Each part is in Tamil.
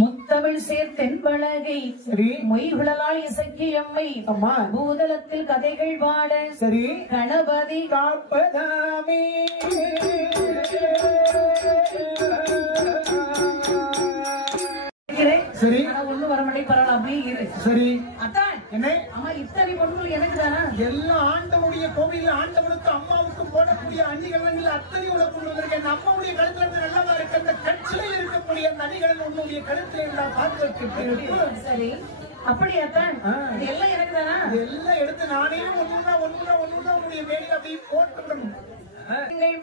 முத்தமிழ் சேர்த்தென்பழகை மொய்குழலால் இசக்கியம்மை பூதலத்தில் கதைகள் பாட சரி கணபதி காப்பதாமே சரி ஒண்ணு வரமாட்டே பரவாயில்ல அப்படியே இரு. சரி அத்தான் என்ன அம்மா இத்தனை பொண்ணுகள் எனக்கு தானா? எல்லா ஆண்டவனுடைய கோவில்ல ஆண்டவனுக்கு அம்மாவுக்கும் போடக்கூடிய அணிகள் அத்தனை உள்ள கொண்டு வந்திருக்கேன். அம்மாவுடைய கழுத்துல இருந்து நல்லதா இருக்க அந்த கட்சியில இருக்கக்கூடிய அந்த அணிகள் உன்னுடைய கழுத்துல நான் பார்த்து சரி அப்படியாத்தான் எல்லாம் எனக்கு தானா? எல்லாம் எடுத்து நானே ஒண்ணுனா உன்னுடைய மேலே அப்படியே போட்டுடணும்.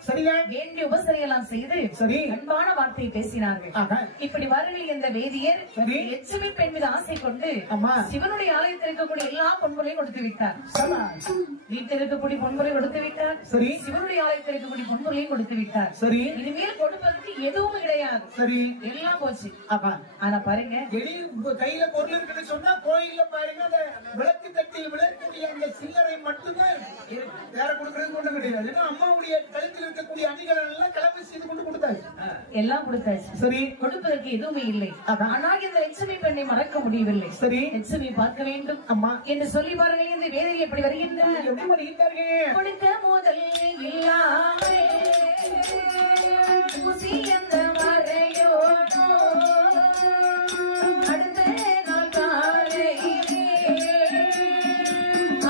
சரியா வேண்டிய உபசரியெல்லாம் செய்து சரி அன்பான வார்த்தையை பேசினார்கள். இப்படி வருகிற இந்த வேதியர் லட்சுமி பெண் மீது ஆசை கொண்டு சிவனுடைய ஆலயத்தில் இருக்கக்கூடிய எல்லா பொன்பொருளையும் கொடுத்து விட்டார். வீட்டில் இருக்கக்கூடிய பொன்பொருளை கொடுத்து விட்டார். சரி சிவனுடைய ஆலயத்தில் இருக்கக்கூடிய பொன்பொருளையும் கொடுத்து விட்டார். சரி இனிமேல் கொடுப்பதற்கு எதுவும் கிடையாது. சரி எல்லாம் போச்சு. ஆனா பாருங்க கையில பொருள் இருக்குன்னு சொன்னா கோயில்ல பாருங்க அந்த விளக்கு தட்டில் விளக்கக்கூடிய அந்த சில்லறை மட்டும்தான் வேற கொடுக்கறது கொண்டு கிடையாது. அம்மாவுடைய கழுத்தில் இருக்கக்கூடிய அணிகள் எல்லாம் கிளம்பி செய்து கொண்டு கொடுத்தாரு. எல்லாம் கொடுத்தாச்சு. சரி கொடுப்பதற்கு எதுவுமே இல்லை. ஆனால் இந்த லட்சுமி பெண்ணை மறக்க முடியவில்லை. சரி லட்சுமி பார்க்க வேண்டும் அம்மா என்று சொல்லி பாருங்கள். இந்த வேதியை எப்படி வருகின்றார்கள்? கொடுக்க முதல் இல்லாமல் அந்த மறையோனோ அடுத்த நாள் காலையிலே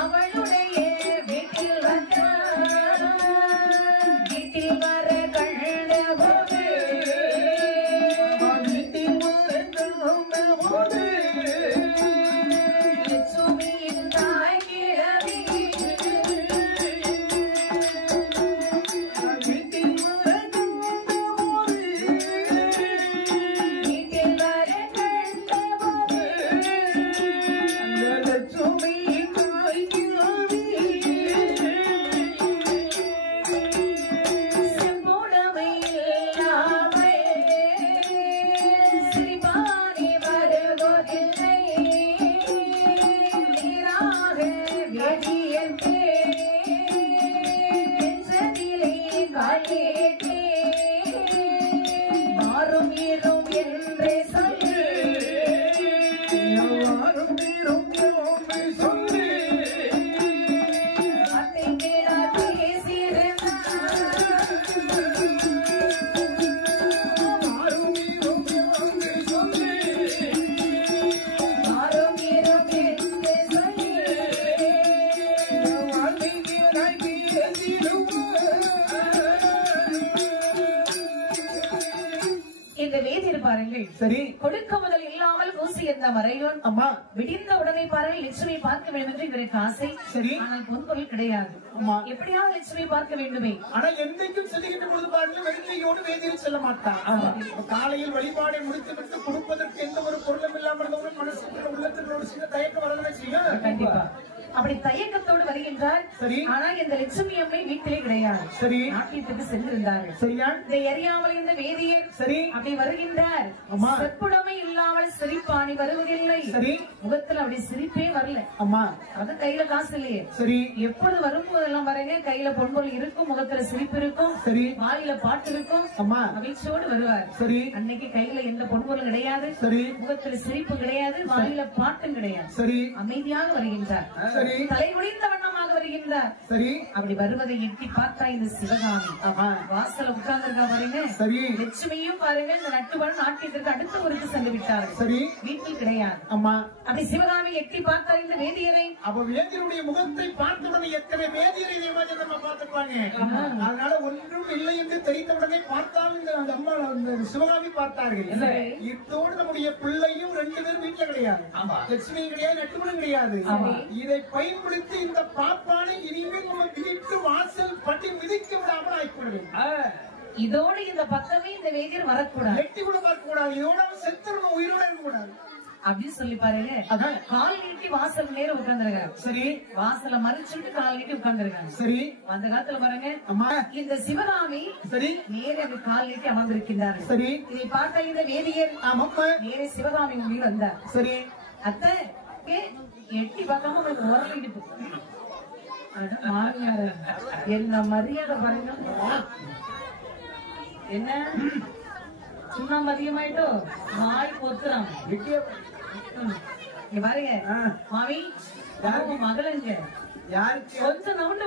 அவளுடைய வீட்டில் வந்தார். வீட்டில் வர கண்டபோது லட்சுமியின் தாய் கிழவி சரி கொடுக்க முதல் இல்லாமல் பூசி என்ற மறையோன் அம்மா விடிந்த உடனே பாருங்கள் லட்சுமி பார்க்க வேண்டும் என்று இவருக்கு ஆசை. சரி ஆனால் பொன்பொருள் கிடையாது. அம்மா எப்படியாவது லட்சுமி பார்க்க வேண்டுமே. ஆனா என்றைக்கும் சொல்லிக்கிட்டு பொழுது பாருங்கள் வெள்ளையோடு வேதியில் செல்ல மாட்டார். காலையில் வழிபாடை முடித்துவிட்டு கொடுப்பதற்கு எந்த ஒரு பொருளும் இல்லாமல் மனசுக்கு உள்ளத்தில் ஒரு சின்ன தயக்கம் வரதான் செய்யும். கண்டிப்பா அப்படி தயக்கத்தோடு வருகின்றார். சரி ஆனால் இந்த லட்சுமி அம்மை வீட்டிலே கிடையாது. சரி நாட்டியத்துக்கு சென்றிருந்தார்கள். சரியா இதை அறியாமல் இந்த வேதியர் சரி அப்படி வருகின்றார். செப்புடமை இல்லாமல் சிரிப்பாணி வருவதில்லை. சரி முகத்துல அப்படி சிரிப்பே வரல. அம்மா அது கையில காசு இல்லையே. சரி எப்பொழுது வரும்போதெல்லாம் வரீங்க கையில பொன்பொருள் இருக்கும், முகத்துல சிரிப்பு இருக்கும். சரி வாயில பாட்டு இருக்கும். அம்மா மகிழ்ச்சியோடு வருவார். சரி அன்னைக்கு கையில எந்த பொன்பொருள் கிடையாது. சரி முகத்துல சிரிப்பு கிடையாது, வாயில பாட்டும் கிடையாது. சரி அமைதியாக வருகின்றார். தலை குடிந்த வண்ணமாக வருகின்றார். சரி அப்படி வருவதை எட்டி பார்த்தா இந்த சிவகாமி வாசல உட்கார்ந்துருக்கா பாருங்க. சரி லட்சுமியும் பாருங்க இந்த நட்டுவன் நாட்டியத்திற்கு அடுத்த ஊருக்கு சென்று விட்டார்கள். சரி வீட்டில் கிடையாது. அம்மா அப்படி சிவகாமி எட்டி பார்த்தார் இந்த வேதியரை. அப்ப வேதியருடைய முகத்தை பார்த்தவுடனே எத்தனை வேதியரை இதே மாதிரி நம்ம பார்த்துப்பாங்க. அதனால ஒன்றும் இல்லை என்று தெரிந்தவுடனே பார்த்தால் இந்த அம்மா சிவகாமி பார்த்தார்கள். இதோடு நம்முடைய பிள்ளையும் 2 பேரும் வீட்டுல கிடையாது. லட்சுமியும் கிடையாது, நட்டுவனும் கிடையாது. இதை பயன்படுத்தி இந்த பாப்பானை இனிமேல் நம்ம வீட்டு வாசல் பட்டி மிதிக்க விடாமல் ஆய்க்கொள்ளும். இதோடு இந்த பக்கமே இந்த வேதியர் வரக்கூடாது, எட்டி கூட பார்க்க கூடாது. இதோட செத்துறணும், உயிரோட இருக்க கூடாது அப்படின்னு சொல்லி பாருங்க. கால் நீட்டி வாசல் நேரம் உட்கார்ந்துருக்காங்க. சரி வாசல மறைச்சுட்டு கால் நீட்டி உட்கார்ந்துருக்காங்க. சரி அந்த காலத்துல பாருங்க அம்மா இந்த சிவகாமி சரி நேரே அந்த கால் நீட்டி அமர்ந்திருக்கின்றார். சரி இதை பார்த்த இந்த வேதியர் நேரே சிவகாமி முன்னில் வந்தார். சரி அத்தை எட்டி பார்க்காம உங்களுக்கு உரலிட்டு மாமியார என்ன மரியாதை பாருங்க. என்ன சுண்ணாம்பு அதிகமாயிட்டோ வாய் பொத்துறான். இங்க பாருங்க மாமி, மகளுங்க யாருக்கு கொஞ்சம் நவுண்டு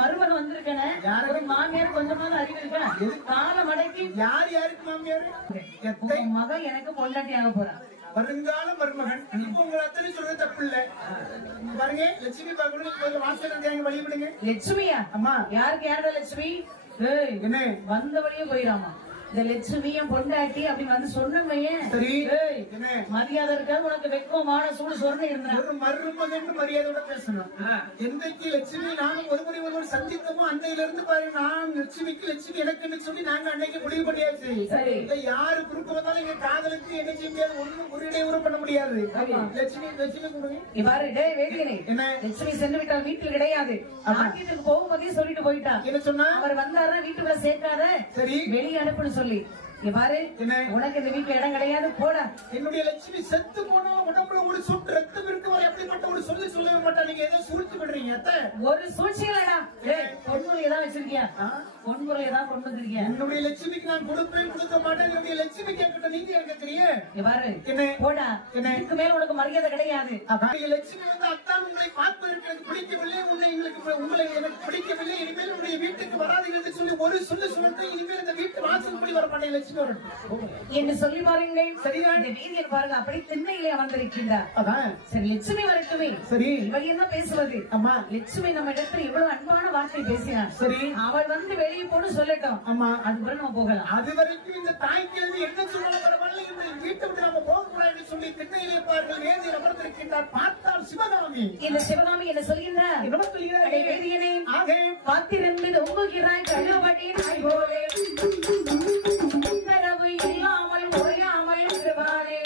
மருமகன் வந்திருக்கேன். ஒரு மாமியார் கொஞ்சமாவது அறிவு இருக்கேன். காலம் அடக்கி யாருக்கு மாமியாரு? மகன் எனக்கு பொண்டாட்டி ஆக போறான். வருங்கால மருமகன். இப்ப உங்களை அத்தனை சொல்றது தப்பு இல்ல. பாருங்க லட்சுமி பார்க்கணும். வாசல் வழிபடுங்க. லட்சுமியா? அம்மா யாருக்கு யாரோட லட்சுமி? என்ன வந்த வழியே போயிடாமா? இந்த லட்சுமியும் பொண்டாட்டி அப்படி வந்து சொன்னமையே மரியாதை இருக்காது உனக்கு. வெக்கமான சூடு சொன்ன இருந்தா ஒரு மருமகன் மரியாதையோட பேசணும். எந்தைக்கு லட்சுமி நானும் ஒருவரை சந்தித்தோமோ அன்னையில இருந்து பாருங்க, நான் லட்சுமிக்கு லட்சுமி எனக்குன்னு சொல்லி நாங்க அன்னைக்கு முடிவு பண்ணியாச்சு. யாரு குறுக்க வந்தாலும் எங்க காதலுக்கு என்ன செய்ய முடியாது, ஒண்ணும் ஒரு இடையூறும் பண்ண முடியாது. லட்சுமி லட்சுமி கொடுங்க. இவ்வாறு என்ன லட்சுமி சென்று விட்டால் வீட்டில் கிடையாது. ஆக்கியத்துக்கு போகும்போதே சொல்லிட்டு போயிட்டா. என்ன சொன்னா? அவர் வந்தாரா வீட்டுக்குள்ள சேர்க்காத, சரி வெளியே அனுப்புன்னு சொல்லி. பாரு உனக்கு இந்த வீட்டுல இடம் கிடையாது போட. என்னுடைய லட்சுமி செத்து போனா உடம்புல ஒரு சொட்டு ரத்தம் இருக்கு வரை அப்படிப்பட்ட ஒரு சொல்லவே மாட்டா. நீங்க ஏதோ சூழ்ச்சி பண்றீங்க. ஒரு சூழ்ச்சி இல்லடா. பொன்முறையை தான் வச்சிருக்கியா? பொன்முறையை தான் கொண்டு வந்திருக்கியா? என்னுடைய லட்சுமிக்கு நான் கொடுப்பேன் கொடுக்க மாட்டேன். என்னுடைய லட்சுமி கேட்கட்டும். நீங்க எனக்கு தெரியும். பாரு போடா. இதுக்கு மேல உனக்கு மரியாதை கிடையாது. லட்சுமி வந்து அத்தான் உங்களை பார்ப்பதற்கு எனக்கு பிடிக்கவில்லை, உங்களை எனக்கு பிடிக்கவில்லை, இனிமேல் உங்களுடைய வீட்டுக்கு வராது என்று சொல்லி ஒரு சொல்லுங்க. இனிமேல் இந்த வீட்டு வாசல் படி வர மாட்டேன் என்று சொல்லி பாருங்கள். சரிதான். இந்த வீதியில் பாருங்க அப்படி திண்ணையிலே அமர்ந்திருக்கின்றார். சரி லட்சுமி வரட்டுமே. சரி இவள் என்ன பேசுவது? அம்மா லட்சுமி நம்ம இடத்துல இவ்வளவு அன்பான வார்த்தை பேசினார். சரி அவள் வந்து வெளியே போன்னு சொல்லட்டும். அம்மா அதுக்கப்புறம் நம்ம போகலாம். அது வரைக்கும் இந்த தாய்க்கு என்ன சொல்லலாம் பரவாயில்ல, இந்த வீட்டை விட்டு நம்ம போகக்கூடாது சொல்லி திண்ணையிலே பாருங்கள் வேதியில் அமர்ந்திருக்கின்றார். பார்த்தால் சிவகாமி. இந்த சிவகாமி என்ன சொல்கின்றார்? வேதியனே ஆக காத்திருந்து நம்புகிறாய் கழுவடி நாய் போலே உத்தரவு இல்லாமல் ஓயாமல் வருவாரே.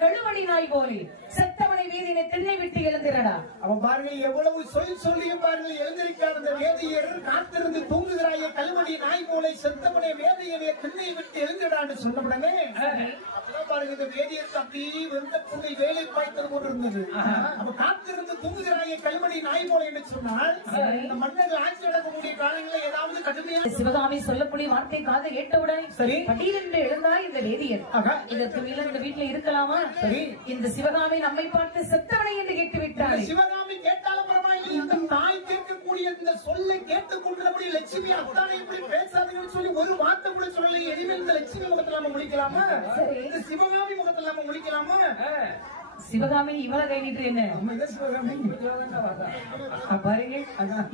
கழுவடி நாய் போலி செத்தவனை வீதியினை திண்ணை விட்டு எழுந்திரடா. அவன் பாருங்கள் எவ்வளவு சொல்லியும் பாருங்கள் எழுந்திருக்காத அந்த வேதியர் காத்திருந்து தூங்குகிறாய கழுவடி நாய் போலை செத்தவனை வேதியனை திண்ணை விட்டு எழுந்திடான்னு சொன்னவுடனே அப்பதான் பாருங்க இந்த வேதியருக்கு அப்படியே வெந்த புள்ளை வேலை பாய்த்தது போன்று இருந்தது. அப்ப காத்திருந்து தூங்குகிறாய கழுவடி நாய் போலை என்று சொன்னால் இந்த மன்னர்கள் ஆட்சி நடக்கக்கூடிய காலங்களில் ஏதாவது கடுமையான சிவகாமி சொல்லக்கூடிய வார்த்தை காது கேட்டவுடனே சரி பட்டியல் எழுந்தாய் இந்த வேதியர். இதற்கு மேல இந்த வீட்டுல இருக்கலாமா? சரி இந்த சிவகாமி நம்மை பார்த்து செத்தவனை என்று கேட்டு விட்டார். சிவகாமி கேட்டாலும் பரவாயில்லை, இந்த தாய் கேட்கக்கூடிய இந்த சொல்லை கேட்டுக் கொண்டபடி லட்சுமி அத்தானை இப்படி பேசாதீங்கன்னு சொல்லி ஒரு வார்த்தை கூட சொல்லலை. இனிமேல் இந்த லட்சுமி முகத்தில் நாம முடிக்கலாமா? இந்த சிவகாமி முகத்தில் நாம முடிக்கலாமா? சிவகாமி இவளை கை நீட்டு என்ன பாருங்க.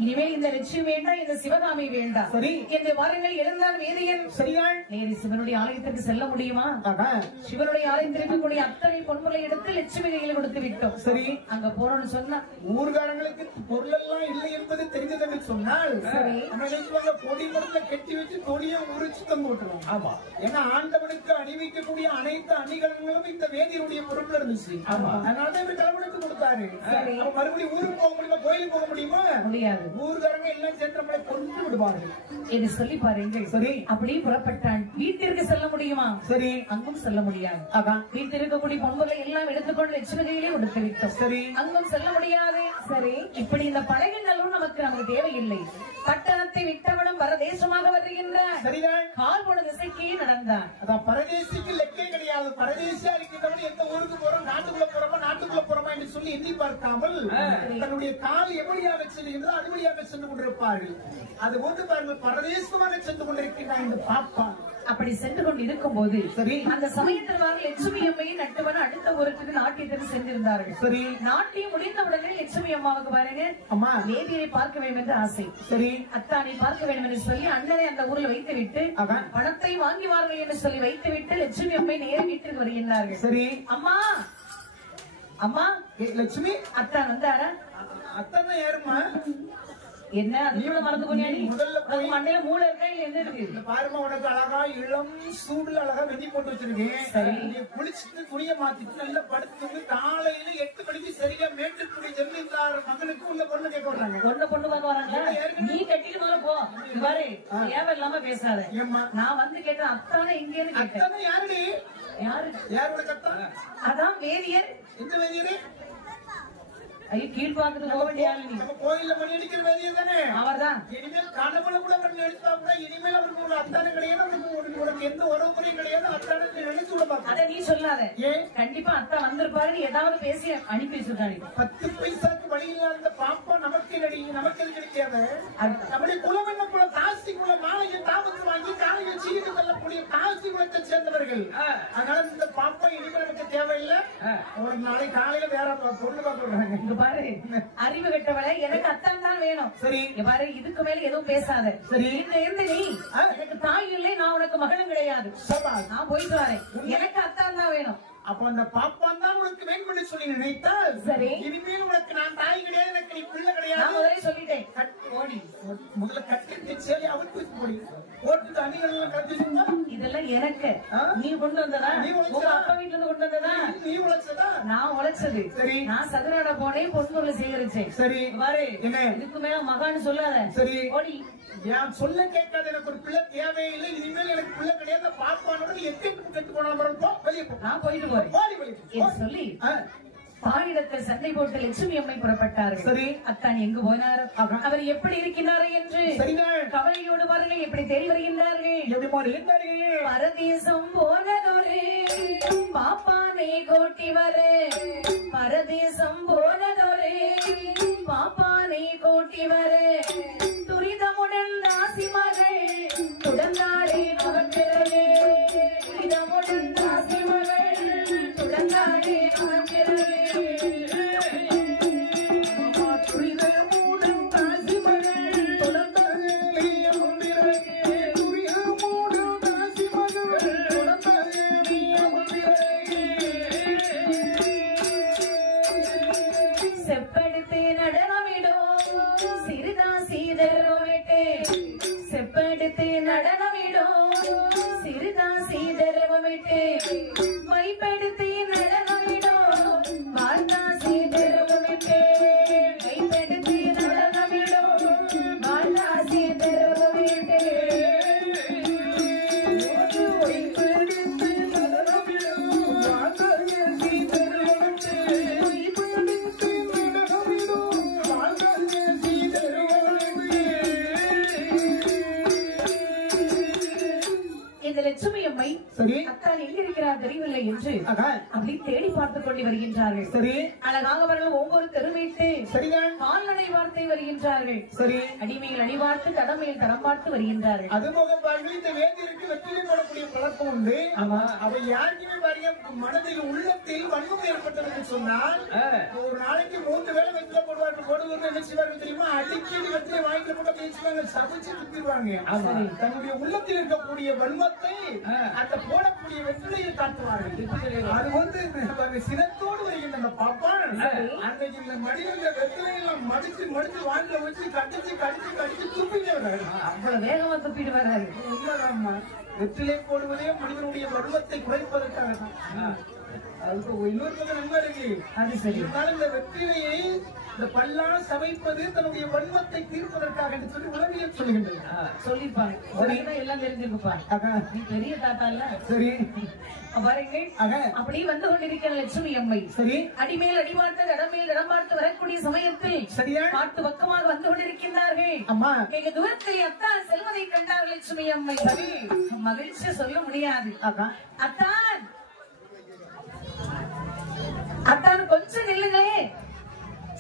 இனிமேல் இந்த லட்சுமி வேண்டாம், இந்த சிவகாமி வேண்டாம். சரி என்று வாருங்கள் எழுந்தால் வேதியன் சரியாள் நேரி சிவனுடைய ஆலயத்திற்கு செல்ல முடியுமா? சிவனுடைய ஆலயத்திற்கு கூடிய அத்தனை பொன்முறை எடுத்து லட்சுமி கையில் கொடுத்து விட்டோம். சரி அங்க போறோம்னு சொன்னா ஊர்காரங்களுக்கு பொருள் எல்லாம் இல்லை என்பது தெரிஞ்சது சொன்னால் பொடி பொருளை கட்டி வச்சு கொடியை உரிச்சு தந்து விட்டுருவோம். ஆமா ஏன்னா ஆண்டவனுக்கு அணிவிக்கக்கூடிய அனைத்து அணிகலன்களும் இந்த வேதியுடைய பொருள் இருந்துச்சு. அதனால இவர் கலவனுக்கு கொடுத்தாரு. மறுபடியும் ஊருக்கு போக முடியுமா, கோயிலுக்கு போக முடியுமா? முடியாது. ஊர்காரங்க எல்லாம் சேர்ந்து நம்மளை கொண்டு விடுவார்கள் என்று சொல்லி பாருங்கள். சரி, அப்படி புறப்பட்டான். வீட்டிற்கு செல்ல முடியுமா? சரி, அங்கும் செல்ல முடியாது. அதான் வீட்டில் இருக்கக்கூடிய பொம்பளை எல்லாம் எடுத்துக்கொண்டு லட்சுமிகையிலே உடுத்து விட்டோம். சரி, அங்கும் செல்ல முடியாது. சரி, இப்படி இந்த பழகினலும் நமக்கு தேவையில்லை. பட்டணத்தை விட்டவனும் பரதேசமாக வருகின்ற சரிதான். கால் போன திசைக்கே நடந்தான். அதான் பரதேசிக்கு லெக்கே கிடையாது. பரதேசியா இருக்கின்றவன் எந்த ஊருக்கு போறோம், நாட்டுக்குள்ள போறோமா என்று சொல்லி எண்ணி பார்க்காமல் தன்னுடைய கால் எப்படியாக செல்கின்றதோ அதுபடியாக சென்று கொண்டிருப்பார்கள். அது போன்று பாருங்கள், பரதேசமாக சென்று கொண்டிருக்கின்றான் இந்த பாப்பா. அப்படி சென்று கொண்டு இருக்கும் போது சரி, அந்த சமயத்தில் லட்சுமி அம்மையை நட்டுவன அடுத்த ஊருக்கு நாட்டியத்திற்கு சென்றிருந்தார்கள். சரி, நாட்டியம் முடிந்தவுடனே லட்சுமி அம்மாவுக்கு பாருங்க, அம்மா தேவியை பார்க்க வேண்டும் என்று ஆசை. சரி, அத்தானை பார்க்க வேண்டும் என்று சொல்லி அண்ணனை அந்த ஊரில் வைத்து விட்டு அதான் பணத்தை வாங்குவார்கள் என்று சொல்லி வைத்து விட்டு லட்சுமி அம்மை நேர வீட்டுக்கு வருகின்றார்கள். சரி, அம்மா அம்மா லட்சுமி அத்தான் வந்தாரா? அத்தனை யாருமா? என்ன அது கூட மறந்து போனியாடி? முதல்ல போய் மண்டையில மூளை இருக்கா இல்ல என்ன இருக்கு? பாருமா, உனக்கு அழகா இளம் சூடுல அழகா வெந்நி போட்டு வச்சிருக்கேன். சரி, நீ குளிச்சுட்டு துணியை மாத்திட்டு நல்லா படுத்து காலையில 8 மணிக்கு சரியா மேட்டுக்குடி ஜெமிந்தார் மகனுக்கு உள்ள பொண்ணு கேட்க வர்றாங்க. பொண்ணு பார்க்க வராங்களா? நீ கட்டிட்டு மேல போ. பாரு, ஏவ இல்லாம பேசாத. ஏம்மா நான் வந்து கேட்டேன், அத்தானே எங்கேன்னு கேட்டேன். அத்தனை யாருடி? யாரு? யாரோட கத்தா? அதான் வேதியர். எந்த வேதியரு? ஐயோ, கீழ்பாக்குது போக வேண்டிய ஆளு நீ. நம்ம கோயில்ல மணி அடிக்கிற வேதியர் தானே அவர்தான். இனிமேல் கனவுல கூட பண்ணி எடுத்தா கூட இனிமேல் அவருக்கு ஒரு அத்தானம் கிடையாது, உனக்கு எந்த உறவு முறையும் கிடையாது. அத்தானத்தை நினைச்சு விட பார்க்க. அத நீ சொல்லாத. ஏன்? கண்டிப்பா அத்தா வந்திருப்பாரு, ஏதாவது பேசி அனுப்பி வச்சிருக்காரு. 10 பைசாக்கு வழி இல்லாத பாப்பா நமக்கு கிடைக்காது. நம்முடைய குலம் என்ன குலம்? காசி குலம். மாலையை தாமத்து வாங்கி காலையை சீட்டு தள்ளக்கூடிய காசி குலத்தை சேர்ந்தவர்கள். அதனால இந்த பாப்பா இனிமேல் நமக்கு தேவையில்லை. ஒரு நாளை காலையில வேற பொண்ணு பார்க்க பாரு, அறிவு கட்டவளை, எனக்கு அத்தான் தான் வேணும். சரி, பாரு, இதுக்கு மேல எதுவும் பேசாத. சரி, இருந்து நீ எனக்கு தாய் இல்லை, நான் உனக்கு மகளும் கிடையாது. நான் போயிட்டு வரேன். எனக்கு அத்தான் தான் வேணும். அப்ப அந்த பாப்பான் தான் உனக்கு வேண்டும் சொல்லி நினைத்தால் சரி, இனிமேல் உனக்கு நான் தாய் கிடையாது, எனக்கு நீ பிள்ளை கிடையாது. நான் முதலே சொல்லிட்டேன். ஓடி முதல்ல கட்டி சேலி அவிட்டு போடி போட்டு அணிகள் எல்லாம் கட்டிச்சுன்னா இதெல்லாம் எனக்கு நீ கொண்டு வந்ததா? உங்க அப்பா வீட்டுல இருந்து கொண்டு வந்ததா? நீ உழைச்சதா? நான் உழைச்சது. சரி, நான் சதுராட போனேன், பொண்ணு சேகரிச்சேன். சரி, பாரு, என்ன இதுக்கு மேல மகான்னு சொல்லாத. சரி, ஓடி. நான் சொல்ல கேட்காத, எனக்கு ஒரு பிள்ளை தேவையில்லை, இனிமேல் எனக்கு பிள்ளை கிடையாது. பாப்பானோட எட்டு கெட்டு போனாலும் வெளியே போ. நான் போயிட்டு போறேன் சொல்லி தாயிடத்தில் சண்டை போட்டு லட்சுமி அம்மை புறப்பட்டார்கள். சரி, அத்தான் எங்கு போனார், அவர் எப்படி இருக்கின்றார் என்று கவலையோடு பாருங்கள், எப்படி தேடி வருகின்றார்கள். பரதேசம் போனதொரு பாப்பானை கோட்டி வர, பரதேசம் போனதொரு பாப்பானை கோட்டி வர, துரிதமுடன் தாசி மகள் துடங்காடே நகர்கிறே, துரிதமுடன் தாசி மகள் துடங்காடே நகர்கிறே. செப்படுத்து நடனமிடும் சிறுதாசி தர்மமிட்டு, செப்படுத்து நடனமிடும் சிறுதாசி தர்மமிட்டு, மைப்படுத்தி நடனமிடும் வாழ்தாசி தர்மமிட்டு, மைப்படுத்தி நடனமிடும் வாழ்தாசி தர்மமிட்டு. லட்சுமி அம்மை அத்தான் எங்க இருக்கிறார் தெரியவில்லை என்று அப்படி தேடி பார்த்துக் கொண்டு வருகின்றார்கள். சரி, அழகாக அவர்கள் ஒவ்வொரு தெருவிட்டு கால்நடை வார்த்தை வருகின்றார்கள். சரி, அடிமையில் அடிவார்த்து கடமையில் தடம் பார்த்து வருகின்றார்கள். அதுபோக இந்த வேதியிற்கு வெற்றிலை போடக்கூடிய பழக்கம் உண்டு. அவை யாருக்குமே பாருங்க, மனதில் உள்ளத்தில் வன்மம் ஏற்பட்டது சொன்னால் ஒரு நாளைக்கு 3 வேளை வெற்றிலை போடுவார்கள். போடுவது என்ன செய்வார்கள் தெரியுமா? அடிக்கடி வெற்றிலை வாங்கிட்டு கூட பேசுவாங்க, சமைச்சு திட்டுவாங்க. தன்னுடைய உள்ளத்தில் இருக்கக்கூடிய வன்மத்தை அந்த போடக்கூடிய வெற்றிலையை காட்டுவார்கள். அது வந்து சினத்தோடு வருகின்ற பாப்பான் அன்றைக்கு இந்த மடியில் வெற்றிலையெல்லாம் மடிச்சு மடிச்சு வாங்கில வச்சு கடிச்சு கடிச்சு கடிச்சு துப்பிடுவார்கள். அவ்வளவு வேகமா துப்பிட்டு வர்றாரு. உண்மைதான்மா, வெற்றிலை போடுவதே மனிதனுடைய வன்மத்தை குறைப்பதற்காக. அதுக்கு இன்னொரு பக்கம் நன்மை இருக்கு. அது சரி, இருந்தாலும் இந்த வெற்றிலையை இந்த பல்லான சமைப்பது தன்னுடைய வன்மத்தை தீர்ப்பதற்காக என்று சொல்லி உளவியல் சொல்லுகின்றது. சொல்லிருப்பாங்க எல்லாம் தெரிஞ்சிருப்பா. நீ பெரிய தாத்தா இல்ல. சரி பாருங்க, அப்படி வந்து கொண்டிருக்கிற லட்சுமி அம்மை சரி அடிமேல் அடிமார்த்து இடமேல் இடம் பார்த்து வரக்கூடிய சமயத்தில் சரியா காட்டு பக்கமாக வந்து கொண்டிருக்கின்றார்கள். அம்மா வெகு தூரத்தில் அத்தான் செல்வதை கண்டார் லட்சுமி அம்மை. சரி மகிழ்ச்சியை சொல்ல முடியாது. அத்தான் அத்தான் கொஞ்சம் நில்லுங்களே.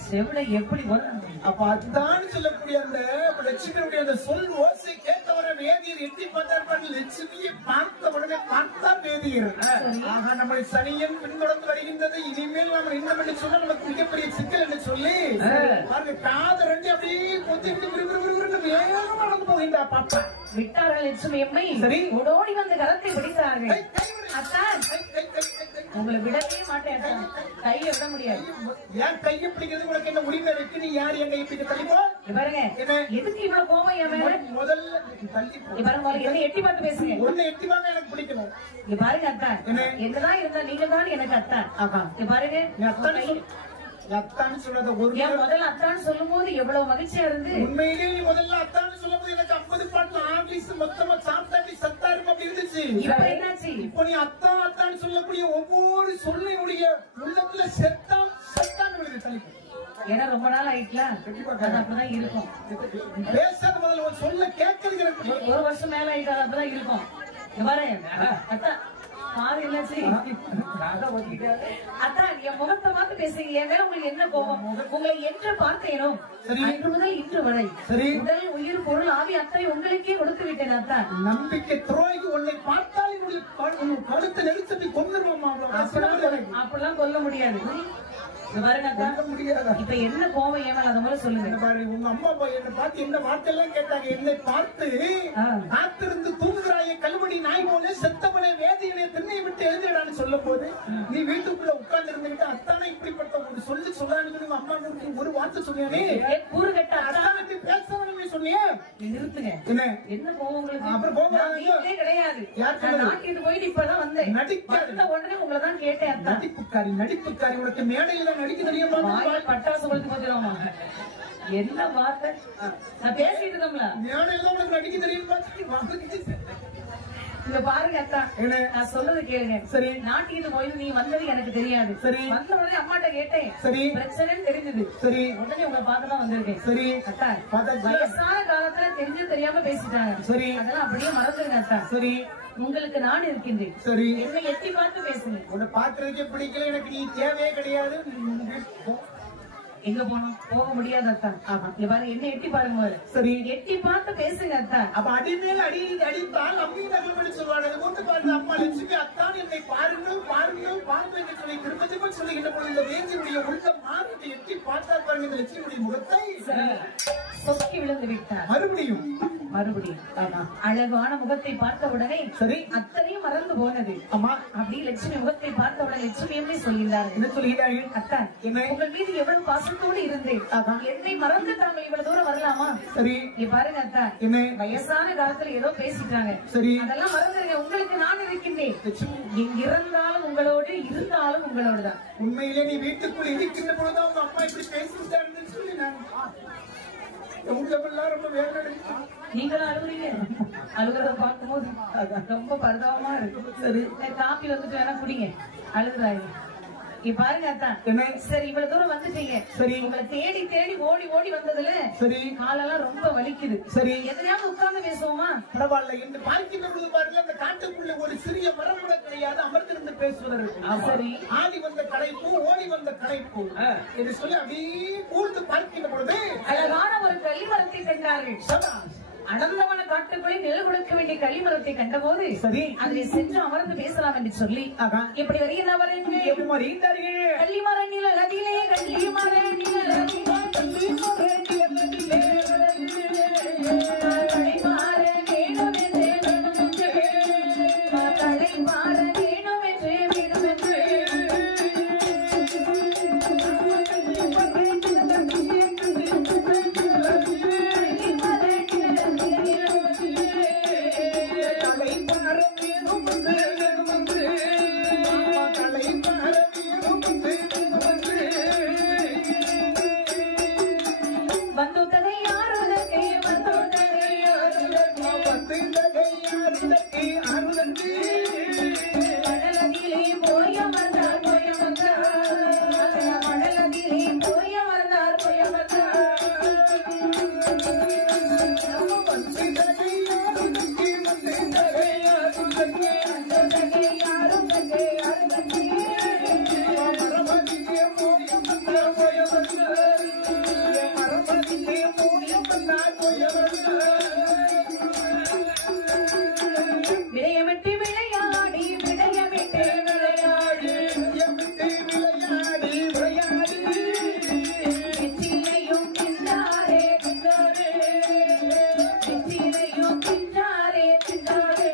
செவிட எப்படி வரும்? அப்ப அதுதான் சொல்லக்கூடிய அந்த லட்சுமியுடைய அந்த சொல் ஓசை கேட்டவர வேதியர் எட்டி பார்த்தார். லட்சுமியை பார்த்த உடனே பார்த்தார் வேதியர். ஆக நம்மளை சனியன் பின்தொடர்ந்து வருகின்றது. இனிமேல் நம்ம இன்னும் என்று சொன்னா நமக்கு மிகப்பெரிய சிக்கல் என்று சொல்லி காத ரெண்டு அப்படியே கொத்தி வேகமா நடந்து போகின்றா பாப்பா. விட்டார்கள் லட்சுமி அம்மை. சரி ஓடோடி வந்து கரத்தை பிடித்தார்கள். அத்தான் உங்களை விடவே மாட்டேன். கையை விட முடியாது. ஏன் கையை பிடிக்கிறது உனக்கு என்ன உரிமை இருக்கு? நீ யார் என் கையை பிடிக்க தள்ளிப்போ? பாருங்க எதுக்கு இவ்வளவு கோபம் என் மேல? முதல்ல தள்ளி பாருங்க என்ன எட்டி பார்த்து பேசுங்க. ஒண்ணு எட்டி வாங்க எனக்கு பிடிக்கல. இங்க பாருங்க அத்தான் என்னதான் இருந்தா நீங்க தான் எனக்கு அத்தான். இங்க பாருங்க அத்தான்னு சொல்றத ஒரு முதல்ல அத்தான்னு சொல்லும் போது எவ்வளவு மகிழ்ச்சியா இருந்து. உண்மையிலேயே நீ முதல்ல அத்தான்னு சொல்லும் போது எனக்கு 50 பாட்டு ஆபீஸ் மொத்தமா சாப்பிட்டாட்டி சத்தா இருக்கும் அப்படி இருந்துச்சு. இப்ப என்னாச்சு? இப்போ நீ அத்தான்னு சொல்லக்கூடிய ஒவ்வொரு சொல்லையுடைய உள்ளத்துல செத்தான்னு விடுது தலைப்பு. ஏன்னா ரொம்ப நாள் ஆயிட்டுல அப்பதான் இருக்கும். பேசாத முதல்ல ஒரு சொல்ல கேட்கறது ஒரு வருஷம் மேல ஆயிட்டா அப்பதான் இருக்கும். அத்தா பாரு என்னாச்சு? அத்தான் என் முகத்தை பார்த்து பேசுங்க. என் மேல உங்களுக்கு என்ன கோபம்? உங்களை என்று பார்க்கணும். அன்று முதல் இன்று வரை உடல் உயிர் பொருள் ஆவி அத்தனை உங்களுக்கே கொடுத்து விட்டேன். அத்தான் நம்பிக்கை துரோகி உன்னை பார்த்தால் கழுத்தை நெருக்கத்தை கொண்டுருவோமா? அப்படிலாம் கொல்ல முடியாது. இப்ப என்ன கோபம் ஏன் அதை மாதிரி சொல்லுங்க. உங்க அம்மா அப்பா என்ன பார்த்து என்ன வார்த்தை எல்லாம் கேட்டாங்க. என்னை பார்த்து காத்திருந்து தூங்குகிறாய கல்வடி நாய் போல செத்தவனை வேதியிலே திண்ணை விட்டு எழுதிடான்னு சொல்லும் போது நீ வீட்டுக்குள்ள உட்கார்ந்து இருந்துகிட்டு அத்தானே இப்படிப்பட்ட ஒரு சொல்லி சொல்லான்னு அம்மா ஒரு வார்த்தை சொன்னியானே கூறு கட்ட அத்தானே பேசவனே சொன்னியே. நிறுத்துங்க. என்ன கோபம் உங்களுக்கு? அப்புறம் கோபம் கிடையாது. நாட்டிட்டு போயிட்டு இப்பதான் வந்தேன். நடிக்காத உடனே உங்களை தான் கேட்டேன். நடிப்புக்காரி உனக்கு மேடையில நடிக்க தெரியுமா? பட்டாசு கொடுத்து போச்சுருவாமா? என்ன வார்த்தை? நான் பேசிட்டு இருக்கோம்ல மேடையில உனக்கு நடிக்க தெரியுமா? இங்க பாருங்க அத்தா, நான் சொல்றது கேளுங்க. சரி நாட்டிட்டு போய் நீ வந்தது எனக்கு தெரியாது. சரி வந்த உடனே அம்மாட்ட கேட்டேன். சரி பிரச்சனைன்னு தெரிஞ்சது. சரி உடனே உங்களை பார்த்துதான் வந்திருக்கேன். சரி அத்தா வயசான காலத்துல தெரிஞ்சு தெரியாம பேசிட்டாங்க. சரி அதெல்லாம் அப்படியே மறந்துருங்க அத்தா. சரி உங்களுக்கு நான் இருக்கின்றேன். சரி என்ன எட்டி பார்த்து பேசுங்க. உன்னை பாக்குறதுக்கே பிடிக்கல. எனக்கு நீ தேவையே கிடையாது. எங்க போனோம்? போக முடியாது அத்தான். இங்க பாருங்க என்ன எட்டி பாருங்க. சரி எட்டி பார்த்து பேசுங்க அத்தான். அப்ப அடிமேல் அடித்தால் அம்மி நகல் சொல்லுவாங்க. அது போட்டு பாருங்க அம்மா லட்சுமி அத்தான் என்னை பாருங்கள் பாருங்கள் பாருங்கள் என்று சொல்லி திரும்ப திரும்ப சொல்லுகின்ற பொழுது இந்த வேஞ்சியுடைய உள்ளம் மாறி எட்டி பார்த்தா பாருங்க இந்த லட்சுமியுடைய முகத்தை சொக்கி விழுந்து விட்டார். மறுபடியும் அழகான முகத்தை பார்த்த உடனே சரி அத்தனையும் மறந்து போனது. அம்மா அப்படி லட்சுமி முகத்தை பார்த்த உடனே லட்சுமி சொல்லியிருந்தார். என்ன சொல்லுகிறார்கள்? அத்தான் உங்கள் மீது எவ்வளவு பாசத்தோடு இருந்தேன். என்னை மறந்து தாங்கள் இவ்வளவு தூரம் வரலாமா? சரி பாருங்க அத்தான் என்ன வயசான காலத்துல ஏதோ பேசிட்டாங்க. சரி அதெல்லாம் மறந்துருங்க. உங்களுக்கு நான் இருக்கின்றேன். இறந்தாலும் உங்களோடு இருந்தாலும் உங்களோடு தான். உண்மையிலே நீ வீட்டுக்குள் இருக்கின்ற பொழுது அவங்க அம்மா இப்படி பேசிட்டாங்கன்னு சொல்லி நான் ரொம்ப வேதனை. நீங்களும் அழுகுறீங்க. அழுகுறத பார்க்கும்போது ரொம்ப பரிதாபமா இருக்கு. சரி காப்பி வந்துட்டு வேணா குடிங்க. அழுகுறாங்க. பாருங்க அத்தான் சரி இவ்வளவு தூரம் வந்துட்டீங்க. சரி உங்களை தேடி தேடி ஓடி ஓடி வந்ததுல சரி காலெல்லாம் ரொம்ப வலிக்குது. சரி எதுலையாவது உட்கார்ந்து பேசுவோமா? பரவாயில்ல. என்று பார்க்கின்ற பொழுது பாருங்க அந்த காட்டுக்குள்ள ஒரு சிறிய மரம் கூட கிடையாது. அமர்ந்திருந்து பேசுவதற்கு. சரி ஆடி வந்த களைப்பு ஓடி வந்த களைப்பு என்று சொல்லி அப்படியே கூர்ந்து பார்க்கின்ற பொழுது அழகான ஒரு கலிமரத்தை கண்டார்கள். அடர்ந்தவன காட்டுக்குள்ளே நிழல் கொடுக்க வேண்டிய களிமரத்தை கண்டபோது சரி அதிலே சென்று அமர்ந்து பேசலாம் என்று சொல்லி எப்படி வருகிறார்கள்? கள்ளிமர நிழலதிலே கள்ளிமர நிழலதிலே களைமாற வேணும் என்றே வேணும் என்றே களைமாற வேணும் என்றே வேணும் என்றே விடயமிட்டு விளையாடி விடயமிட்டு விளையாடி வெற்றிலையும் தின்றாரே தின்றாரே வெற்றிலையும் தின்றாரே தின்றாரே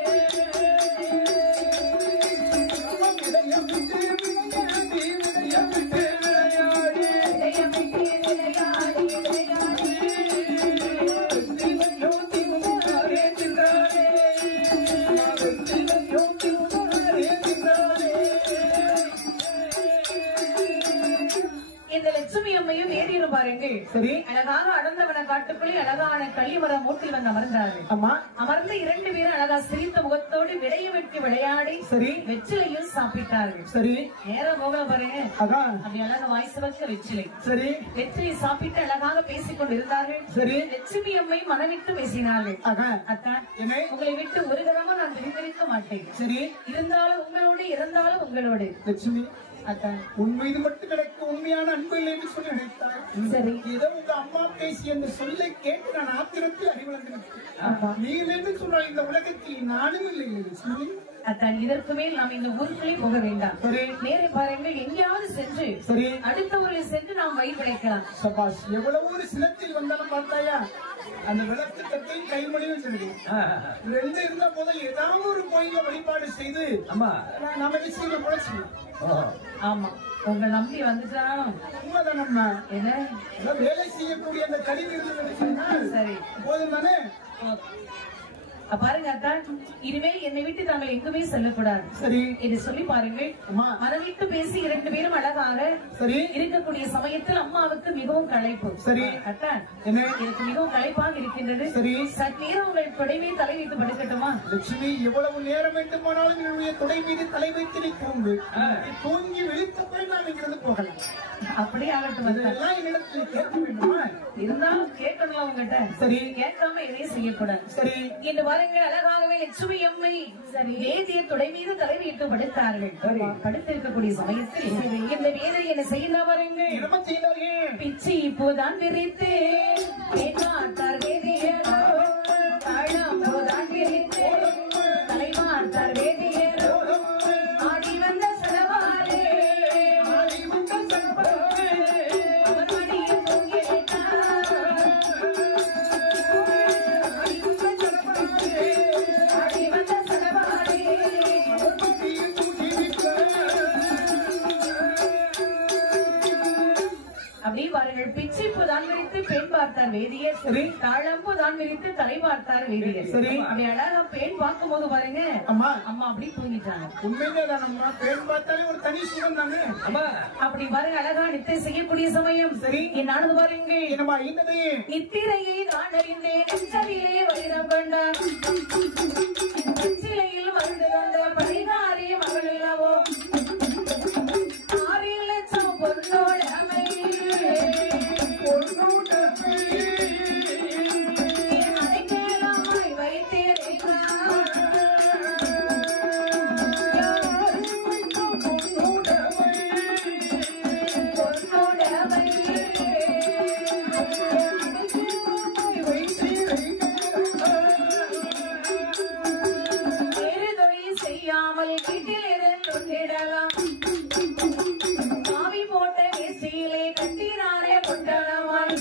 இந்த லட்சுமி அம்மையும் ஏறியும் பாருங்கள். சரி, அழகாக அடர்ந்தவன காட்டுக்குள்ளே அழகான கள்ளிமரம் மூட்டில் வந்து அமர்ந்தார்கள். அம்மா அமர்ந்த 2 பேரும் அழகா சிரித்த முகத்தோடு விடையமிட்டு விளையாடி சரி வெற்றிலையும் சாப்பிட்டார்கள். சரி நேரம் போக பாருங்க, அதான் அப்படி அழகா வாய்ஸ் வச்ச வெற்றிலை சரி வெற்றிலை சாப்பிட்டு அழகாக பேசிக் கொண்டிருந்தார்கள். சரி லட்சுமி அம்மை மனவிட்டு பேசினார்கள். அதான் அத்தான், என்ன உங்களை விட்டு ஒரு தரமா நான் பிரிந்திருக்க மாட்டேன். சரி இருந்தாலும் உங்களோடு இறந்தாலும் உங்களோடு. லட்சுமி அத்தான் உண்மை இது மட்டும் எனக்கு உண்மையான அன்பு இல்லை என்று சொல்லி நினைத்தார். சரி, ஏதோ உங்க அம்மா பேசிய அந்த சொல்லை கேட்டு நான் ஆத்திரத்தில் அறிவழந்தேன். நீ என்று சொன்னால் இந்த உலகத்தில் நானும் இல்லை லட்சுமி. அத்தான், இதற்கு மேல் நாம் இந்த ஊருக்குள்ளே போக வேண்டாம். சரி நேரே பாருங்கள், எங்கேயாவது சென்று சரி அடுத்த ஊரில் சென்று நாம் வழி பிழைக்கலாம். சபாஷ், எவ்வளவு ஒரு சினத்தில் வந்தாலும் பார்த்தாயா அந்த விளக்கு தட்டை கைமொழியும் சொல்லுது. ரெண்டு இருந்த போதில் ஏதாவது ஒரு கோயில வழிபாடு செய்து நாம விஷயம் முளைச்சு. ஆமா, உங்க நம்பி வந்துட்டாலும் உண்மைதான். நம்ம என்ன வேலை செய்யக்கூடிய அந்த கழிவு இருந்தது சரி போதும் தானே. பாருங்க அத்தான், இனிமேல் என்னை விட்டு தாங்கள் எங்குமே செல்லக்கூடாது சரி என்று சொல்லி பாருங்கள். மனவிட்டு பேசி 2 பேரும் அழகாக சரி இருக்கக்கூடிய சமயத்தில் அம்மாவுக்கு மிகவும் களைப்பு. சரி அத்தான், என்ன எனக்கு மிகவும் களைப்பாக இருக்கின்றது. சரி சற்றேரம் உங்கள் தொடைமே தலை வைத்து படுக்கட்டுமா? லட்சுமி, எவ்வளவு நேரம் வேண்டுமானாலும் என்னுடைய தொடை மீது தலை வைத்து தூங்கு. தூங்கி விழித்த போய் நாம் இங்கிருந்து போகலாம். அப்படியே ஆகட்டும். அதெல்லாம் என்னிடத்தில் கேட்க வேண்டுமா? இருந்தாலும் கேட்கணும் உங்ககிட்ட. சரி கேட்காம எதையும் செய்யக்கூடாது. சரி என்று பாருங்கள், அழகாகவே லட்சுமி அம்மை வேதிய தொடை மீது தலை வைத்து படுத்தார்கள். படுத்திருக்கக்கூடிய சமயத்தில் இந்த வேதை என்ன செய்யல பாருங்கள். என்ன செய்தார்கள்? பிச்சி இப்போதான் விரித்து ஏமாத்தார் வேதியரோ, தாழம்போதான் விரித்து தலைமாத்தார் வேதியரோ, ஆடி வந்த செலவாரே அவர் மடியில் தூங்கிவிட்டார். ஆடி வந்த செலவாரே அப்படி பாருங்கள். பிச்சிப்பு தான் விரித்து பெண் பார்த்தார் வேதியர். சரி தாழம்பு தான் விரித்து தலை பார்த்தார் வேதியர். சரி அப்படி அழகா பெண் பார்க்கும் போது பாருங்க, அம்மா அம்மா அப்படி தூங்கிட்டாங்க. உண்மையிலேதான் அம்மா, பெண் பார்த்தாலே ஒரு தனி சுகம் தானே. அப்படி பாருங்க, அழகா நித்திரை செய்யக்கூடிய சமயம். சரி என்னானது பாருங்க, என்னமா இருந்தது? நித்திரையை நான் அறிந்தேன் நெஞ்சலிலே வைரம் கொண்டார், நெஞ்சிலையில் மருந்து கொண்ட பரிகாரி மகள் அல்லவோ, 6 லட்சம் பொருளோட செய்யாமல் வீட்டில் இருந்துடலாம், மாவி போட்ட வேசியிலே கட்டினாரே கொண்டனவான்,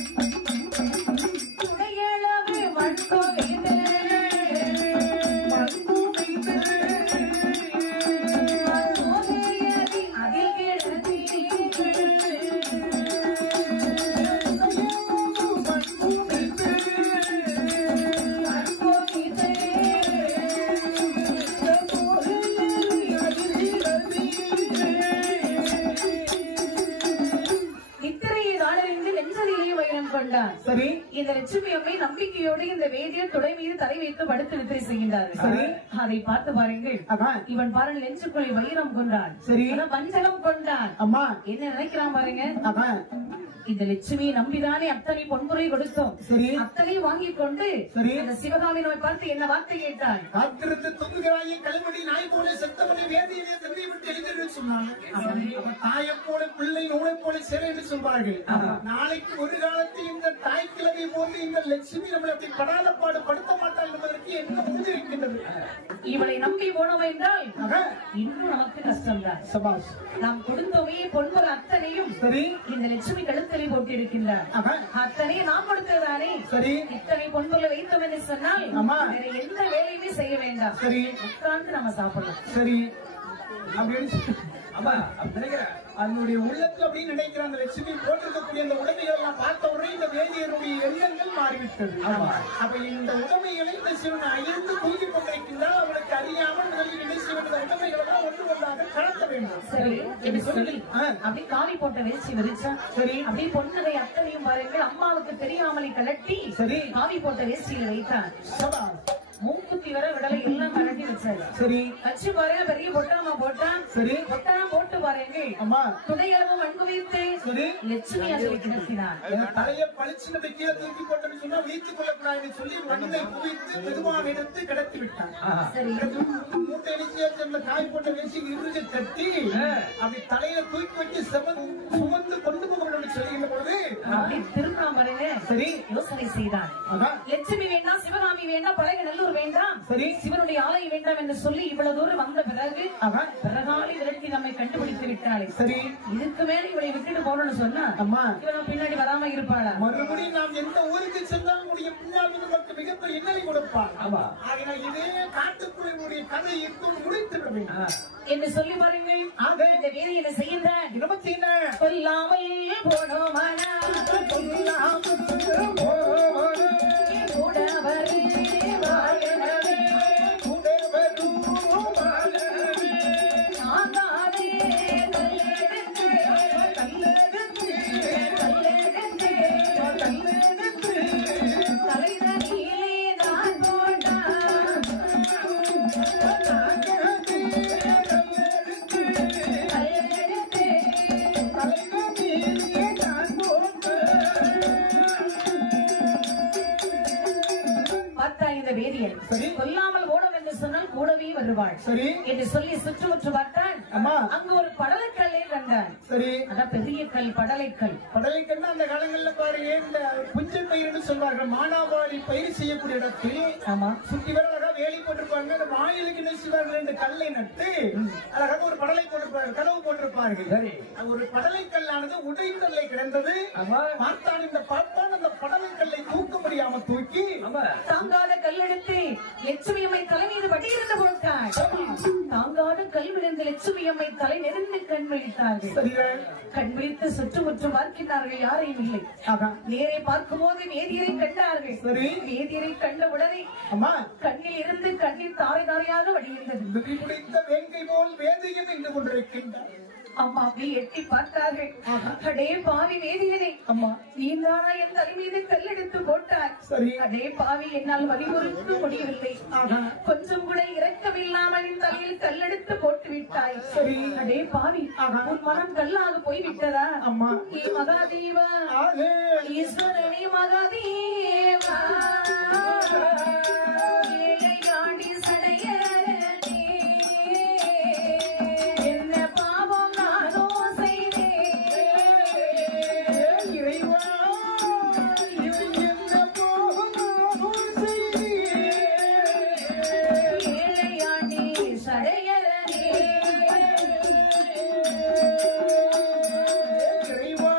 துணையளவு மண் கோவிது அதில் கிடத்தி கொண்டார். சரி இந்த லட்சுமி அம்மை நம்பிக்கையோடு இந்த வேதியர் தொடை மீது தலை வைத்து படுத்து நித்திரை செய்கின்றார்கள். சரி அதை பார்த்து பாருங்கள். இவன் பாருங்கள், நெஞ்சுக்குள்ளே வைரம் கொண்டான். சரி வஞ்சகம் கொண்டான். அம்மா என்ன நினைக்கிறான் பாருங்க. இந்த லட்சுமியை நம்பிதானே அத்தனை பொன்பொருளை கொடுத்தோம். சரி. அத்தனை வாங்கி கொண்டு சரி. அந்த சிவகாமி நோய் பார்த்து என்ன வார்த்தை கேட்டாய்? காத்திருந்து தொங்குகிறாயே கல்வடி நாய் போல செத்தவனை வேதியிலே திருடி விட்டு எழுதிட்டு சொன்னாங்க. தாயை போல பிள்ளை நூலை போல சிறை என்று சொல்வார்கள். நாளைக்கு ஒரு காலத்தில் இந்த தாய் கிழமை போது இந்த லட்சுமி நம்மளை அப்படி படாத பாடு படுத்த மாட்டாள் என்பதற்கு என்ன உறுதி இருக்கின்றது? இவளை நம்பி போனோம் என்றால் இன்னும் நமக்கு கஷ்டம்தான். சபாஷ். நாம் கொடுத்தவையே பொன்பொருள் அத்தனையும் சரி இந்த லட்சுமி கழுத்தலை போட்டு இருக்கின்றார். அத்தனை நாம் கொடுத்ததானே. சரி. இத்தனை பொன்பொருளை வைத்தோம் என்று சொன்னால் வேற எந்த வேலையுமே செய்ய வேண்டாம். சரி. உட்கார்ந்து நம்ம சாப்பிடலாம். சரி அப்படின்னு அதனுடைய உள்ளத்துல அப்படின்னு நினைக்கிற அந்த லட்சுமி போட்டிருக்கக்கூடிய அந்த உடைமைகள் எல்லாம் பார்த்த உடனே இந்த வேதியருடைய எண்ணங்கள் மாறிவிட்டது. அப்ப இந்த உடைமைகளை இந்த சிவன் அயர்ந்து தூக்கி கொண்டிருக்கின்றால் அவளுக்கு அறியாமல் முதலில் இந்த சிவன் உடைமைகள் எல்லாம் ஒன்று ஒன்றாக கலத்த வேண்டும். சரி என்று சொல்லி அப்படி காவி போட்ட வேஷ்டி விரிச்சா. சரி. அப்படி பொன்னகை அத்தனையும் பாருங்கள் அம்மாவுக்கு தெரியாமலை கலட்டி. சரி. காவி போட்ட வேஷ்டியில வைத்தார். மூக்குத்தி வர விடலை எல்லாம் கலட்டி வச்சாரு. சரி. வச்சு பாருங்க பெரிய பொட்டாமா போட்டான். சரி. பொட்டானா போட்டு பாருங்க அம்மா துணையளவு மண் வைத்து. சரி. லட்சுமி அசை கிடத்தினார். தலையை பளிச்சுனதை கீழே தூக்கி போட்டோம்னு சொன்னா வீட்டுக் கொள்ளக்கூடாதுன்னு சொல்லி மண்ணை குவித்து மெதுவாக எடுத்து கிடத்தி விட்டான். சரி. மூட்டை அடிச்சு அந்த காய் போட்ட வேசி இறுதி தட்டி அப்படி தலையில தூக்கி வச்சு சுமந்து கொண்டு போக வேண்டும் சொல்லுகின்ற பொழுது அப்படி திரும்ப பாருங்க. சரி. யோசனை செய்தான். லட்சுமி வேண்டாம், சிவகாமி வேண்டாம், பழைய நல்லூர் வேண்டாம், சரி, சிவனுடைய ஆலயம் வேண்டாம் என்று சொல்லி இவ்வளவு தூரம் வந்த பிறகு பிறகாலி விரட்டி நம்மை கண்டுபிடித்து விட்டாளே. சரி. இதுக்கு மேல இவளை விட்டுட்டு போறோம்னு சொன்னா அம்மா இவன் பின்னாடி வராம இருப்பாளா? மறுபடியும் நாம் எந்த ஊருக்கு சென்றாலும் உடைய பின்னாடி நமக்கு மிகப்பெரிய இன்னலை கொடுப்பாள். ஆகினால் இதே காட்டுக்குள்ளே கதை இருக்கும் முடித்து என்று சொல்லி பாருங்கள். இந்த வேலை என்ன செய்கின்றான்? கொல்லாமல் போனோமானா கொல்லாமல் ஓடும் என்று சொன்னால் கூடவே வருவாள். சரி என்று சொல்லி சுற்றுமுற்று பார்த்தான். அங்கு ஒரு படலைக்கல்லை கண்டான். சரி. அதான் பெரிய கல், படலைக்கல். படலைக்கல் அந்த காலங்களில் பாருங்க இந்த புஞ்சல் பயிர்னு சொல்வார்கள். மானாவாரி பயிர் செய்யக்கூடிய இடத்தில் ஆமா சுற்றி வர அழகா வேலி போட்டிருப்பாங்க. அந்த வாயிலுக்கு என்ன செய்வார்கள்? இந்த கல்லை நட்டு அழகாக ஒரு படலை போட்டிருப்பார்கள், கதவு போட்டிருப்பார்கள். சரி. ஒரு படலைக்கல்லானது உடைந்தல்லை கிடந்தது. பார்த்தான் இந்த பார்த்தான் அந்த படலைக்கல்லை தூக்க முடியாம தூக்கி தாங்காத கல்லெடுத்து லட்சுமி அம்மை தலை மீது வடியிருந்து போட்டாள். தாங்காத கல் விழுந்த லட்சுமி அம்மை தலை நெருங்கி கண் விழித்தார்கள். கண் விழித்து சுற்றுமுற்று பார்க்கிறார்கள், யாரையும் இல்லை. நேரை பார்க்கும் போது வேதியரை கண்டார்கள். வேதியரை கண்ட உடனே கண்ணில் இருந்து கண்ணில் தாரை தாரையாக வடிகின்றது. வேங்கை போல் வேதியை நின்று கொண்டிருக்கின்றார். அம்மா அப்படி எட்டி பார்த்தார்கள். அடே பாவி வேதியனை, அம்மா நீந்தானா என் தலை மீது கல்லெடுத்து போட்டார். சரி. அடே பாவி, என்னால் வழிமுறுக்க முடியவில்லை. கொஞ்சம் கூட இரக்கமில்லாமல் என் தலையில் கல்லெடுத்து போட்டு விட்டாய். சரி. அடே பாவி, உன் மனம் கல்லாக போய்விட்டதா? அம்மா ஏ மகாதேவா, ஈஸ்வரனே மகாதேவா, ஏழையாண்டி சடையரே, என்ன பாவம் நானோ செய்தேன். இறைவா, என்ன பாவம் நானோ செய்தேன். ஏழையாண்டி சடையரே, இறைவா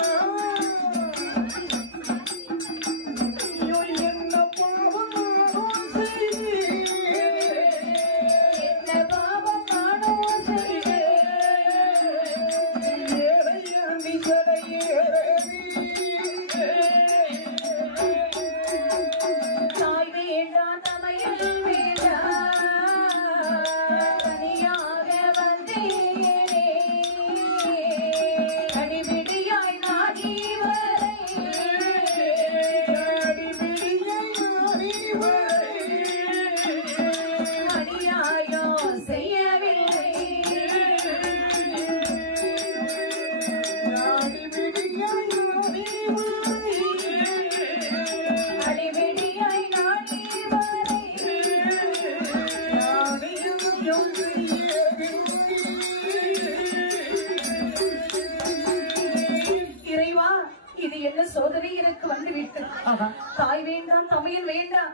வேண்டாம், தமையன் வேண்டாம்,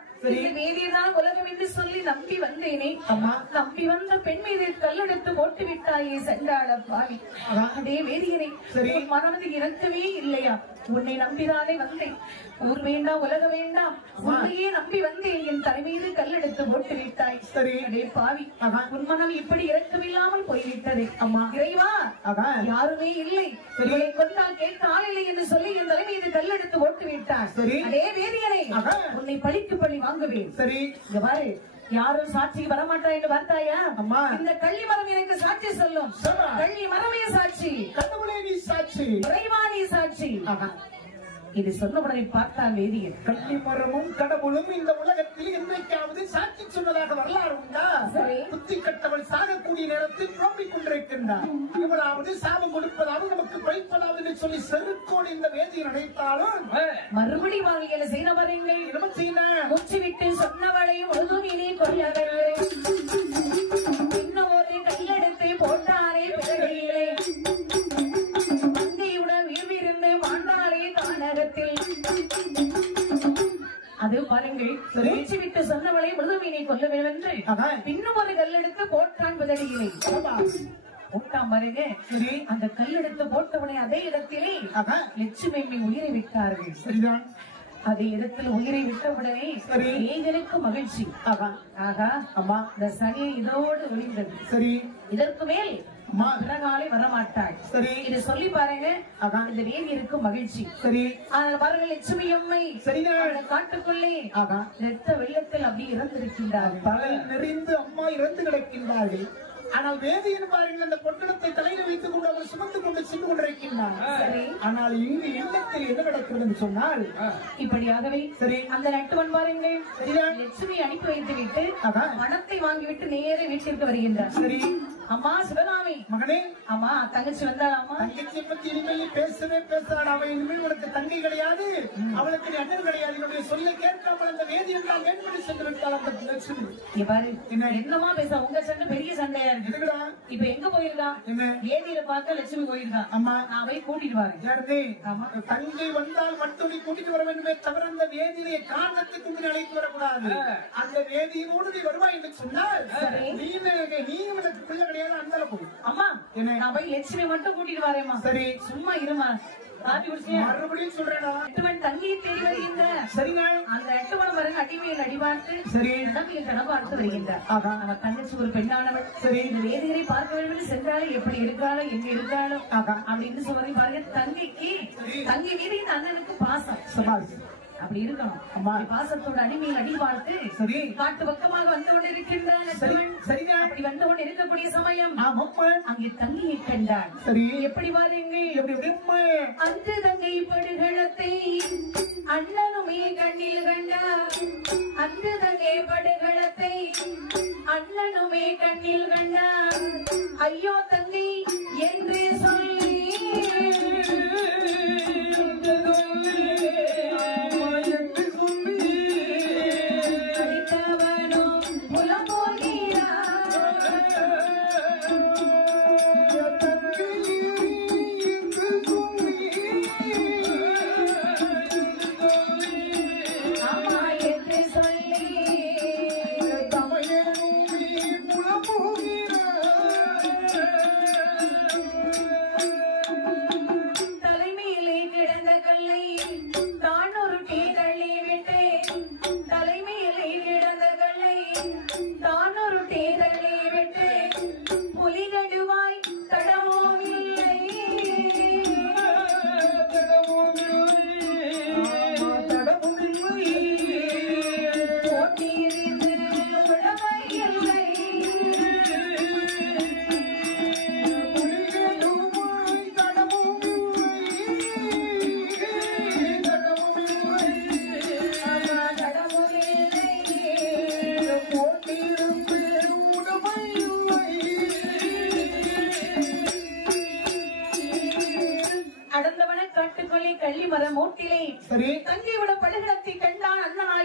வேதியதான் உலகம் என்று சொல்லி நம்பி வந்தேனே. நம்பி வந்த பெண் மீது கல்லெடுத்து போட்டு விட்டாயே செண்டாள பாவி. அதே வேதியனை மனது இறக்கவே இல்லையா? உன்னை நம்பிதானே வந்தேன். ஊர் வேண்டாம், உலக வேண்டாம், உன்னையே நம்பி வந்தேன். என் தலைமீது கல்லெடுத்து போட்டு விட்டாய். அதே பாவி, உன் மனம் இப்படி இறக்கமில்லாமல் போய்விட்டதே. அம்மா இறைவா, யாருமே இல்லை, கொண்டால் கேட்க ஆளில்லை என்று சொல்லி என் தலைமீது கல்லெடுத்து போட்டு விட்டார். அதே வேதியனை உன்னை பழிக்கு பழி வாங்குவேன். சரி, இங்க பாரு, யாரும் சாட்சிக்கு வரமாட்டா என்று பார்த்தாயா? அம்மா, இந்த கள்ளி மரம் எனக்கு சாட்சி சொல்லும். கள்ளி மரமே சாட்சி, கடவுளே நீ சாட்சி, இறைவா நீ சாட்சி. இது சொன்னவுடனே பார்த்தால் வேதியன், கள்ளி மரமும் கடவுளும் இந்த உலகத்தில் என்றைக்காவது சாட்சி சொன்னதாக வரலாறு உண்டா? புத்தி கட்டவள் சாகக்கூடிய நேரத்தில் புலம்பிக் கொண்டிருக்கின்றார். இவளாவது சாபம் கொடுப்பதாவது நமக்கு பழிப்பதாவது சொல்லி செருக்கோடு இந்த வேதியை நினைத்தாலும் மறுபடி வாங்கிய செய்தவர்கள் மூச்சு விட்டு சொன்னவளை முழுதும் இனி கொள்ளவில்லை. இன்னும் ஒரு கையெடுத்து போட்டாரே பிறகையிலே, மங்கையுடன் வீழ்விருந்து மாண்டாரே கானகத்தில். அது பாருங்கள், மூச்சு விட்டு சொன்னவளை முழுதுமீனை கொல்ல வேண்டும் என்று பின்னும் ஒரு கல்லெடுத்து போட்டான் பிதடியிலே. போட்டான் பாருங்க. அந்த கல்லெடுத்து போட்டவனை அதே இடத்திலே லட்சுமி உயிரை விட்டார்கள். சரிதான், அதே இடத்தில் உயிரை விட்டவுடனே ஏகனுக்கு மகிழ்ச்சி. ஆகா அம்மா, இந்த சனியை இதோடு ஒளிந்தது. சரி, இதற்கு மேல் பிறகாலை வரமாட்டாள். சரி, இதை சொல்லி பாருங்க. இந்த வேதியருக்கு மகிழ்ச்சி. சரி, ஆனால் பாருங்க, லட்சுமி அம்மை காட்டுக்குள்ளே ரத்த வெள்ளத்தில் அப்படி இறந்திருக்கின்றார். தலை நெறிந்து அம்மா இறந்து கிடக்கின்றார்கள். ஆனால் வேதியன் பாருங்கள், அந்த பொட்டணத்தை தலையில் வைத்துக் கொண்டு அவர் சுமந்து கொண்டு சென்று கொண்டிருக்கின்றார். ஆனால் இங்கு இல்லத்தில் என்ன நடக்கிறது என்று சொன்னால், இப்படியாகவே சரி, அந்த நட்டுவன் பாருங்கள், லட்சுமி அனுப்பி வைத்து விட்டு பணத்தை வாங்கிவிட்டு நேர வீட்டிற்கு வருகின்றார். சரி, அம்மா சிவகாமி மகனே, அம்மா தங்கச்சி வந்தாளாமா? தங்கச்சியை பத்தி இனிமேல் பேசவே பேசுறாள். அவன் இனிமேல் உனக்கு தங்கை கிடையாது, அவளுக்கு அண்ணன் கிடையாது. என்னுடைய சொல்ல கேட்காமல் அந்த வேதியன் தான் வேண்படி சென்று விட்டாள். அந்த லட்சுமி என்னமா பேச, உங்க சண்டை பெரிய சண்டையா இருக்கு. இப்ப எங்க போயிருக்கா? வேதியில பார்க்க லட்சுமி போயிருக்கா. அம்மா, நான் போய் கூட்டிட்டு வரேன். தங்கை வந்தால் மட்டும் நீ கூட்டிட்டு வர வேண்டுமே தவிர அந்த வேதியை காரணத்துக்கு முன்னாடி அழைத்து வரக்கூடாது. அந்த வேதியோடு நீ வருவாய் என்று சொன்னால் நீ உனக்கு பிள்ளை கிடையாது. அந்த அம்மா, நான் போய் லட்சுமி மட்டும் கூட்டிட்டு வரேம்மா. சரி, சும்மா இருமா. மறுபடியும் சொல்றேன், தங்கியை தேடி வருகின்ற. சரிங்க, அந்த எட்டுவன் பாருங்க, அடிமையில் அடிபார்த்து சரி இடமையில் கடப்பார்த்து வருகின்றார். நம்ம தங்கச்சி ஒரு பெண்ணானவள். சரி, இந்த வேதிகளை பார்க்க வேண்டும் சென்றாலே எப்படி இருக்காளோ எங்க இருக்காளோ அப்படின்னு சொல்லி பாருங்க. தங்கை மீது இந்த அண்ணனுக்கு பாசம் அப்படி இருக்கணும். அம்மா, பாசத்தோட அடிமையில் அடி பார்த்து சரி காட்டு பக்கமாக வந்து கொண்டிருக்கின்றான். அப்படி வந்து கொண்டு இருக்கக்கூடிய சமயம் அங்கே தங்கியை கண்டான். சரி, எப்படி பாருங்க, அந்த தங்கை படுகளத்தை அண்ணனுமே கண்ணில் கண்டார். அந்த தங்கை படுகளத்தை அண்ணனுமே கண்ணில் கண்டார். ஐயோ தங்கை என்று சொல்லி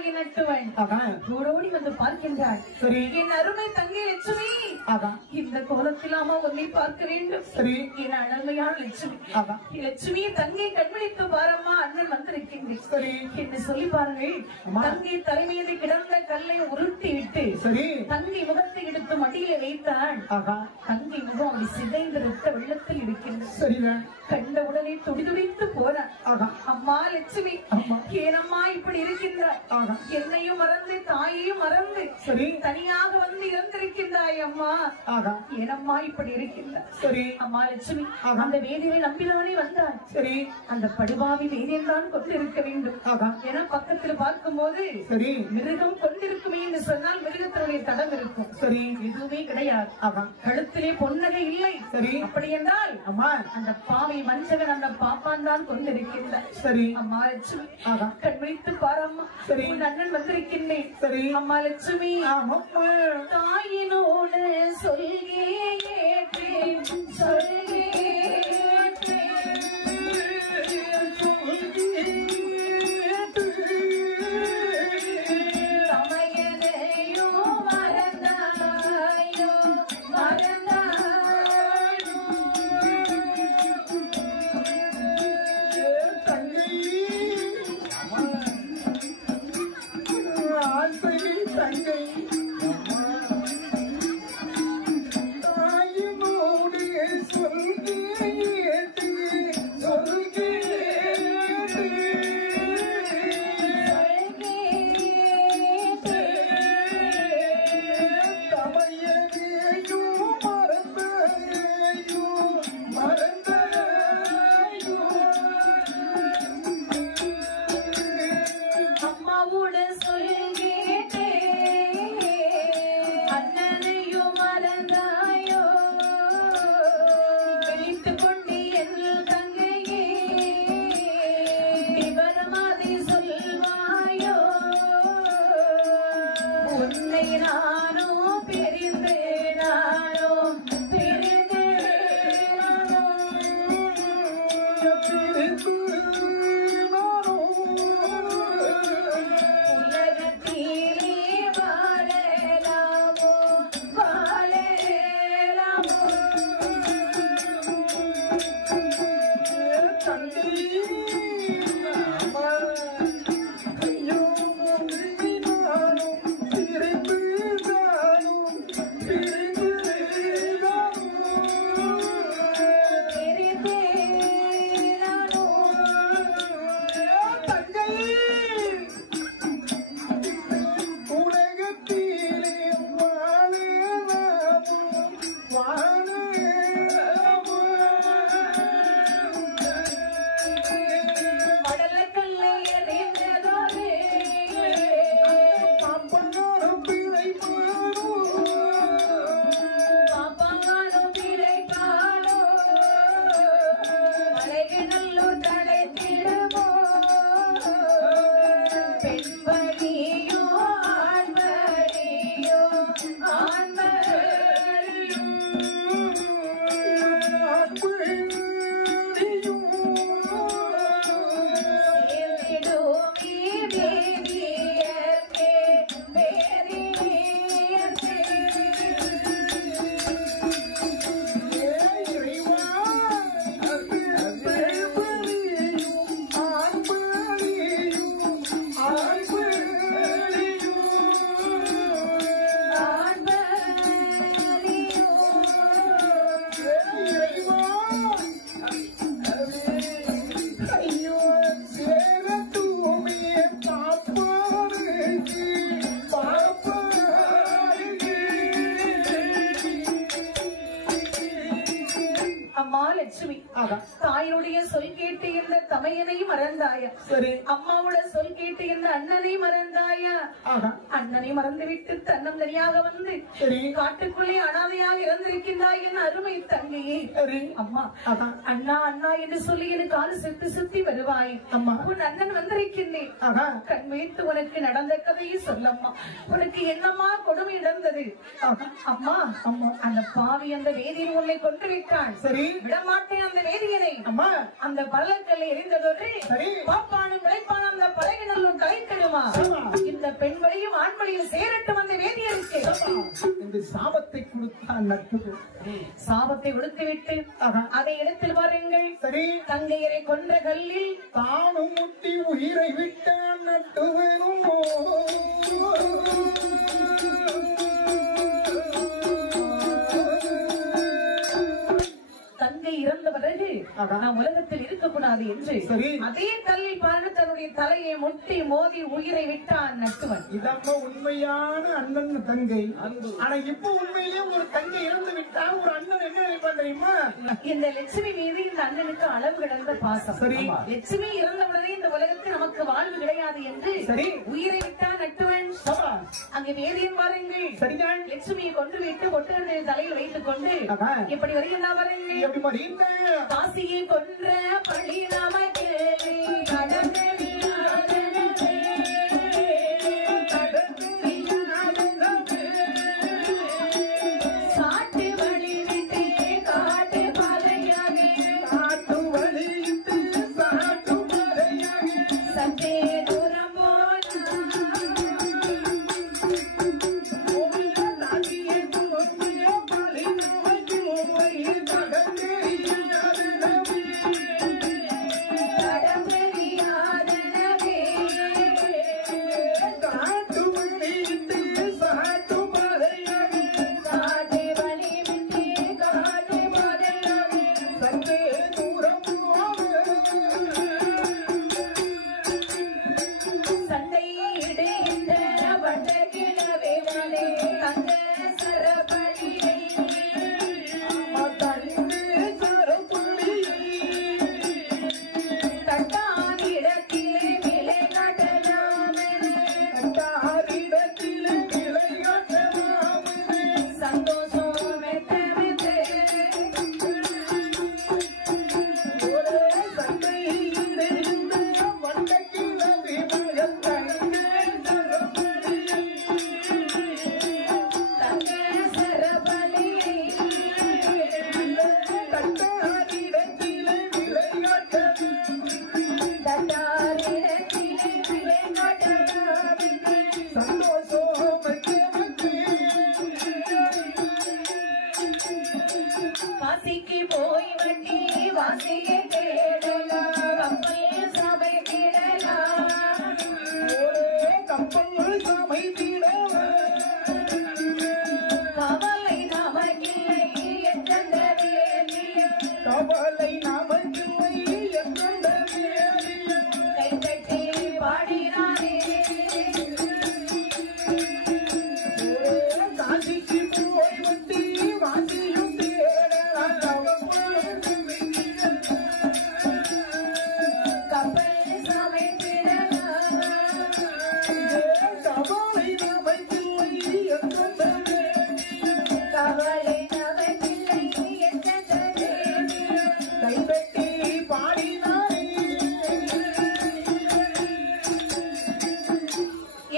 தாய் நட்டுவன் ஓடோடி வந்து பார்க்கின்றாள். என் அருமை தங்கை லட்சுமி, இந்த கோலத்தில் அம்மா உன்னை பார்க்க வேண்டும். என் அருமையான லட்சுமி, லட்சுமி தங்கை கண்மணித்து பாரம்மா, அண்ணன் வந்திருக்கின்றேன் என்று சொல்லி பாருங்கள். தங்கை தலைமீது கிடந்த கல்லை உருட்டி விட்டு தங்கை முகத்தை எடுத்து மடியில வைத்தான். தங்கை முகம் அப்படி சிதைந்து ரத்த வெள்ளத்தில் இருக்கின்றது. கண்ட உடனே துடிதுடித்து போனான். அம்மா லட்சுமி, ஏனம்மா இப்படி இருக்கின்றாய்? என்னையும் மறந்து தாயையும் மறந்து தனியாக வந்து இறந்திருக்கின்றாய் அம்மா. ஏனம்மா இப்படி இருக்கின்றாய்? அம்மா லட்சுமி, அந்த வேதியை நம்பினானே வந்தாய். அந்த படுபாவி வேதியன் தான் கொண்டு இருக்க வேண்டும். ஏன்னா பக்கத்தில் பார்க்கும் போது மிருகம் கொண்டிருக்குமே என்று சொன்னால் மிருகத்தினுடைய தடம் இருக்கும். எதுவுமே கிடையாது. கழுத்திலே பொன்னகை இல்லை. அப்படி என்றால் அம்மா அந்த பாவை மஞ்சகன் அந்த பாப்பான் தான் கொண்டிருக்கின்றார். அம்மா லட்சுமி, கண் வைத்து பாரம்மா, உன் அண்ணன் வந்திருக்கின்றேன். அம்மா லட்சுமி, தாயினோடு சொல்கேற்றேன் லட்சுமி தாயுடைய சொல் கேட்டு இருந்த தமையனை மறந்தாயா? சரி. அம்மாவோட சொல் கேட்டு இருந்த அண்ணனை மறந்தாயா? அண்ணனை மறந்துவிட்டு தன்னம் தனியாக வந்து காட்டுக்குள்ளே அனாதையாக இறந்திருக்கின்றாய் என் அருமை தங்கையே. அம்மா அண்ணா அண்ணா என்று சொல்லி எனக்கு கால் சுத்தி சுத்தி வருவாய். அம்மா உன் அண்ணன் வந்திருக்கின்றேன். கண் வைத்து உனக்கு நடந்த கதையை சொல்லம்மா. உனக்கு என்னம்மா கொடுமை நடந்தது? அம்மா அம்மா அந்த பாவி அந்த வேதியில் உன்னை கொண்டு விட்டான். சரி விடமா மாட்டேன் அந்த வேதியனை. அம்மா அந்த பள்ளக்கல்லை எரிந்ததொன்று சரி பாப்பானும் கலைப்பான அந்த பழகினல்லும் கலைக்கணுமா? இந்த பெண்களையும் ஆண்களையும் சேரட்டும் அந்த வேதியருக்கு. இந்த சாபத்தை கொடுத்தான் நட்பு. சாபத்தை கொடுத்துவிட்டு அதை இடத்தில் பாருங்கள். சரி தங்கையரை கொன்ற கல்லில் தானும் முட்டி உயிரை விட்டான் நட்டுவனும். தங்கை இறந்த பிறகு நாம் உலகத்தில் இருக்கக்கூடாது என்று அதே கல்லில் பாருங்க தன்னுடைய தலையை முட்டி மோதி உயிரை விட்டான் நட்டுவன். இதப்ப உண்மையான அண்ணன் தங்கை. ஆனா இப்ப உண்மையிலேயே ஒரு தங்கை இறந்து விட்டா ஒரு அண்ணன் என்ன நினைப்பான் தெரியுமா? இந்த லட்சுமி மீது இந்த அண்ணனுக்கு அளவு கிடந்த பாசம். சரி லட்சுமி இறந்தவுடனே இந்த உலகத்தில் நமக்கு வாழ்வு கிடையாது என்று சரி உயிரை விட்டான் நட்டுவன். அங்கே வேதியன் பாருங்கள். சரிதான் லட்சுமியை கொண்டு விட்டு ஒட்டு தலையில் வைத்துக் கொண்டு எப்படி வருகின்றா பாருங்கள். எப்படி மறிந்த காசியை கொன்ற பழி நமக்கு சாட்டு வழி விட்டு காட்டு பாதையாக காட்டு வழியிட்டு சாட்டு பாதையாக சற்றே தூரம் காசிக்கு போய் வண்டி வாசியை தேடலாம் கப்பல் சபை தேடலாம் கப்பல் சபை தேடலாம் கவலை நமக்கில்லை எந்தெந்த வேதியம் கவலை நமக்கில்லை எந்தெந்த வேதியம் கை தட்டி பாடினாரே காசிக்கு போய் வண்டி வாசியும் கப்பல் சபை தேடலாம் கவலை நமக்கில்லை எந்தெந்த வேதியம் கவலை நமக்கில்லை எந்தெந்த வேதியம் கைதட்டி பாடினாரே.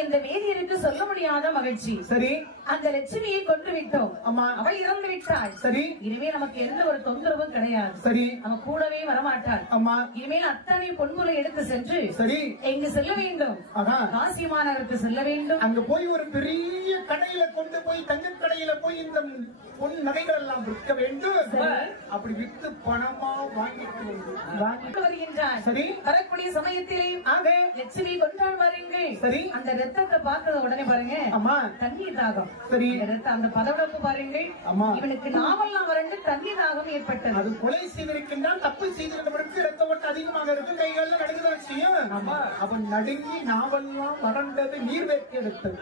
இந்த வேதியருக்கு சொல்ல முடியாத மகிழ்ச்சி. சரி அந்த லட்சுமியை கொண்டு விட்டோம். அம்மா அவள் இறந்து விட்டாள். சரி இனிமே நமக்கு எந்த ஒரு தொந்தரவும் கிடையாது. சரி நம்ம கூடவே வரமாட்டாள். அம்மா இனிமேல் அத்தனை பொன்பொருளை எடுத்து சென்று சரி எங்கு செல்ல வேண்டும்? காசி மாநகருக்கு செல்ல வேண்டும். அங்க போய் ஒரு பெரிய கடையில கொண்டு போய் தங்க கடையில போய் இந்த பொன் நகைகள் எல்லாம் விற்க வேண்டும். அப்படி வித்து பணமா வாங்கிட்டு வருகின்றார். சரி வரக்கூடிய சமயத்திலே ஆக லட்சுமி கொண்டாள் பாருங்கள். சரி அந்த ரத்தத்தை பார்த்தத உடனே பாருங்க அம்மா தண்ணீர் தாகம். சரி அந்த பதவிடப்பு பாருங்கள். அம்மா இவனுக்கு நாவெல்லாம் வறண்டு தண்ணீர் தாகம் ஏற்பட்டது. அது கொலை செய்திருக்கின்றான். தப்பு செய்திருந்தவனுக்கு ரத்த ஓட்டம் அதிகமாக இருக்கு. கைகால நடுங்கதான் செய்யும். அவன் நடுங்கி நாவெல்லாம் வறண்டது நீர் வேர்த்து எடுத்தது.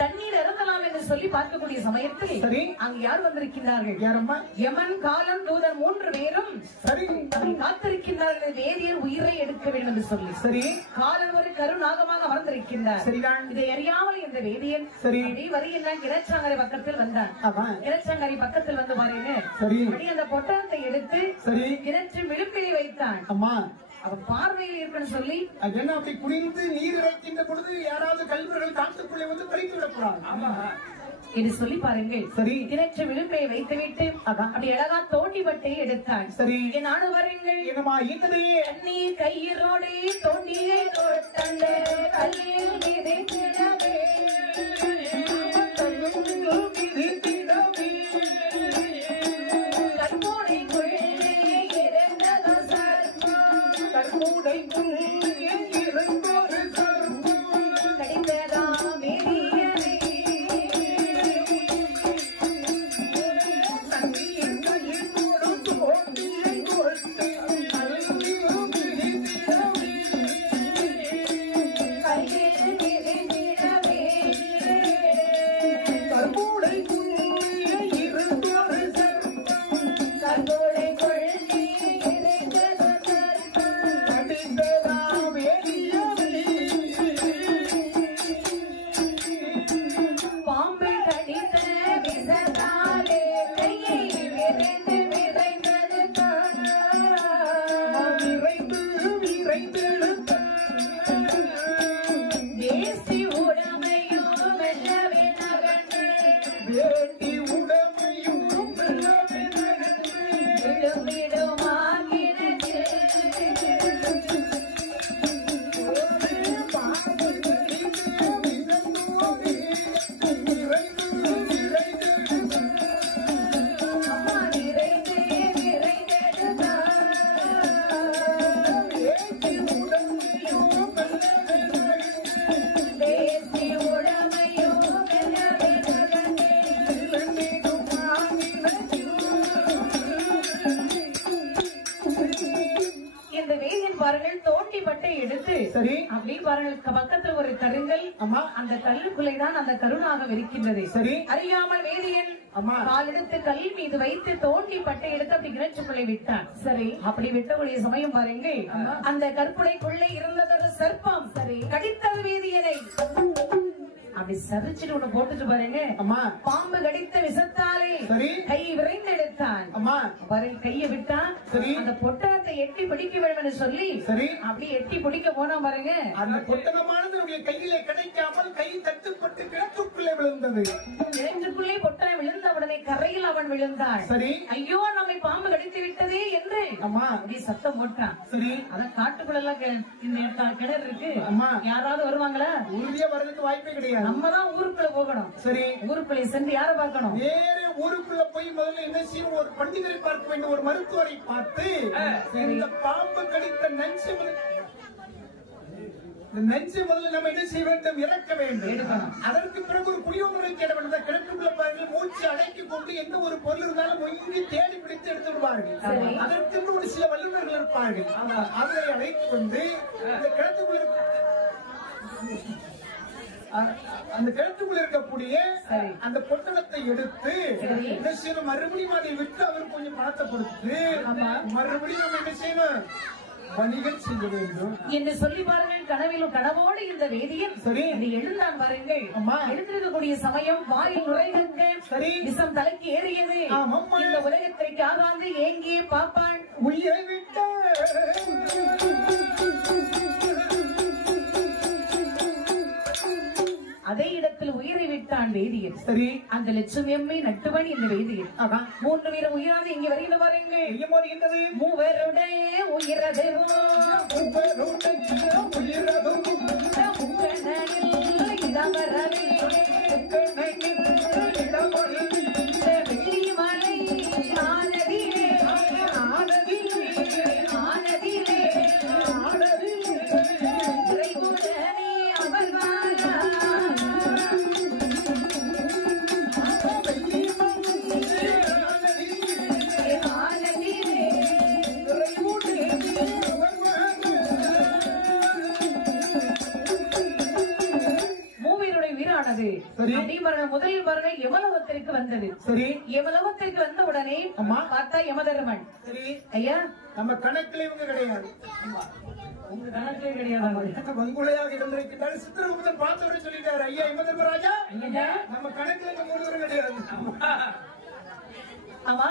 தண்ணீர் இறந்தலாம் என்று சொல்லி பார்க்கக்கூடிய சமயத்தில் சரி அங்கு யார் வந்திருக்கிறார்கள்? யாரம்மா? யமன் காலன் தூதர் 3 பேரும் சரி காத்திருக்கின்றார்கள். வேதியர் உயிரை எடுக்க வேண்டும் என்று சொல்லி. சரி காலன் ஒரு கருநாகமாக அமர்ந்திருக்கின்றார். சரிதான். இதை அறியாமல் இந்த வேதியன் சரி வருகின்றான். கிரச்சாங்கரை பக்கத்தில் வந்தான். கிரச்சாங்கரை பக்கத்தில் வந்து பாருங்க. சரி அந்த பொட்டலத்தை எடுத்து சரி கிணற்று விழுப்பிலே வைத்தான். அம்மா அவன் பார்வையில் இருக்குன்னு சொல்லி என்ன அப்படி குடிந்து நீர் இறைக்கின்ற பொழுது யாராவது கல்வர்கள் காட்டுக்குள்ளே வந்து பறித்து விடக்கூடாது. என்று சொல்லி பாருங்கள். சரி. கிணற்று விளிம்பை வைத்துவிட்டு அப்படி அழகா தோண்டி பட்டை எடுத்தான். சரி. நானும் வருங்கள். என்னமா ஈட்டதே தண்ணீர் கையிலோடு தோண்டியை தோட்டந்த கல்லில் விதைத்திடவே பக்கத்துல ஒரு கருங்கல். அந்த கல்லுக்குள்ளேதான் அந்த கருணாக இருக்கின்றது. சரி. அறியாமல் வேதியன் காலெடுத்து கல் மீது வைத்து தோண்டி பட்டை எடுத்து அப்படி கிணற்றுக்குள்ளே விட்டான். சரி. அப்படி விட்டக்கூடிய சமயம் பாருங்க, அந்த கற்புடைக்குள்ளே இருந்தது சர்ப்பம். சரி. கடித்தது வேதியனை அப்படி சரிச்சுட்டு ஒண்ணு போட்டுட்டு பாருங்க. பாம்பு கடித்த விஷத்தாலே கை விரைந்து எடுத்தான். கையை விட்டான். அந்த பொட்டகத்தை எட்டி பிடிக்க வேண்டும் சொல்லி அப்படி எட்டி பிடிக்க போனா பாருங்க, அந்த பொட்டகமானது கையில கிடைக்காமல் கை தட்டுப்பட்டு கிணற்றுக்குள்ளே விழுந்தது. கிணற்றுக்குள்ளே பொட்டகம் விழுந்த உடனே கரையில் அவன் விழுந்தான். சரி. ஐயோ நம்மை பாம்பு கடித்து விட்டதே என்று அப்படி சத்தம் போட்டான். சரி. அதான் காட்டுக்குள்ள கிணறு இருக்கு. யாராவது வருவாங்களா? உறுதியா வர்றதுக்கு வாய்ப்பே கிடையாது. நம்ம தான் ஊருக்குள்ள போகணும். சரி. ஊருக்குள்ளே சென்று யாரை பார்க்கணும்? வேற ஊருக்குள்ள போய் முதல்ல என்ன செய்யணும்? ஒரு பண்டிதரை பார்க்க வேண்டும், ஒரு மருத்துவரை பார்த்து இந்த பாம்பு கடித்த நஞ்சு முதல்ல நம்ம என்ன செய்ய வேண்டும்? இறக்க வேண்டும். அதற்கு பிறகு ஒரு குடியுரிமை தேட வேண்டும். கிணற்றுக்குள்ள பாருங்கள், மூச்சு அடைக்கி கொண்டு எந்த ஒரு பொருள் இருந்தாலும் ஒங்கி தேடி பிடித்து எடுத்து விடுவார்கள். அதற்கு ஒரு சில வல்லுநர்கள் இருப்பார்கள். அதை அழைத்துக் கொண்டு இந்த கிணற்றுக்குள்ள அந்த கிணற்றுக்குள்ள இருக்கக்கூடிய அந்த பொட்டலத்தை எடுத்து மறுபடியும் அதை விட்டு அவர் கொஞ்சம் பணத்தை கொடுத்து மறுபடியும் நம்ம என்ன செய்யணும்? வணிகம் செய்ய வேண்டும் என்று சொல்லி பாருங்கள். கனவோடு இந்த வேதியன் எழுந்தான் பாருங்கள். எழுந்திருக்கக்கூடிய சமயம் வாயில் நுரைகங்க விஷம் தலைக்கு ஏறியது. இந்த உலகத்திற்கு ஆகாந்து ஏங்கியே பாப்பான் உயிரை விட்ட அதே இடத்தில் உயிரை விட்டான் வேதியன். சரி. அந்த லட்சுமி அம்மை நட்டுவன் இந்த வேதியன். மூன்று வீரம் உயிராது இங்கே வருகிற பாருங்கள். மூவருடைய உயிரது முதல் பாருங்கள் யமலோகத்திற்கு வந்தது. சரி. யமலோகத்திற்கு வந்த உடனே பார்த்தா யமதர்மன். சரி. ஐயா நம்ம கணக்கில் இவங்க கிடையாது. உங்க கணக்கிலே கிடையாது. வங்குளையாக இருந்திருக்கிறார். சித்திரகுப்தன் பார்த்தவரை சொல்லிட்டாரு, ஐயா யமதர்மராஜா நம்ம கணக்கில் இந்த மூணு கிடையாது. ஆமா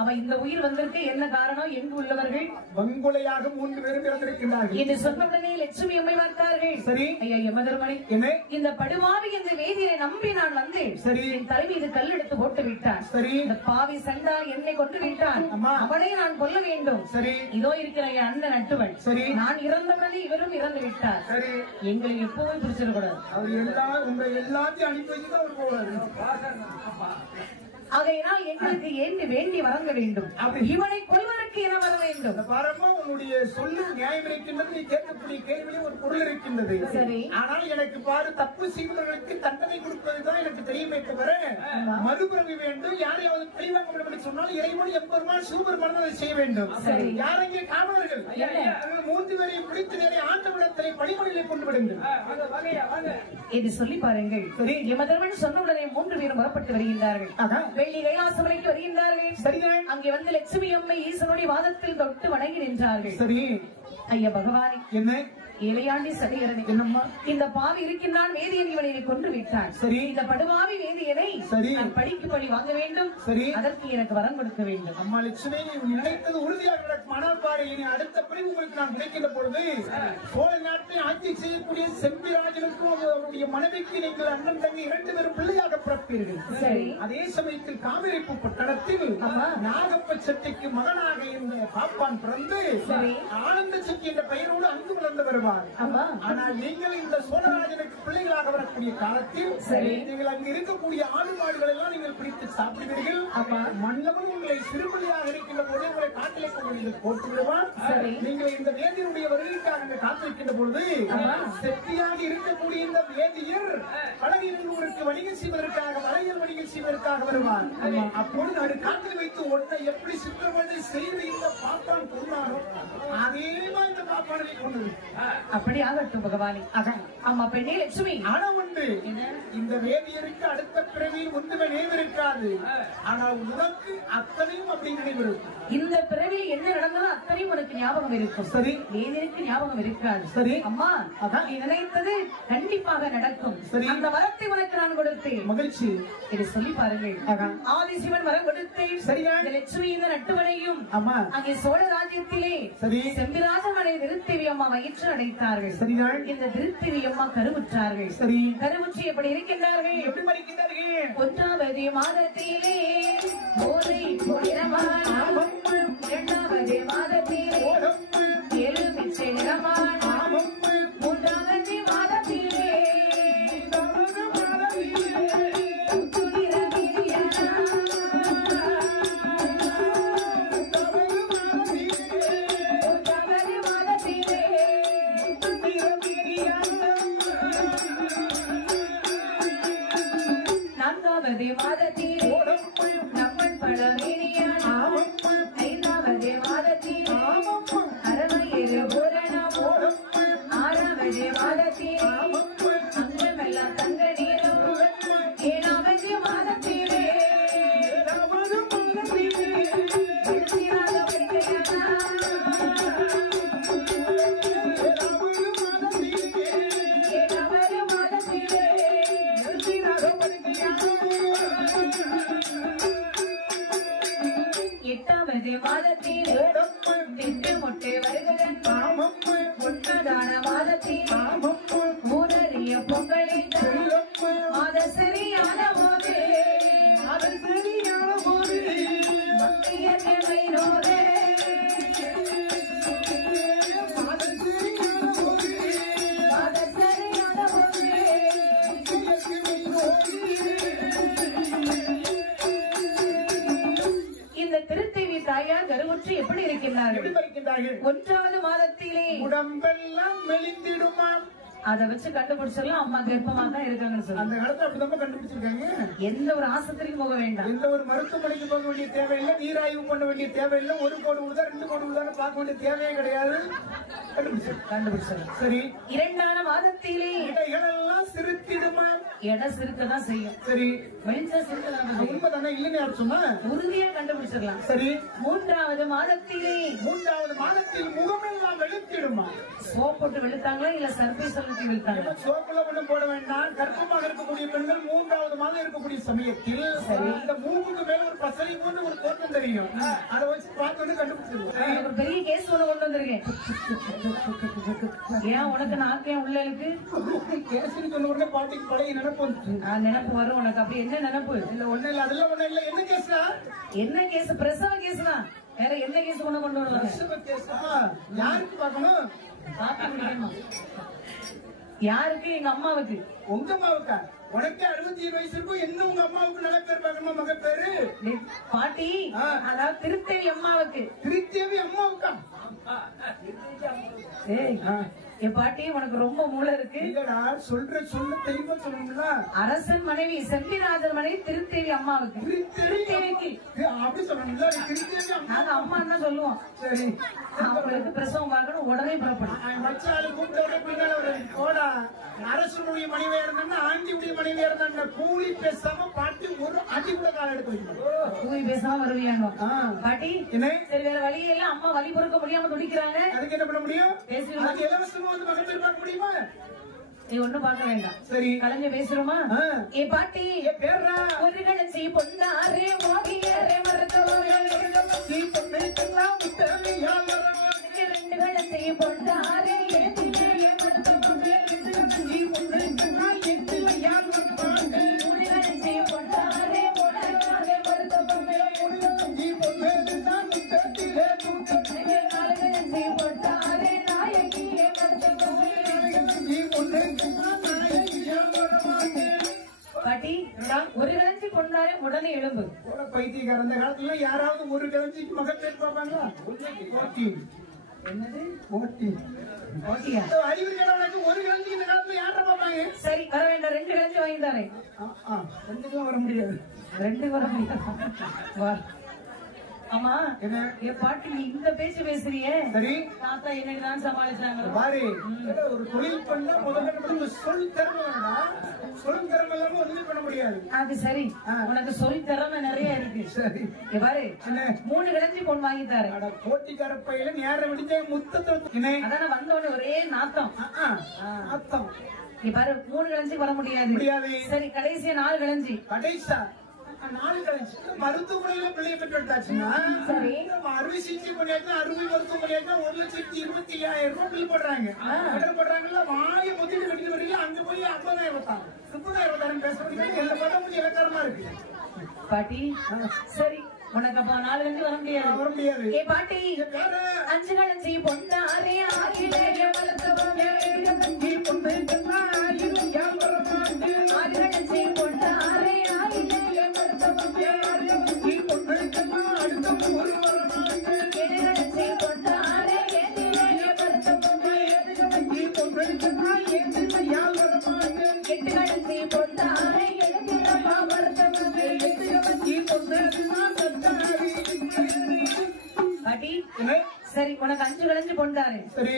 அவன் இந்த உயிர் வந்திருக்கு என்ன காரணம்? எங்கு உள்ளவர்கள்? வங்குலையாக 3 பேரும் பிறந்திருக்கின்றார்கள் என்று சொன்ன உடனே லட்சுமி அம்மை பார்த்தார்கள். சரி ஐயா யமதர்மனை, என்ன இந்த படுவாவி இந்த வேதியை நம்பி நான் வந்து சரி என் தலை மீது கல் எடுத்து போட்டு விட்டான். சரி இந்த பாவி சண்டா என்னை கொண்டு விட்டான். அவனை நான் கொல்ல வேண்டும். சரி இதோ இருக்கிற என் அண்ணன் நட்டுவன். சரி நான் இறந்தவுடனே இவரும் இறந்து விட்டார். சரி எங்களை எப்பவும் பிடிச்சிடக்கூடாது. அவர் உங்க எல்லாத்தையும் அனுப்பி வச்சுதான் அவர் போவாரு. ஆகையினால் எங்களுக்கு ஏண்டி வேண்டி வழங்க வேண்டும். இவனை கொள்வதற்கு என வர வேண்டும். பாரமா உன்னுடைய சொல்லு நியாயம் இருக்கின்றது. நீ கேட்கக்கூடிய கேள்வியிலே ஒரு பொருள் இருக்கின்றது. சரி. ஆனால் எனக்கு பாரு, தப்பு செய்வதற்கு தண்டனை கொடுப்பதுதான் எனக்கு தெரியுமே தவிர மறுபிறவி வேண்டும், யாரையாவது பழிவாங்க வேண்டும் என்று சொன்னால் இறைவன் எம்பெருமான் சிவபெருமான் அதை செய்ய வேண்டும். யார் இங்கே காவலர்கள் 3 பேரை பிடித்து நேரே ஆண்டவனத்தை பணிமொழிகளை கொண்டு விடுங்கள் என்று சொல்லி பாருங்கள். யமதர்மன் சொன்ன உடனே 3 பேரும் புறப்பட்டு வருகின்றார்கள். வெள்ளி கைலாசமலைக்கு வருகின்றார்கள். அங்கே வந்து லட்சுமி அம்மை ஈசனுடைய வாதத்தில் தொட்டு வணங்கி நின்றார்கள். சரி ஐயா பகவானே, என்ன ஏழையாண்டி சடையரனை, என்னம்மா இந்த பாவி இருக்கின்றான், வேதியன் இவனை கொன்று விட்டான். சரி இந்த படுபாவி வேதியனை நான் படிக்கு பழி வாங்க வேண்டும். சரி அதற்கு எனக்கு வரம் கொடுக்க வேண்டும். அம்மா லட்சுமி, நினைத்தது உறுதியாக நடக்கும். ஆனால் பாரு, இனி அடுத்த பிரிவு உங்களுக்கு நான் கிடைக்கின்ற பொழுது சோழ நாட்டை ஆட்சி செய்யக்கூடிய செம்பிராஜனுக்கும் அவருடைய மனைவிக்கு நீங்கள் அண்ணன் தங்கி 2 பேரும் பிள்ளையாக பிறப்பீர்கள். சரி. அதே சமயத்தில் காவிரிப்பு பட்டணத்தில் நாகப்ப செட்டிக்கு மகனாக இருந்த பாப்பான் பிறந்து ஆனந்த செட்டி என்ற பெயரோடு அங்கு வளர்ந்து வருவார். ஆனால் நீங்கள் இந்த சோழராஜனுக்கு பிள்ளைகளாக வரக்கூடிய காலத்தில் நீங்கள் அங்கு இருக்கக்கூடிய ஆடு மாடுகள் எல்லாம் நீங்கள் பிடித்து சாப்பிடுவீர்கள். மன்னவன் உங்களை சிறுபிள்ளையாக இருக்கின்ற போது உங்களை காட்டிலே கொண்டு நீங்கள் போட்டு விடுவார். நீங்கள் இந்த வேதியருடைய வருகைக்காக காத்திருக்கின்ற பொழுது செட்டியாக இருக்கக்கூடிய இந்த வேதியர் பழகினூருக்கு வணிகம் செய்வதற்காக வளையல் வணிகம் செய்வதற்காக வருவார். அப்பொழுது அது காட்டில் வைத்து ஒன்றை எப்படி சித்திரவதை செய்து இந்த பாப்பான் கொண்டாரோ அதே மாதிரி இந்த பாப்பானை கொண்டது. அப்படி ஆகட்டும் பகவானி. அம்மா பெண்ணே லட்சுமி, ஆனா உண்டு, இந்த வேதியருக்கு அடுத்த பிறவியில் ஒன்றுமே நினைவிருக்காது. ஆனால் உனக்கு அத்தனையும் அப்படி நினைவிருக்கும். இந்த பிறவியில் என்ன நடந்தாலும் அத்தனையும் உனக்கு ஞாபகம் இருக்கும். சரி, வேதியருக்கு ஞாபகம் இருக்காது. சரி அம்மா, நீ நினைத்தது கண்டிப்பாக நடக்கும். சரி, அந்த வரத்தை உனக்கு நான் கொடுத்தேன். மகிழ்ச்சி. இதை சொல்லி பாருங்கள். ஆதிசிவன் வரம் கொடுத்தேன். சரியா? லட்சுமி இந்த நட்டுவனையும் அம்மா அங்கே சோழ ராஜ்யத்திலே செம்பிராஜமனை திருத்தேவி அம்மா வயிற்று அடைத்தார்கள். சரிதான். இந்த திருத்தேவி அம்மா கருவுற்றார்கள். சரி, கருவுற்றி எப்படி இருக்கின்றார்கள்? எப்படி மறிக்கின்றார்கள்? 1வது மாதத்திலே போதை பொழிரமான 2வது மாதத்திலே எலுமிச்சை நிறமான 3வது மாதத்திலே துளிர பிரியானா 3வது மாதத்திலே துளிர பிரியானா 4வது மாதத்திலே நம்மள் பழமேனியான 5வது மாதத்திலே அரவையரு பூரணம் 6வது மாதத்திலே அங்கமெல்லாம் தங்க நீரும் 7வது மாதத்திலே எழுத்திராக படிக்கையானா 7வது மாதத்திலே எழுத்திராக படிக்கையானா 8வது மாதத்திலே திட்டு மொட்டை வருகிறன் 9தான மாதத்திலே மூடறிய பொங்கலின் மாத சரியான போது மத்திய தேவையினோடு மாத சரியான போது இந்த திருத்தேவி தாயார் கருவுற்று எப்படி இருக்கின்றார்கள்? 1வது மாதத்திலே உடம்பெல்லாம் மெலிந்திடுமா? அதை வச்சு கண்டுபிடிச்சலாம் அம்மா கர்ப்பமாக தான் இருக்காங்கன்னு சொல்லி அந்த காலத்துல அப்படிதான் கண்டுபிடிச்சிருக்காங்க. எந்த ஒரு ஆஸ்பத்திரிக்கும் போக வேண்டாம், எந்த ஒரு மருத்துவமனைக்கு போக வேண்டிய தேவையில்லை, நீராய்வு பண்ண வேண்டிய தேவையில்லை, 1 கோடி உள்ளதா 2 கோடி உள்ளதா பார்க்க வேண்டிய தேவையே கிடையாது. கண்டுபிடிச்சலாம். சரி, 2வது மாதத்திலே இடைகளெல்லாம் சிறுத்திடுமா? இடம் சிறுக்கதான் செய்யும். சரி, வெளிச்சம் சிறுக்கதான் உண்மைதானே? இல்லைன்னு யார் சொன்னா? உறுதியா கண்டுபிடிச்சிடலாம். சரி, மூன்றாவது மாதத்தில் முகமெல்லாம் வெளுத்திடுமா? சோப் போட்டு வெளுத்தாங்களா இல்ல சர்ஃபை சொல்லி வெளுத்தாங்களா? சோப்புல ஒண்ணும் போட வேண்டாம். கர்ப்பமாக இருக்கக்கூடிய பெண்கள் 3வது மாதம் இருக்கக்கூடிய சமயத்தில் இந்த மூக்குக்கு மேல ஒரு பசலை போட்டு ஒரு தோட்டம் தெரியும். அதை வச்சு பார்த்து கண்டுபிடிச்சிருவோம். ஒரு பெரிய கேஸ் ஒண்ணு கொண்டு வந்திருக்கேன். ஏன் உனக்கு நாக்கே உள்ள இருக்கு? கேஸ்னு சொன்ன உடனே பாட்டிக்கு பழைய நினைப்பு நினைப்பு வரும் உனக்கு. அப்படி என்ன நினைப்பு? இல்ல ஒண்ணு இல்ல, அதெல்லாம் ஒண்ணு இல்ல. என்ன கேஸ்னா? என்ன கேஸ்? பிரசவ கேஸ் தான். வேற என்ன கேஸ் கொண்டு வருவாங்க? பிரசவ கேஸா? யாருக்கு பார்க்கணும்? பார்க்க முடியுமா? யாருக்கு? எங்க அம்மாவுக்கு. உங்க அம்மாவுக்கா? உனக்கு 67 வயசு இருக்கும். என்ன உங்க அம்மாவுக்கு நல்ல பேர் பார்க்கணுமா? மக பேரு பாட்டி, அதாவது திருத்தேவி அம்மாவுக்கு. திருத்தேவி அம்மாவுக்கா? என் பாட்டி உனக்கு ரொம்ப மூளை இருக்கு. இல்லடா, சொல்ற தெளிவா சொல்லணும்ல. அரசன் மனைவி செம்பிராஜர் மனைவி திருத்தேவி அம்மாவுக்கு. திருத்தேவிக்கு அப்படி சொல்லணும்ல. திருத்தேவி நாங்க அம்மா தான் சொல்லுவோம். சரி, அவங்களுக்கு பிரசவம் பார்க்கணும், உடனே புறப்படும். மச்சாலு கூப்பிட்டோட பின்னால ஒரு போடா. அரசனுடைய மனைவியா இருந்தா ஆண்டியுடைய மனைவியா இருந்தா கூலி பேசாம பாட்டி ஒரு அடி கூட கால எடுத்து வைக்கணும். கூலி பேசாம வருவியாங்க பாட்டி. என்ன? சரி, வேற வழி இல்ல. அம்மா வலி பொறுக்க முடியாம துடிக்கிறாங்க. அதுக்கு என்ன பண்ண முடியும்? பேசுவோம். இலவசமா வந்து மகன் பேர் பார்க்க முடியுமா? நீ ஒண்ணும் பார்க்க வேண்டாம். சரி, கலைஞ்ச பேசுறோமா? ஏ பாட்டி, பேர்ரா ஒரு கலச்சி பொன்னாரே ஓகியரே மரத்தோரே நீ பொன்னைக்கெல்லாம் முத்தமிழா மரம். 2 கலச்சி பொன்னாரே ஏத்தியே மரத்தோரே நீ பொன்னைக்கெல்லாம் எத்தியா மரம். 3 கலச்சி பொன்னாரே ஓடரே மரத்தோரே நீ பொன்னைக்கெல்லாம் முத்தத்திலே தூத்து. 4 கலச்சி பொன்னாரே நாயகியே மரத்தோரே நீ பொன்னைக்கெல்லாம் நாயகியா மரமானே. பாட்டி, ஒரு கலச்சி பொன்னாரே உடனே எழும்பு. பைத்தியக்கார. அந்த காலத்துல யாராவது ஒரு கிழஞ்சிக்கு மகன் பேர் பார்ப்பாங்களா? என்னது ஓட்டி? ஓட்டியா? அறிவு கேட்டவனுக்கு ஒரு கிழஞ்சிக்கு இந்த காலத்துல யார பார்ப்பாங்க? சரி, வர வேண்டாம். 2 கலச்சி வாங்கி தரேன். 2க்கும் வர முடியாது. 2 வர முடியாது. ஆமா, என் பாட்டி நீ இந்த பேச்சு பேசுறிய. சரி, தாத்தா என்னதான் சமாளிச்சாங்க பாரு. ஒரு தொழில் பண்ணா முதல்ல சொல் திறமை வேணாம். சொல் திறமை இல்லாம ஒண்ணுமே பண்ண முடியாது. அது சரி, உனக்கு சொல் திறமை நிறைய இருக்கு. சரி, பாரு, 3 கலஞ்சி பொண்ணு வாங்கி தரேன். போட்டிக்கார பையில நேரம் விடிஞ்ச முத்தத்தை அதான வந்தோடனே ஒரே நாத்தம். அர்த்தம் நீ பாரு, 3 கலஞ்சி வர முடியாது. சரி, கடைசியா 4 கலஞ்சி. கடைசா 4 கலஞ்சி மருத்துவமனையில பிள்ளைய பெற்று எடுத்தாச்சுன்னா அறுவை சிகிச்சை பண்ணியாச்சு. அறுவை மருத்துவமனையாச்சுன்னா 1,25,000 ரூபாய் பில் போடுறாங்க. போடுறாங்கல்ல, வாயை முத்திட்டு கட்டிட்டு வரீங்க. அங்க போய் 50,000 தான் 30,000 பேச முடியாது. எந்த படம் கொஞ்சம் இலக்காரமா இருக்கு பாட்டி. சரி, உனக்கு அப்ப 4 கலஞ்சி வர முடியாது. ஏ பாட்டி, 5 கலஞ்சி பொன்னாரே ஆகிலேயே வளர்த்தவனே பொண்ணு கண்ணாயிரும் யாமரமாண்டு 6 கலஞ்சி பொன்னாரே ஆகிலேயே வளர்த்தவனே பொண்ணு கண்ணா அடுத்த ஒரு வரமாண்டு 7 கலஞ்சி பொன்னாரே ஏதிலேயே வளர்த்தவனே பொண்ணு கண்ணா ஏதில யாமரமாண்டு 8 கலஞ்சி பொன்னாரே ஏதில வளர்த்தவனே 8 கலஞ்சி பொண்ணு பாட்டி. சரி, உனக்கு 5 கலஞ்சி பொண்டாரு. சரி,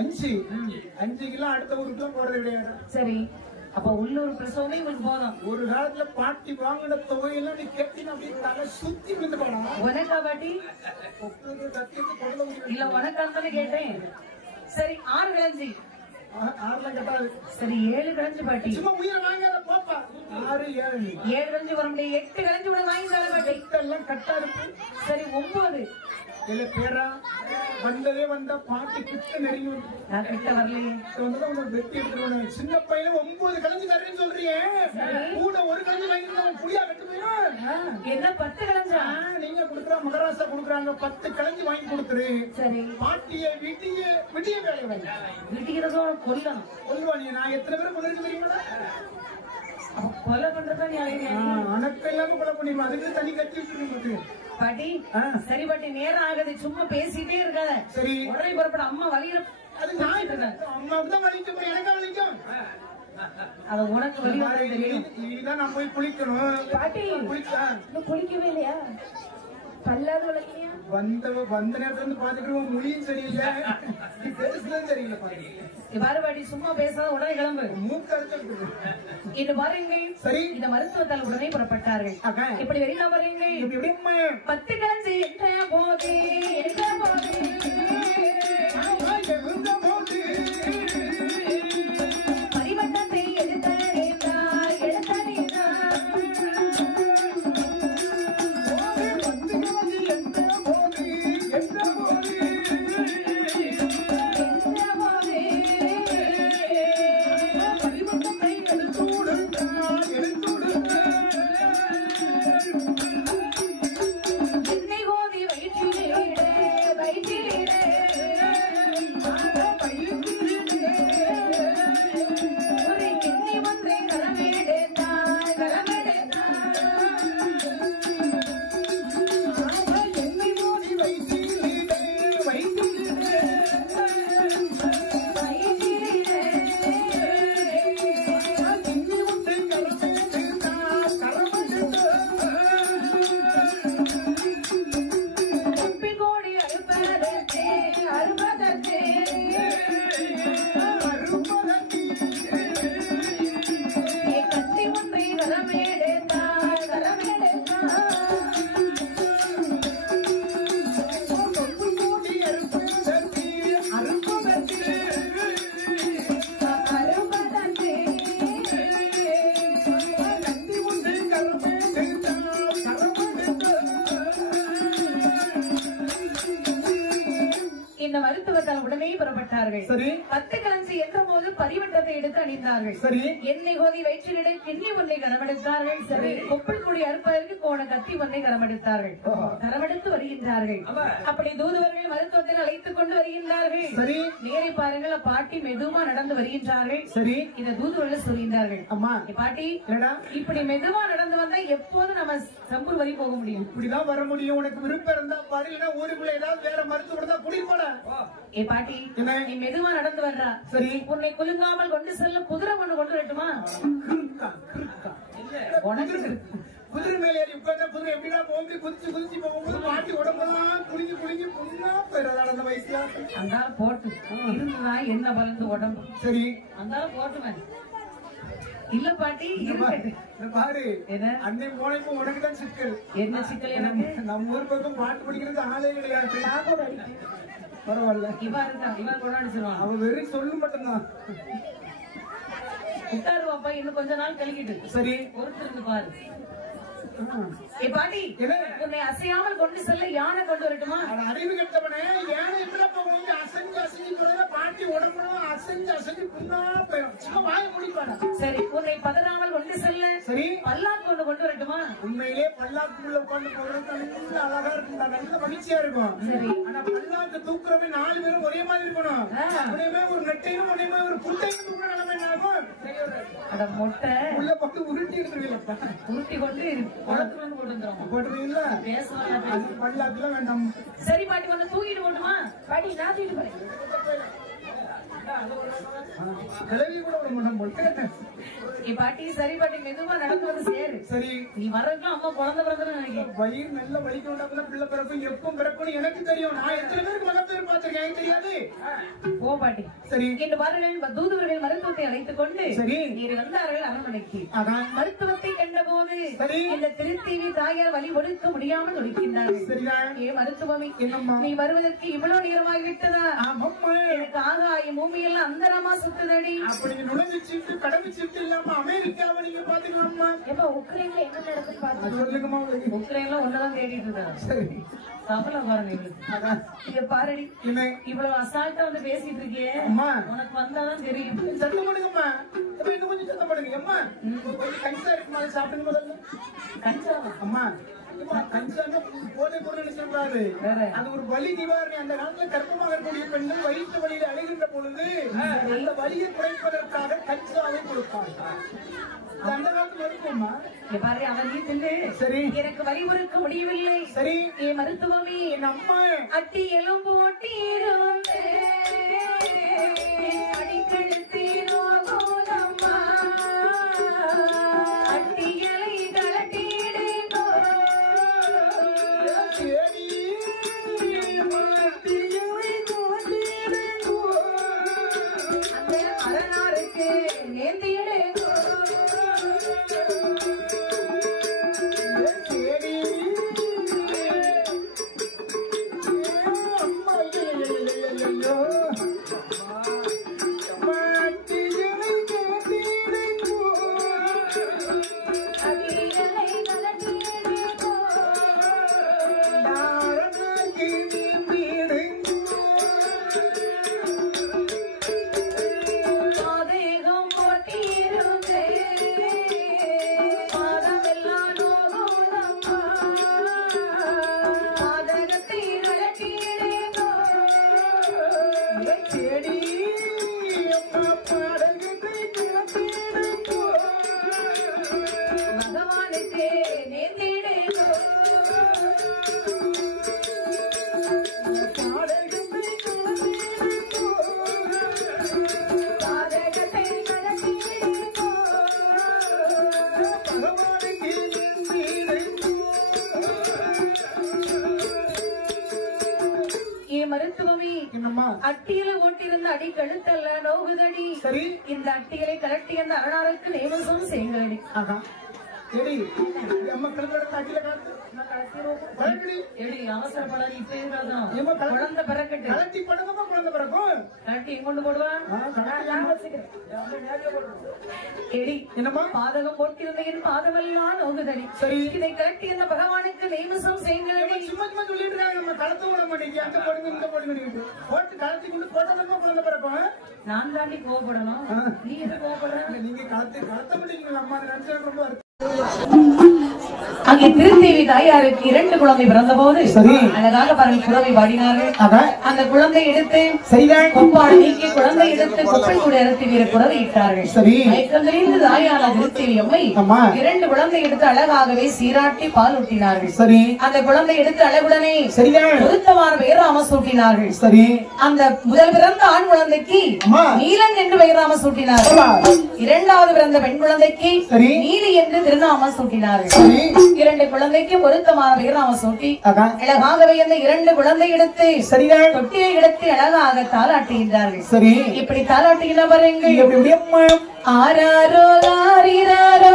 5 கிலோ அடுத்த ஊருக்குலாம் போறது கிடையாது. சரி, அப்ப உள்ளூர் பிரசவமே உங்களுக்கு போதும். ஒரு காலத்துல பாட்டி வாங்கின தொகையெல்லாம் நீ கேட்டீங்க அப்படின்னு தலை சுத்தி விழுந்து போனா. உனக்கா பாட்டி? இல்ல, உனக்கான்னு கேட்டேன். சரி, 6 கலஞ்சி. 6 கட்டாது. சரி, 7 கலஞ்சி பாட்டி. சும்மா உயிரை வாங்காத போப்பா. 6 7 கலஞ்சி வர முடியாது. 8 கலஞ்சி உனக்கு வாங்கி தர பாட்டி. எல்லாம் கட்டா இருக்கு. சரி, 9. இல்ல பேரா வந்ததே வந்த பாட்டி கிட்ட நெருங்கி வந்து நான் கிட்ட வரலையே. வெட்டி எடுத்துருவேன். சின்ன பையன 9 கலஞ்சி தரேன்னு சொல்றீங்க. கூட ஒரு கலஞ்சி வாங்கிட்டு புளியா கட்டு போயிடும். என்ன 10 கலஞ்சா? நீங்க குடுக்குற மகராசா குடுக்குறாங்க. 10 கலஞ்சி வாங்கி கொடுத்துரு. சரி, பாட்டிய விட்டிய வேலை வாங்கி விட்டிக்கிறதும் கொல்லணும். கொல்லுவா. நீ நான் எத்தனை பேரை கொண்டிருக்கு தெரியுமா? கொலை பண்றதா நீ அணக்கம் இல்லாம கொலை பண்ணிடுவோம். அதுக்கு தனி கட்டி வச்சிருக்கீங்க பாட்டி. சரி பாட்டி, நேரம் ஆகுது. சும்மா பேசிட்டே இருக்காத. சரி, உடனே புறப்பட. அம்மா வலியில. அது நான் அம்மாவுக்கு தான் வலிக்கும். எனக்கு வலிக்கும். அது உனக்கு வலி. இதுதான் நான் போய் குளிக்கணும். பாட்டி, குளிக்கவே இல்லையா? பல்லாது வளர்க்கலையா? வந்த நேரத்துல இருந்து பாத்துக்கிறோம், மொழியும் சரியில்லை, பேசுறதும் சரியில்லை. பாருபாடி சும்மா பேசாத உடனே கிளம்பு. மூக்கரைச்சு இது பாருங்கள். சரி, இந்த மருத்துவத்தால் உடனே புறப்பட்டார்கள். இப்படி வெளியில பாருங்கள். 10 கிழஞ்சு என்ற போது பரிவட்டத்தை மருத்துவத்தால் உடனே புறப்பட்டார்கள். சரி, 10 கிழஞ்சு என்ற போது பரிவட்டத்தை எடுத்து அணிந்தார்கள். சரி, எண்ணெய் கோதி வயிற்றிலிட கிண்ணி ஒன்றை கரமெடுத்தார்கள். சரி, கொப்பல் கொடி அறுப்பதற்கு கோண கத்தி ஒன்றை கரமெடுத்தார்கள். கரமெடுத்து வருகின்றார்கள். அப்படி தூதுவர்கள் மருத்துவத்தில் அழைத்துக் கொண்டு வருகின்றார்கள். சரி, நேரை பாருங்கள், பாட்டி மெதுவா நடந்து வருகின்றார்கள். சரி, இந்த தூதுவர்கள் சொல்கின்றார்கள், அம்மா பாட்டி இப்படி மெதுவா நடந்து வந்தா எப்போது நம்ம சம்பூர் வரி போக முடியும்? இப்படிதான் வர முடியும். உனக்கு விருப்பம் இருந்தா பாரு, இல்லைன்னா ஊருக்குள்ள ஏதாவது வேற மருத்துவம் தான் கூட்டிட்டு போட. ஏ பாட்டி, நீ மெதுவா நடந்து வர்றா. சரி, உன்னை குலுங்காமல் கொண்டு செல்ல குதிரை ஒண்ணு கொண்டு வரட்டுமா? குதிரை மேல ஏறி உட்கார்ந்தா குதிரை எப்படின்னா போகுது, குதிச்சு குதிச்சு போகும்போது பாட்டி உடம்பெல்லாம் குளிஞ்சு குளிஞ்சு புண்ணா போயிடாத அந்த வயசுல. அந்தால போட்டு இருந்துதான் என்ன வளர்ந்து உடம்பு. சரி, அந்தால போட்டுவேன். இல்ல பாட்டி, பாரு அன்னை போனப்போ உனக்குதான் சிக்கல். என்ன சிக்கல்? எனக்கு நம்ம ஊர் பக்கம் பாட்டு படிக்கிறது ஆளே கிடையாது. பரவாயில்ல, இவா இருக்கா, இவா கொண்டாடிச்சிருவான். அவ வெறும் சொல்லு மட்டும்தான். உட்காருவாப்பா, இன்னும் கொஞ்ச நாள் கழிக்கிட்டு. சரி, ஒருத்தருக்கு பாரு. ஏ பாட்டி, உன்னை அசையாமல் கொண்டு செல்ல யானை கொண்டு வரட்டுமா? அறிவு கட்டவனே, யானை எப்படி போகணும்? அசைஞ்சு அசைஞ்சு பாட்டி உடம்புல அசைஞ்சு அசைஞ்சு புண்ணா போயிடும். சும்மா வாய முடிப்பாங்க. சரி, உன்னை பதறாமல் கொண்டு செல்ல சரி பல்லாக்கு ஒன்று கொண்டு வரட்டுமா? உண்மையிலே பல்லாக்குள்ள உட்காந்து போறது நல்ல அழகா இருக்கும், நல்ல மகிழ்ச்சியா இருக்கும். சரி, ஆனா பல்லாக்கு தூக்குறவே 4 பேரும் ஒரே மாதிரி இருக்கணும். ஒரே மாதிரி ஒரு நெட்டையும் ஒரே மாதிரி ஒரு புட்டையும் தூக்குற நிலைமை என்ன ஆகும்? அட மொட்டை உள்ள பட்டு உருட்டி எடுத்துருவீங்க. உருட்டி கொண்டு குளத்துல வந்து போட்டுருவோம். போட்டுருவீங்களா? பல்லாக்குலாம் வேண்டாம். சரி பாட்டி, வந்து தூக்கிட்டு போட்டுமா? பாட்டி, நான் தூக்கிட்டு போறேன். கிளவி கூட ஒரு மனம் போட்டு. பாட்டி, சரி பாட்டி, மெதுவா நடந்து வந்து சேரு. சரி, நீ வர்றதுக்கு அம்மா குழந்தை பிறந்தன்னு நினைக்கிறேன். வயிறு நல்ல வலிக்க பிள்ளை பிறக்கும், எப்பவும் பிறக்கும் எனக்கு தெரியும். நான் எத்தனை பேருக்கு மகன் பேர் பார்த்திருக்கேன், எனக்கு தெரியாது. ஓ பாட்டி, சரி. இன்று பாருங்கள், தூதுவர்கள் மருத்துவத்தை அழைத்துக் கொண்டு சரி நீர் வந்தார்கள் அரண்மனைக்கு. மருத்துவத்தை கண்ட போது இந்த திருத்தேவி தாயார் வழி ஒடுக்க முடியாமல் ஒடுக்கின்றார்கள். ஏ மருத்துவமே, நீ வருவதற்கு இவ்வளவு நேரமாகிவிட்டதா? எனக்கு ஆகாயம் பூமியெல்லாம் அந்தரமா சுத்துதடி. அப்படி நுழைஞ்சிட்டு கடமைச்சிட்டு இல்லாம அமெரிக்காவை நீங்க பாத்துக்கலாமா? எப்ப உக்ரைன்ல என்ன நடக்குது பாத்து சொல்லுங்கம்மா. உக்ரைன்ல ஒன்னதான் தேடிட்டு இருக்காங்க. சரி, சபலம் பாருங்க இவங்களுக்கு. பாருடி, இவ்வளவு அசால்ட்டா வந்து பேசிட்டு இருக்கே, உனக்கு வந்தாதான் தெரியும். சத்தம் பண்ணுங்கம்மா, இன்னும் கொஞ்சம் சத்தம் பண்ணுங்க. அம்மா, கஞ்சா இருக்குமா? சாப்பிடுங்க முதல்ல. கஞ்சா? அம்மா, கஞ்சான போதை பொருள் சொல்றாரு. அது ஒரு வலி நிவாரணி. அந்த காலத்துல கர்ப்பமாக இருக்கக்கூடிய பெண்கள் வயிற்று வலியில அழுகின்ற பொழுது அந்த வலியை குறைப்பதற்காக கஞ்சாவை கொடுப்பாங்க. அந்த காலத்துல இருக்குமா? பாரு, அவன் நீ சரி, எனக்கு வலி பொறுக்க முடியவில்லை. சரி, என் மருத்துவமே, என் அம்மா அட்டி எலும்பு ஓட்டி மருத்துவமே அட்டியில ஓட்டிருந்த அடி கழுத்தல்ல நோகுதடி. சரி, இந்த அட்டிகளை கலட்டி அந்த அரணாருக்கு நேமசம் செய்யுங்களடி. அவசரப்படாது, இப்ப குழந்தை பிறக்கட்டு கலட்டி படுமா, குழந்தை பிறக்கும் கலட்டி எங்கொண்டு போடுவான். என்னமா பாதகம் போட்டிருந்த என் பாதமெல்லாம் நோகுதடி. சரி, இதை கலட்டி அந்த பகவானுக்கு நேமசம் செய்யுங்களடி. சும்மா சும்மா சொல்லிட்டு நம்ம கலத்து விட மாட்டேங்க, அங்க போடுங்க இங்க போடுங்க போட்டு கலத்தி கொண்டு போட்டதமா குழந்தை பிறக்கும். நான் தாண்டி கோவப்படணும், நீ எது கோவப்படுற? நீங்க கலத்த மாட்டீங்க, அம்மா நினைச்சா ரொம்ப அங்கே திருத்தேவி தாயாருக்கு 2 குழந்தை பிறந்த போது அழகாக பரவி குழந்தை பாடினார்கள். அந்த குழந்தை எடுத்து கொப்பாடு நீக்கி குழந்தை எடுத்து கொப்பை கூட எடுத்து வீர குழந்தை இட்டார்கள். மயக்கந்திலிருந்து தாயான திருத்தேவி அம்மை 2 குழந்தை எடுத்து அழகாகவே சீராட்டி பால் ஊட்டினார்கள். சரி, அந்த குழந்தை எடுத்து அழகுடனே பொருத்தமான பெயராம சூட்டினார்கள். சரி, அந்த முதல் பிறந்த ஆண் குழந்தைக்கு நீலன் என்று பெயராம சூட்டினார்கள். 2வது பிறந்த பெண் குழந்தைக்கு நீலி என்று திருநாம சூட்டினார்கள். 2 குழந்தைக்கு பொருத்தமான பெயராம சூட்டி அழகாகவே அந்த 2 குழந்தை எடுத்து தொட்டியை எடுத்து அழகாக தாலாட்டுகின்றார்கள். சரி, இப்படி தாலாட்டுகின்றவர்கள் ஆராரோ ஆரிராரோ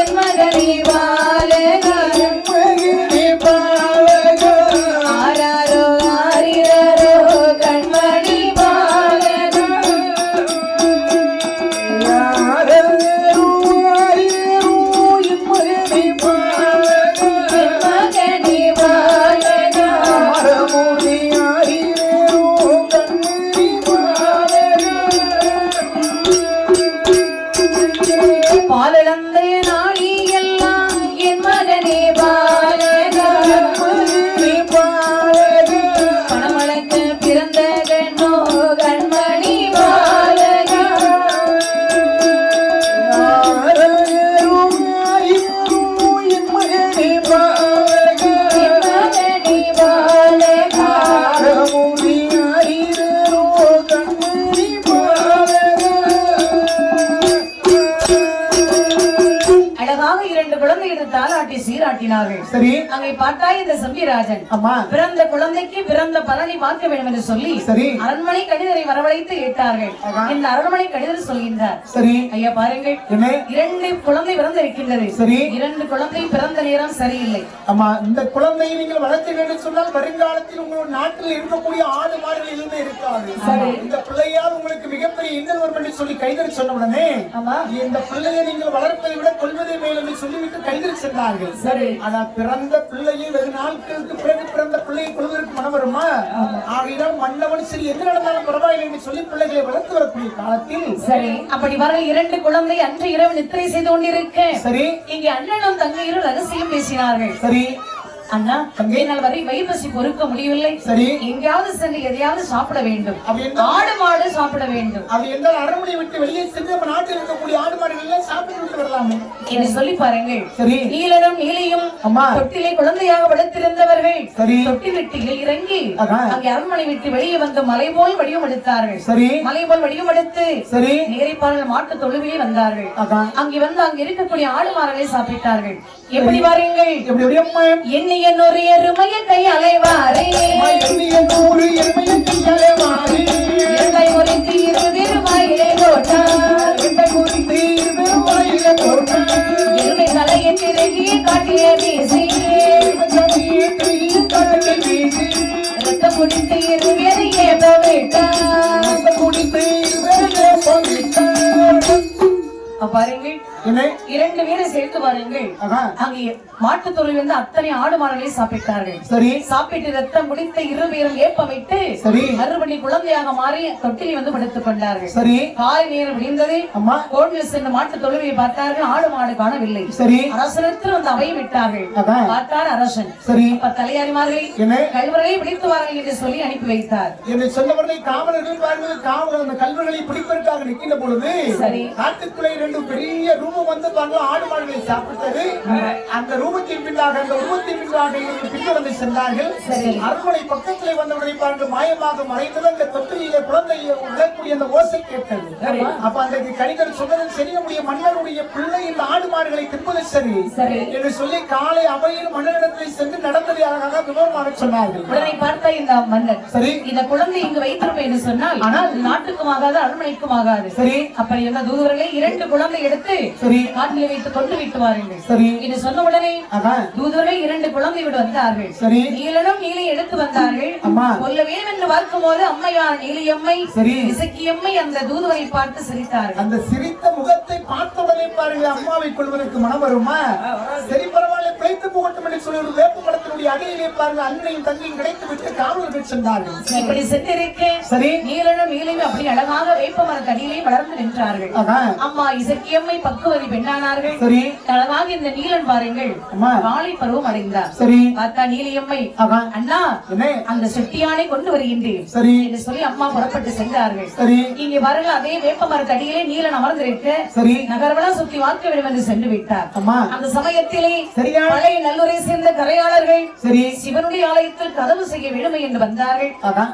என் மகனே பாலகா, ஆராரோ ஆரிராரோ கண்மணி பாலகா, பாலளந்தே நாளி எல்லாம் என் மகனே பாலகா, பணமளக்க பிறந்த கண்ணோ கண்மணி பாலகா, என் மகனே பாலகா, அழகாக 2 குழந்தை எடுத்து தாலாட்டி சீராட்டினார்கள். சரி, அங்கே பார்த்தா இந்த சம்பிராஜன் பிறந்த குழந்தைக்கு பிறந்த பலனை பார்க்க வேண்டும் என்று சொல்லி அரண்மனை கடிதரை வரவழைத்து கேட்டார்கள். இந்த அரண்மனை கடிதர் சொல்கின்றார். சரி, ஐயா பாருங்கள், 2 குழந்தை பிறந்து இருக்கின்றது. சரி, 2 குழந்தை பிறந்த நேரம் சரியில்லை. ஆமா, இந்த குழந்தையை நீங்கள் வளர்த்து வேண்டும் சொன்னால் வருங்காலத்தில் உங்களோட நாட்டில் இருக்கக்கூடிய ஆடு மாடுகள் எதுவுமே இருக்காது. சரி, இந்த பிள்ளையால் உங்களுக்கு மிகப்பெரிய இன்னல் வரும் என்று சொல்லி கைதறி சொன்ன உடனே இந்த பிள்ளையை நீங்கள் வளர்ப்பதை விட கொள்வதை மேல் என்று சொல்லிவிட்டு கைதறி சென்றார்கள். சரி, ஆனா பிறந்த பிள்ளையை வெகு நாட்களுக்கு பிறகு பிறந்த பிள்ளையை கொள்வதற்கு மனம் வருமா? ஆகையினால் மன்னவன் சரி எது நடந்தாலும் பரவாயில்லை என்று சொல்லி பிள்ளைகளை வளர்த்து வரக்கூடிய காலத்தில் சரி அப்படி வர 2 குழந்தை அன்று இரவு நித்திரை செய்து கொண்டிருக்க சரி இங்கே அண்ணனும் தங்கையரும் ரகசியம் பேசினார்கள். சரி, அண்ணா என்னால் வயிறு பசி பொறுக்க முடியவில்லை. சரி, எங்கேயாவது சென்று எதையாவது சாப்பிட வேண்டும், ஆடு மாடு சாப்பிட வேண்டும். அப்படி என்றால் அரண்மனை விட்டு வெளியே சென்று நம்ம நாட்டில் இருக்கக்கூடிய ஆடு மாடுகள் எல்லாம் சாப்பிட்டு விட்டு வரலாமே என்று சொல்லி பாருங்கள். சரி, நீலனும் நீலியும் தொட்டிலே குழந்தையாக வளர்த்திருந்தவர்கள் தொட்டி வெட்டியில் இறங்கி அங்கே அரண்மனை விட்டு வெளியே வந்து மலை போல் வடிவம் எடுத்தார்கள். சரி, மலை போல் வடிவம் எடுத்து சரி நேரிப்பார்கள் மாட்டு தொழுவிலே வந்தார்கள். அங்கே வந்து அங்கே இருக்கக்கூடிய ஆடு மாடுகளை சாப்பிட்டார்கள். எப்படி பாருங்கள், என்னை என்னொரு எருமைய கை அலைவாரே, ஒரு எருமைய கை அலைவாரே, இரண்டை முறித்து 2 வாயிலே போட்டார், எருமை தலையை திருகி காட்டிய வீசி, ரத்தம் குடித்து 2 பேரை ஏப்ப விட்டார், பாருங்கள் 2 பேரை சேர்த்து பாருங்கள். அங்கே மாட்டு தொழில் வந்து அத்தனை ஆடு மாடுகளை சாப்பிட்டார்கள். சரி, சாப்பிட்டு ரத்தம் குடித்த 2 பேரும் ஏப்பமிட்டு சரி மறுபடி குழந்தையாக மாறி தொட்டிலை வந்து படுத்துக் கொண்டார்கள். சரி, காலை நேரம் விடிந்தது. கோவில் சென்று மாட்டு தொழுவையை பார்த்தார்கள், ஆடு மாடு காணவில்லை. சரி, அரசனத்தில் வந்து அவையை விட்டார்கள். பார்த்தார் அரசன். சரி, தலையாரிமார்களை கல்வர்களை பிடித்து வார்கள் என்று சொல்லி அனுப்பி வைத்தார். என்று சொன்னவர்களை காவலர்கள் கல்வர்களை பிடிப்பதற்காக நிற்கின்ற பொழுது சரி காட்டுக்குள்ளே 2 பெரிய ரூபம் வந்து பாருங்க ஆடு மாடுகளை சாப்பிட்டது. அந்த ரூபத்தின் பின்னாக அந்த உருவத்தின் பின்னாக பின்தொடர்ந்து சென்றார்கள். அரண்மனை பக்கத்திலே வந்தவுடனே பாருங்க மாயமாக மறைந்தது. அந்த தொட்டிலே குழந்தை விழக்கூடிய அந்த ஓசை கேட்டது. அப்ப அந்த கணிதர் சொன்னது சரி, நம்முடைய மன்னருடைய பிள்ளை இந்த ஆடு மாடுகளை தின்பது சரி என்று சொல்லி காலை அவையில் மன்னரிடத்தில் சென்று நடந்ததை அழகாக விவரமாக சொன்னார்கள். உடனே பார்த்த இந்த மன்னர் சரி இந்த குழந்தை இங்கு வைத்திருப்பேன் என்று சொன்னால் ஆனால் நாட்டுக்கும் ஆகாது அரண்மனைக்கும் ஆகாது. சரி அப்ப என்ன தூதுவர்களே 2 குழந்தை எடுத்து சரி காட்டிலே வைத்து கொண்டு விட்டு வாருங்கள். சரி இது சொன்ன உடனே தூதுவர்கள் 2 குழந்தை விட்டு வந்தார்கள். சரி நீலனும் நீலை எடுத்து வந்தார்கள். கொல்ல வேண்டும் என்று பார்க்கும் போது அம்மையார் நீலியம்மை சரி இசக்கியம்மை அந்த தூதுவரை பார்த்து சிரித்தார்கள். அந்த சிரித்த முகத்தை பார்த்த உடனே பாருங்க அம்மாவை கொள்வதற்கு மனம் வருமா? சரி பரவாயில்ல பிழைத்து போகட்டும் என்று சொல்லி ஒரு வேப்ப மரத்தினுடைய அடியிலே பாருங்க அன்னையும் தங்கையும் கிடைத்து விட்டு காவலர்கள் சென்றார்கள். இப்படி சென்றிருக்க சரி நீலனும் நீலையும் அப்படி அழகாக வேப்ப மரத்தடியிலே வளர்ந்து நின்றார்கள். அம்மா இசக்கியம்மை பக்குவதி பெண்ணானார்கள். சரி அழகாக இந்த நீலன் பாருங்கள் வாழை பருவம் அடைந்தார். சரி பார்த்தா நீலியம்மை அண்ணா அந்த செட்டியானை கொண்டு வருகின்றேன் சரி என்று சொல்லி அம்மா புறப்பட்டு சென்றார்கள். சரி இங்கே பாருங்க அதே வேப்ப மரத்தடியிலே நீலன் அமர்ந்திருக்க சரி நகர்வெல்லாம் சுத்தி வாக்க வேண்டும் என்று சென்று விட்டார். அந்த சமயத்திலே பழைய நல்லூரை சேர்ந்த கரையாளர்கள் சரி சிவனுடைய ஆலயத்தில் கதவு செய்ய விடுமை என்று வந்தார்கள்.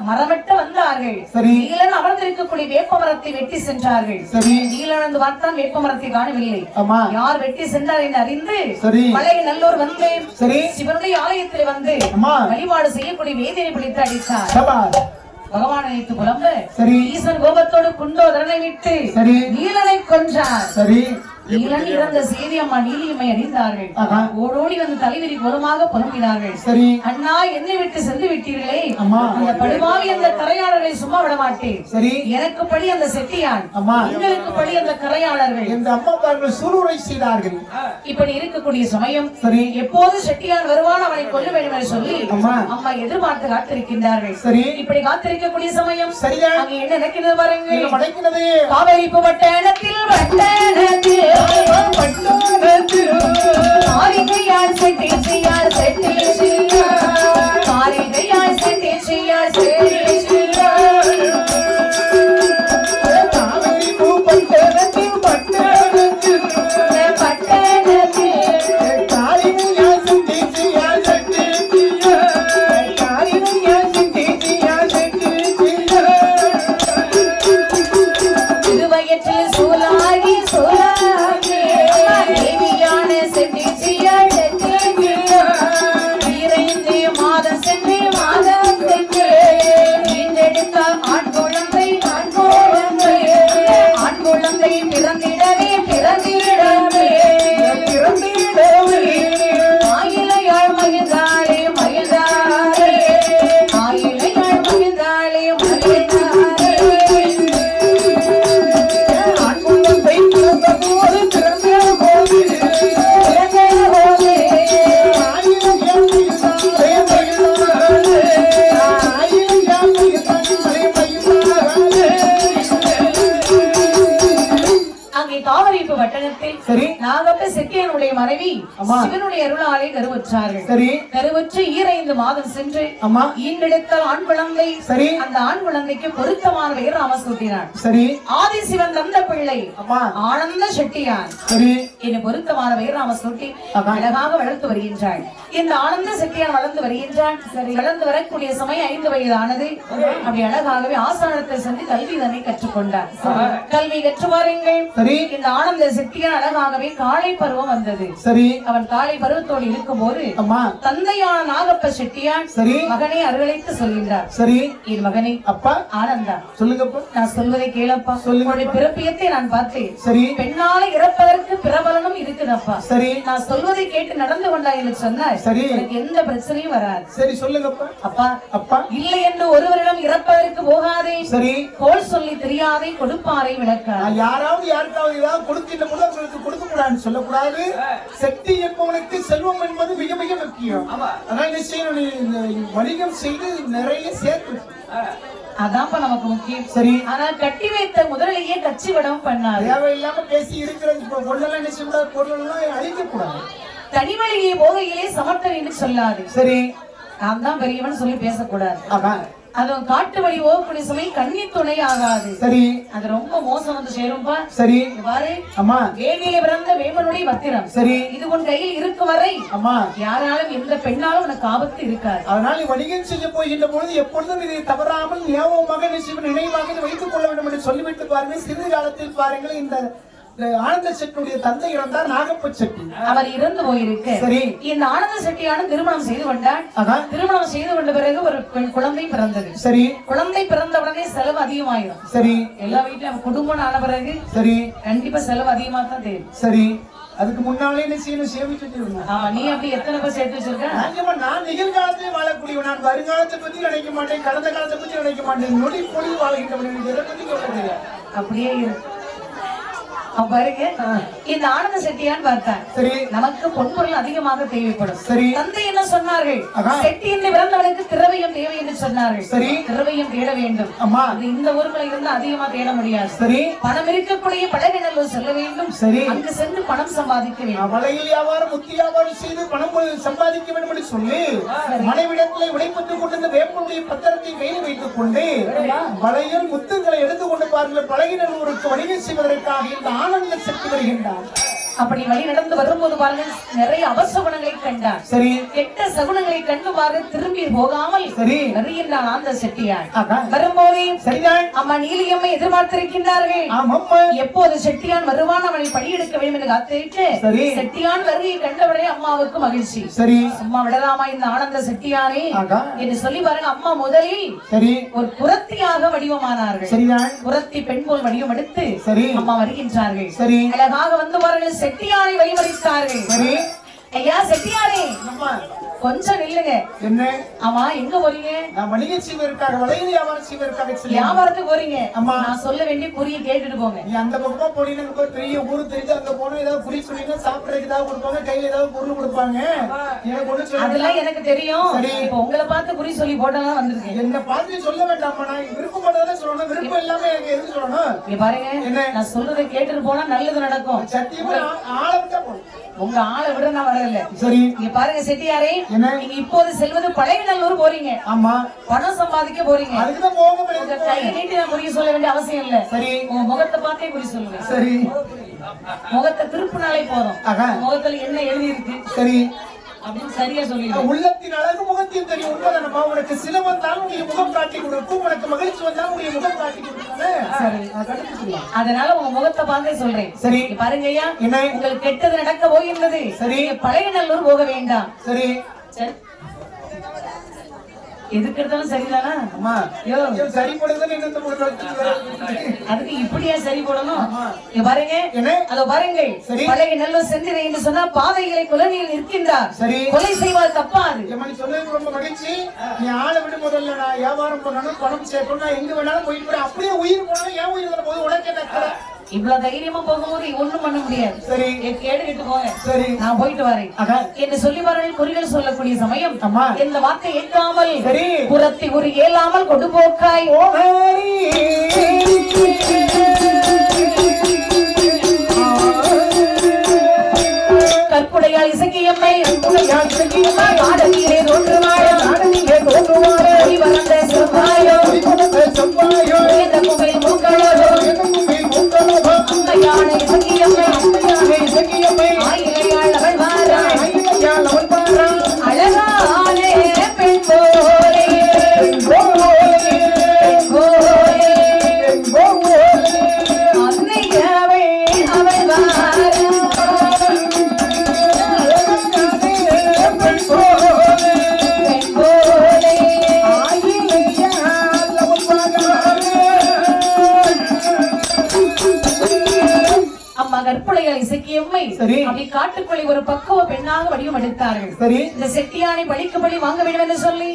மரமட்ட வந்தார்கள். சரி நீலன் அமர்ந்திருக்கக்கூடிய வேப்ப மரத்தை வெட்டி சென்றார்கள். சரி நீலன் வந்து பார்த்தான் வேப்ப மரத்தை காணவில்லை. யார் வெட்டி சென்றார் என்று அறிந்து பழைய நல்லூர் வந்து சரி சிவனுடைய ஆலயத்தில் வந்து வழிபாடு செய்யக்கூடிய வேதியை பிடித்து அடித்தார். பகவான் நினைத்து புலம்ப ஈசன் கோபத்தோடு குண்டோதரனை விட்டு நீலனை கொன்றார். சரி நீலன் இறந்த செய்தி அம்மா நீலியம்மை அறிந்தார்கள். ஓடோடி வந்து தலைவிரி பொறுமாக புலம்பினார்கள். சரி அண்ணா என்னை விட்டு சென்று விட்டீர்களே அந்த படுபாவி அந்த கரையாளர்களை சும்மா விட மாட்டேன். சரி எனக்கு படி அந்த செட்டியான் உங்களுக்கு படி அந்த கரையாளர்கள் இந்த அம்மா பாருங்கள் சூளுரை செய்தார்கள். இப்படி இருக்கக்கூடிய சமயம் சரி எப்போது செட்டியான் வருவான் அவனை கொல்ல வேண்டும் என்று சொல்லி அம்மா எதிர்பார்த்து காத்திருக்கின்றார்கள். சரி இப்படி காத்திருக்கக்கூடிய சமயம் சரியா அங்கே என்ன நடக்கிறது பாருங்கள். காவேரி பட்டணத்தில் வட்டணத்தில் காரிகையால் செட்டி செய்யார் செட்டி செய்யார் காரிகையால் செட்டி செய்யார் செட்டி செய்யார் காவேரி பட்டணத்தில் பட்டணத்தில் காரிகையால் செட்டி செய்யார் செட்டி செய்யார் காரிகையால் செட்டி செய்யார் செட்டி செய்யார் திருவயற்றில் சூலாகி சூலாகி தேவியான செட்டி செய்யார் செட்டி செய்யார் இறைந்து மாதம் சென்று மாதம் சென்று ஈண்டெடுத்த ஆண் குழந்தை ஆண் குழந்தை ஆண் குழந்தை பிறந்திடவே பிறந்திடவே பிறந்திடவே ஆயிலையாள் மகிழ்ந்தாளே மகிழ்ந்தாளே ஆயிலையாள் மகிழ்ந்தாளே மகிழ்ந்தாளே ஆண் குழந்தை பிறந்த போது பிறந்த போது பிறந்த போது ஆயிலையாள் மகிழ்ந்தாளே மகிழ்ந்தாளே ஆயிலையாள் மகிழ்ந்தாளே மகிழ்ந்தாளே. அங்கே காவரிப்பு வட்டணத்தில் சரி நாகப்ப செட்டியனுடைய மனைவி சிவனுடைய அருளாலே கருவுற்றார்கள். சரி கருவுற்று 2 மாதம் சென்று அம்மா ஈண்டெடுத்த ஆண் குழந்தை சரி அந்த ஆண் குழந்தைக்கு பொருத்தமான பெயர் நாம சூட்டினார். சரி ஆதிசிவன் தந்த பிள்ளை அம்மா ஆனந்த செட்டியான் சரி என்ன பொருத்தமான பெயர் நாம சூட்டி அழகாக வளர்த்து வருகின்றாள். இந்த ஆனந்த செட்டியான் வளர்ந்து வருகின்றான். சரி வளர்ந்து வரக்கூடிய சமயம் 5 வயது ஆனது. அப்படி அழகாகவே ஆசானத்தை சென்று கல்வி தன்னை கற்றுக்கொண்டார். கல்வி கற்று வாருங்கள். இந்த ஆனந்த செட்டியான் அழகாகவே காளை பருவம் வந்தது. சரி அவன் காளை பருவத்தோடு இருக்கும் போது தந்தையான நாகப்ப செட்டியான் சரி மகனை அருளைத்து சொல்கின்றார். சரி என் மகனை அப்பா ஆனந்தா சொல்லுங்கப்பா நான் சொல்வதை கேளப்பா. சொல்லுங்க பிறப்பியத்தை நான் பார்த்தேன். சரி பெண்ணால இறப்பதற்கு பிரபலனும் இருக்குதப்பா. சரி நான் சொல்வதை கேட்டு நடந்து கொண்டாய் என்று சொன்னார். சரி எனக்கு எந்த பிரச்சனையும் வராது. சரி சொல்லுங்கப்பா. அப்பா அப்பா இல்லை என்று ஒருவரிடம் இறப்பதற்கு போகாதே. சரி கோல் சொல்லி தெரியாதே கொடுப்பாரை விளக்காது. யாராவது யாருக்காவது ஏதாவது கொடுக்கின்ற போது அவங்களுக்கு கொடுக்க கூடாதுன்னு சொல்லக்கூடாது. செட்டி என்பவனுக்கு செல்வம் என்பது மிக மிக முக்கியம். அதான் வணிகம் செய்து நிறைய சேர்த்து அதான் நமக்கு முக்கியம். சரி ஆனா கட்டி வைத்த முதலையே கட்சி விடம் பண்ணாது. தேவையில்லாம பேசி இருக்கிறது பொருளெல்லாம் என்ன செய்யக்கூடாது, பொருளெல்லாம் அழிக்க கூடாது. தனிமொழியை போகையிலே சமர்த்தன் என்று சொல்லாது. சரி நான் தான் பெரியவன் சொல்லி பேசக்கூடாது. அதுவும் காட்டு வழி ஓகக்கூடிய சமயம் கண்ணி துணை ஆகாது. சரி, அது ரொம்ப மோசம் வந்து சேரும்பா. சரி, பாரு அம்மா, வேலியில பிறந்த வேமனுடைய பத்திரம். சரி, இது உன் கையில் இருக்கும் வரை அம்மா, யாராலும் எந்த பெண்ணாலும் உனக்கு ஆபத்து இருக்காது. அதனால் வணிகம் செய்ய போகின்ற பொழுது எப்பொழுதும் இதை தவறாமல் ஞாபகமாக நினைவாக வைத்துக் கொள்ள வேண்டும் என்று சொல்லிவிட்டு பாருங்கள். சிறிது காலத்தில் பாருங்கள், இந்த ஆனந்த செட்டியுடைய தந்தை இறந்தார், நாகப்ப செட்டி. அவர் இறந்து போயிருக்கு. சரி, இந்த ஆனந்த செட்டியான திருமணம் செய்து கொண்டார். திருமணம் செய்து கொண்ட பிறகு ஒரு குழந்தை பிறந்தது. சரி, குழந்தை பிறந்த உடனே செலவு அதிகமாயிரும். சரி, எல்லா வீட்லயும் குடும்பம் ஆன பிறகு சரி கண்டிப்பா செலவு அதிகமா தான் தெரியும். சரி, அதுக்கு முன்னாலே என்ன செய்யணும், சேமிச்சுட்டு. ஆமா, நீ அப்படி எத்தனை பேர் சேர்த்து வச்சிருக்க? நான் நிகழ்காலத்திலே வாழக்கூடியவன். நான் வருங்காலத்தை பத்தி நினைக்க மாட்டேன், கடந்த காலத்தை பத்தி நினைக்க மாட்டேன். நொடி பொழுது வாழ்கின்றவன். எதை பத்தி சொல்றது அப்படியே இருக்கு. பாருங்க, இந்த ஆனந்த செட்டியான் பார்த்தார். சரி, நமக்கு பொன்பொருள் அதிகமாக தேவைப்படும். சரி, தந்தை என்ன சொன்னார்கள்? செட்டி என்று பிறந்தவனுக்கு திரவியம் தேவை என்று சொன்னார்கள். சரி, திரவியம் தேட வேண்டும். அம்மா, அது இந்த ஊர்களை இருந்து அதிகமா தேட முடியாது. சரி, பணம் இருக்கக்கூடிய பழகிணல்லூர் செல்ல வேண்டும். சரி, அங்கு சென்று பணம் சம்பாதிக்க வேண்டும். வலையில் வியாபாரம், முத்தி வியாபாரம் செய்து பணம் சம்பாதிக்க வேண்டும் என்று சொல்லி மனைவிடத்திலே விடைபெற்றுக் கொண்டு வேப்பனுடைய பத்திரத்தை கையில் வைத்துக் கொண்டு வலையில் முத்துக்களை எடுத்துக்கொண்டு பாருங்கள், பழகிணல்லூருக்கு வணிகம் செய்வதற்காக இந்த ஆனந்த செட்டி வருகின்றார். அப்படி வழி நடந்து வரும்போது பாருங்கள், நிறைய அவசகுணங்களை கண்டார். சரி, கெட்ட சகுனங்களை கண்டு பாரு திரும்பி போகாமல் சரி வருகின்றான் ஆனந்த செட்டியார். வரும்போதே சரிதான் அம்மா நீலியம்மை எதிர்பார்த்திருக்கின்றார்கள். எப்போது செட்டியான் வருவான் அவனை பணியெடுக்க வேண்டும் என்று காத்திருக்க செட்டியான் வருகையை கண்டவுடனே அம்மாவுக்கு மகிழ்ச்சி. சரி, அம்மா விடலாமா இந்த ஆனந்த செட்டியானே என்று சொல்லி பாருங்க. அம்மா முதலில் சரி ஒரு குரத்தியாக வடிவமானார்கள். சரிதான், குரத்தி பெண் போல் வடிவம் எடுத்து சரி அம்மா வருகின்றார்கள். சரி, அழகாக வந்து பாருங்கள், செட்டியாரை வழிமறித்தார்கள். சரி, ஐயா செட்டியாரே கொஞ்சம் நில்லுங்க. என்ன? ஆமா, எங்க போறீங்க? நான் வணிகம் செய்வதற்காக, வளையல் வியாபாரம் செய்வதற்காக. வியாபாரத்துக்கு போறீங்க? அம்மா, நான் சொல்ல வேண்டிய குறியை கேட்டுட்டு போங்க. நீ அந்த பக்கமா போனீங்கன்னா பெரிய ஊரு தெரிஞ்சு அங்க போனா ஏதாவது குறி சொன்னீங்கன்னா சாப்பிடறதுக்கு ஏதாவது கொடுப்பாங்க, கையில ஏதாவது பொருள் கொடுப்பாங்க. அதெல்லாம் எனக்கு தெரியும். இப்ப உங்களை பார்த்து குறி சொல்லி போட்டாதான் வந்திருக்கேன். என்ன பார்த்து சொல்ல வேண்டாமா? நான் விருப்பப்பட்டதான் சொல்லணும், விருப்பம் இல்லாம எனக்கு எதுவும் சொல்லணும்? இங்க பாருங்க, என்ன நான் சொல்றதை கேட்டுட்டு போனா நல்லது நடக்கும். சத்தியமா ஆளை விட்டா போதும். உங்க ஆளை விட நான் வரல. சரி, இங்க பாருங்க செட்டியாரே, நீங்க இப்போது செல்வது பழையநல்லூர் போறீங்க. ஆமா, பணம் சம்பாதிக்க போறீங்க. அதுக்கு போக கையை நீட்டி நான் குறி சொல்ல வேண்டிய அவசியம் இல்ல. சரி, உங்க முகத்தை பார்த்தே குறி சொல்லுங்க. சரி, முகத்தை திருப்பினாலே போதும். முகத்துல என்ன எழுதி இருக்கு சரி அப்படின்னு சரியா சொல்லிடுங்க. உள்ளத்தின் அழகு முகத்தில் தெரியும். உண்மைதானமா? உனக்கு சில வந்தாலும் உடைய முகம் காட்டி கொடுக்கும், உனக்கு மகிழ்ச்சி வந்தாலும் உடைய முகம் காட்டி கொடுக்கும். அதனால உங்க முகத்தை பார்த்தே சொல்றேன். சரி, பாருங்க ஐயா, உங்களுக்கு கெட்டது நடக்க போகின்றது. சரி, பழையநல்லூர் போக வேண்டாம். சரி, எதுக்கு எடுத்தாலும் சரிதானா? அம்மா, சரி போடுறது அதுக்கு இப்படியா சரி போடணும்? பாருங்க, அதோ பாருங்கள், பழையநல்லூர் சென்றிரை என்று சொன்னா பாதைகளை குலனியில் நிற்கின்றார். சரி, கொலை செய்வார் தப்பாது. சொன்னது ரொம்ப மகிழ்ச்சி. நீ ஆளை விட்டு முதல்ல நான் வியாபாரம் பண்ணணும், பணம் சேர்க்கணும், எங்க வேணாலும் போயிட்டு அப்படியே உயிர் போனாலும் ஏன் உயிர் போது உனக்கு என்ன? இவ்வளவு தைரியமா போகும்போது ஒண்ணும் பண்ண முடியாது. சரி, கேட்டுக்கிட்டு போங்க. சரி, நான் போயிட்டு வரேன் என்று சொல்லி வரேன். குறிகள் சொல்லக்கூடிய சமயம் இந்த வார்த்தை ஏற்காமல் புறத்தி ஒரு ஏலாமல் கொடுபோக்காய் கற்புடையால் இசக்கியம்மை ஆடத்திலே தோன்றுவாயோ வளர்ந்த செவ்வாயோ இந்த குகையில் மூக்களோ அம்மையான இசக்கியம்மை ஆயிலையாள் அவள் வாராள் அழகானே பெண் போலே அன்னையவே அவள் வாராள் கற்புடையால் இசக்கியம்மை அப்படி காட்டுக்குள்ளே ஒரு பக்குவ பெண்ணாக வடிவம் எடுத்தார்கள். சரி, இந்த செட்டியானை பழிக்கு பழி வாங்க வேண்டும் என்று சொல்லி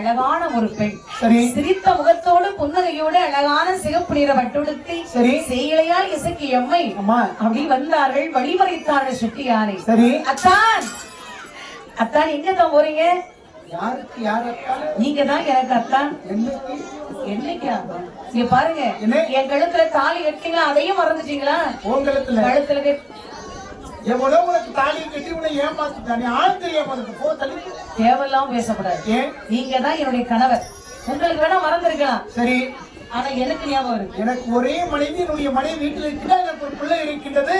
அழகான ஒரு பெண் சிரித்த முகத்தோடு புன்னகையோடு அழகான சிகப்பு நிற வட்டுடுத்தி சேலையால் இசக்கியம்மை அப்படி வந்தார்கள், வழிமறித்தார்கள் செட்டியானை. சரி, அத்தான் அத்தான் எங்க தான் போறீங்க? யாருக்கு யார் அத்தான்? நீங்க தான் எனக்கு அத்தான். என்னைக்கா? நீங்க பாருங்க, என் கழுத்துல தாலி கட்டிங்களா, அதையும் மறந்துட்டீங்களா? உங்க கழுத்துல எவ்வளவு உனக்கு தாலி கட்டி உன்னை ஏமாத்திட்டானே, ஆள் தெரியாம போ தள்ளி. தேவையில்லாம பேசக்கூடாது. நீங்க தான் என்னுடைய கணவர். உங்களுக்கு வேணா மறந்துருக்கலாம். சரி, ஆனா எனக்கு ஞாபகம் இருக்கு. எனக்கு ஒரே மனைவி, என்னுடைய மனைவி வீட்டில் இருக்கிறார், எனக்கு ஒரு பிள்ளை இருக்கின்றது.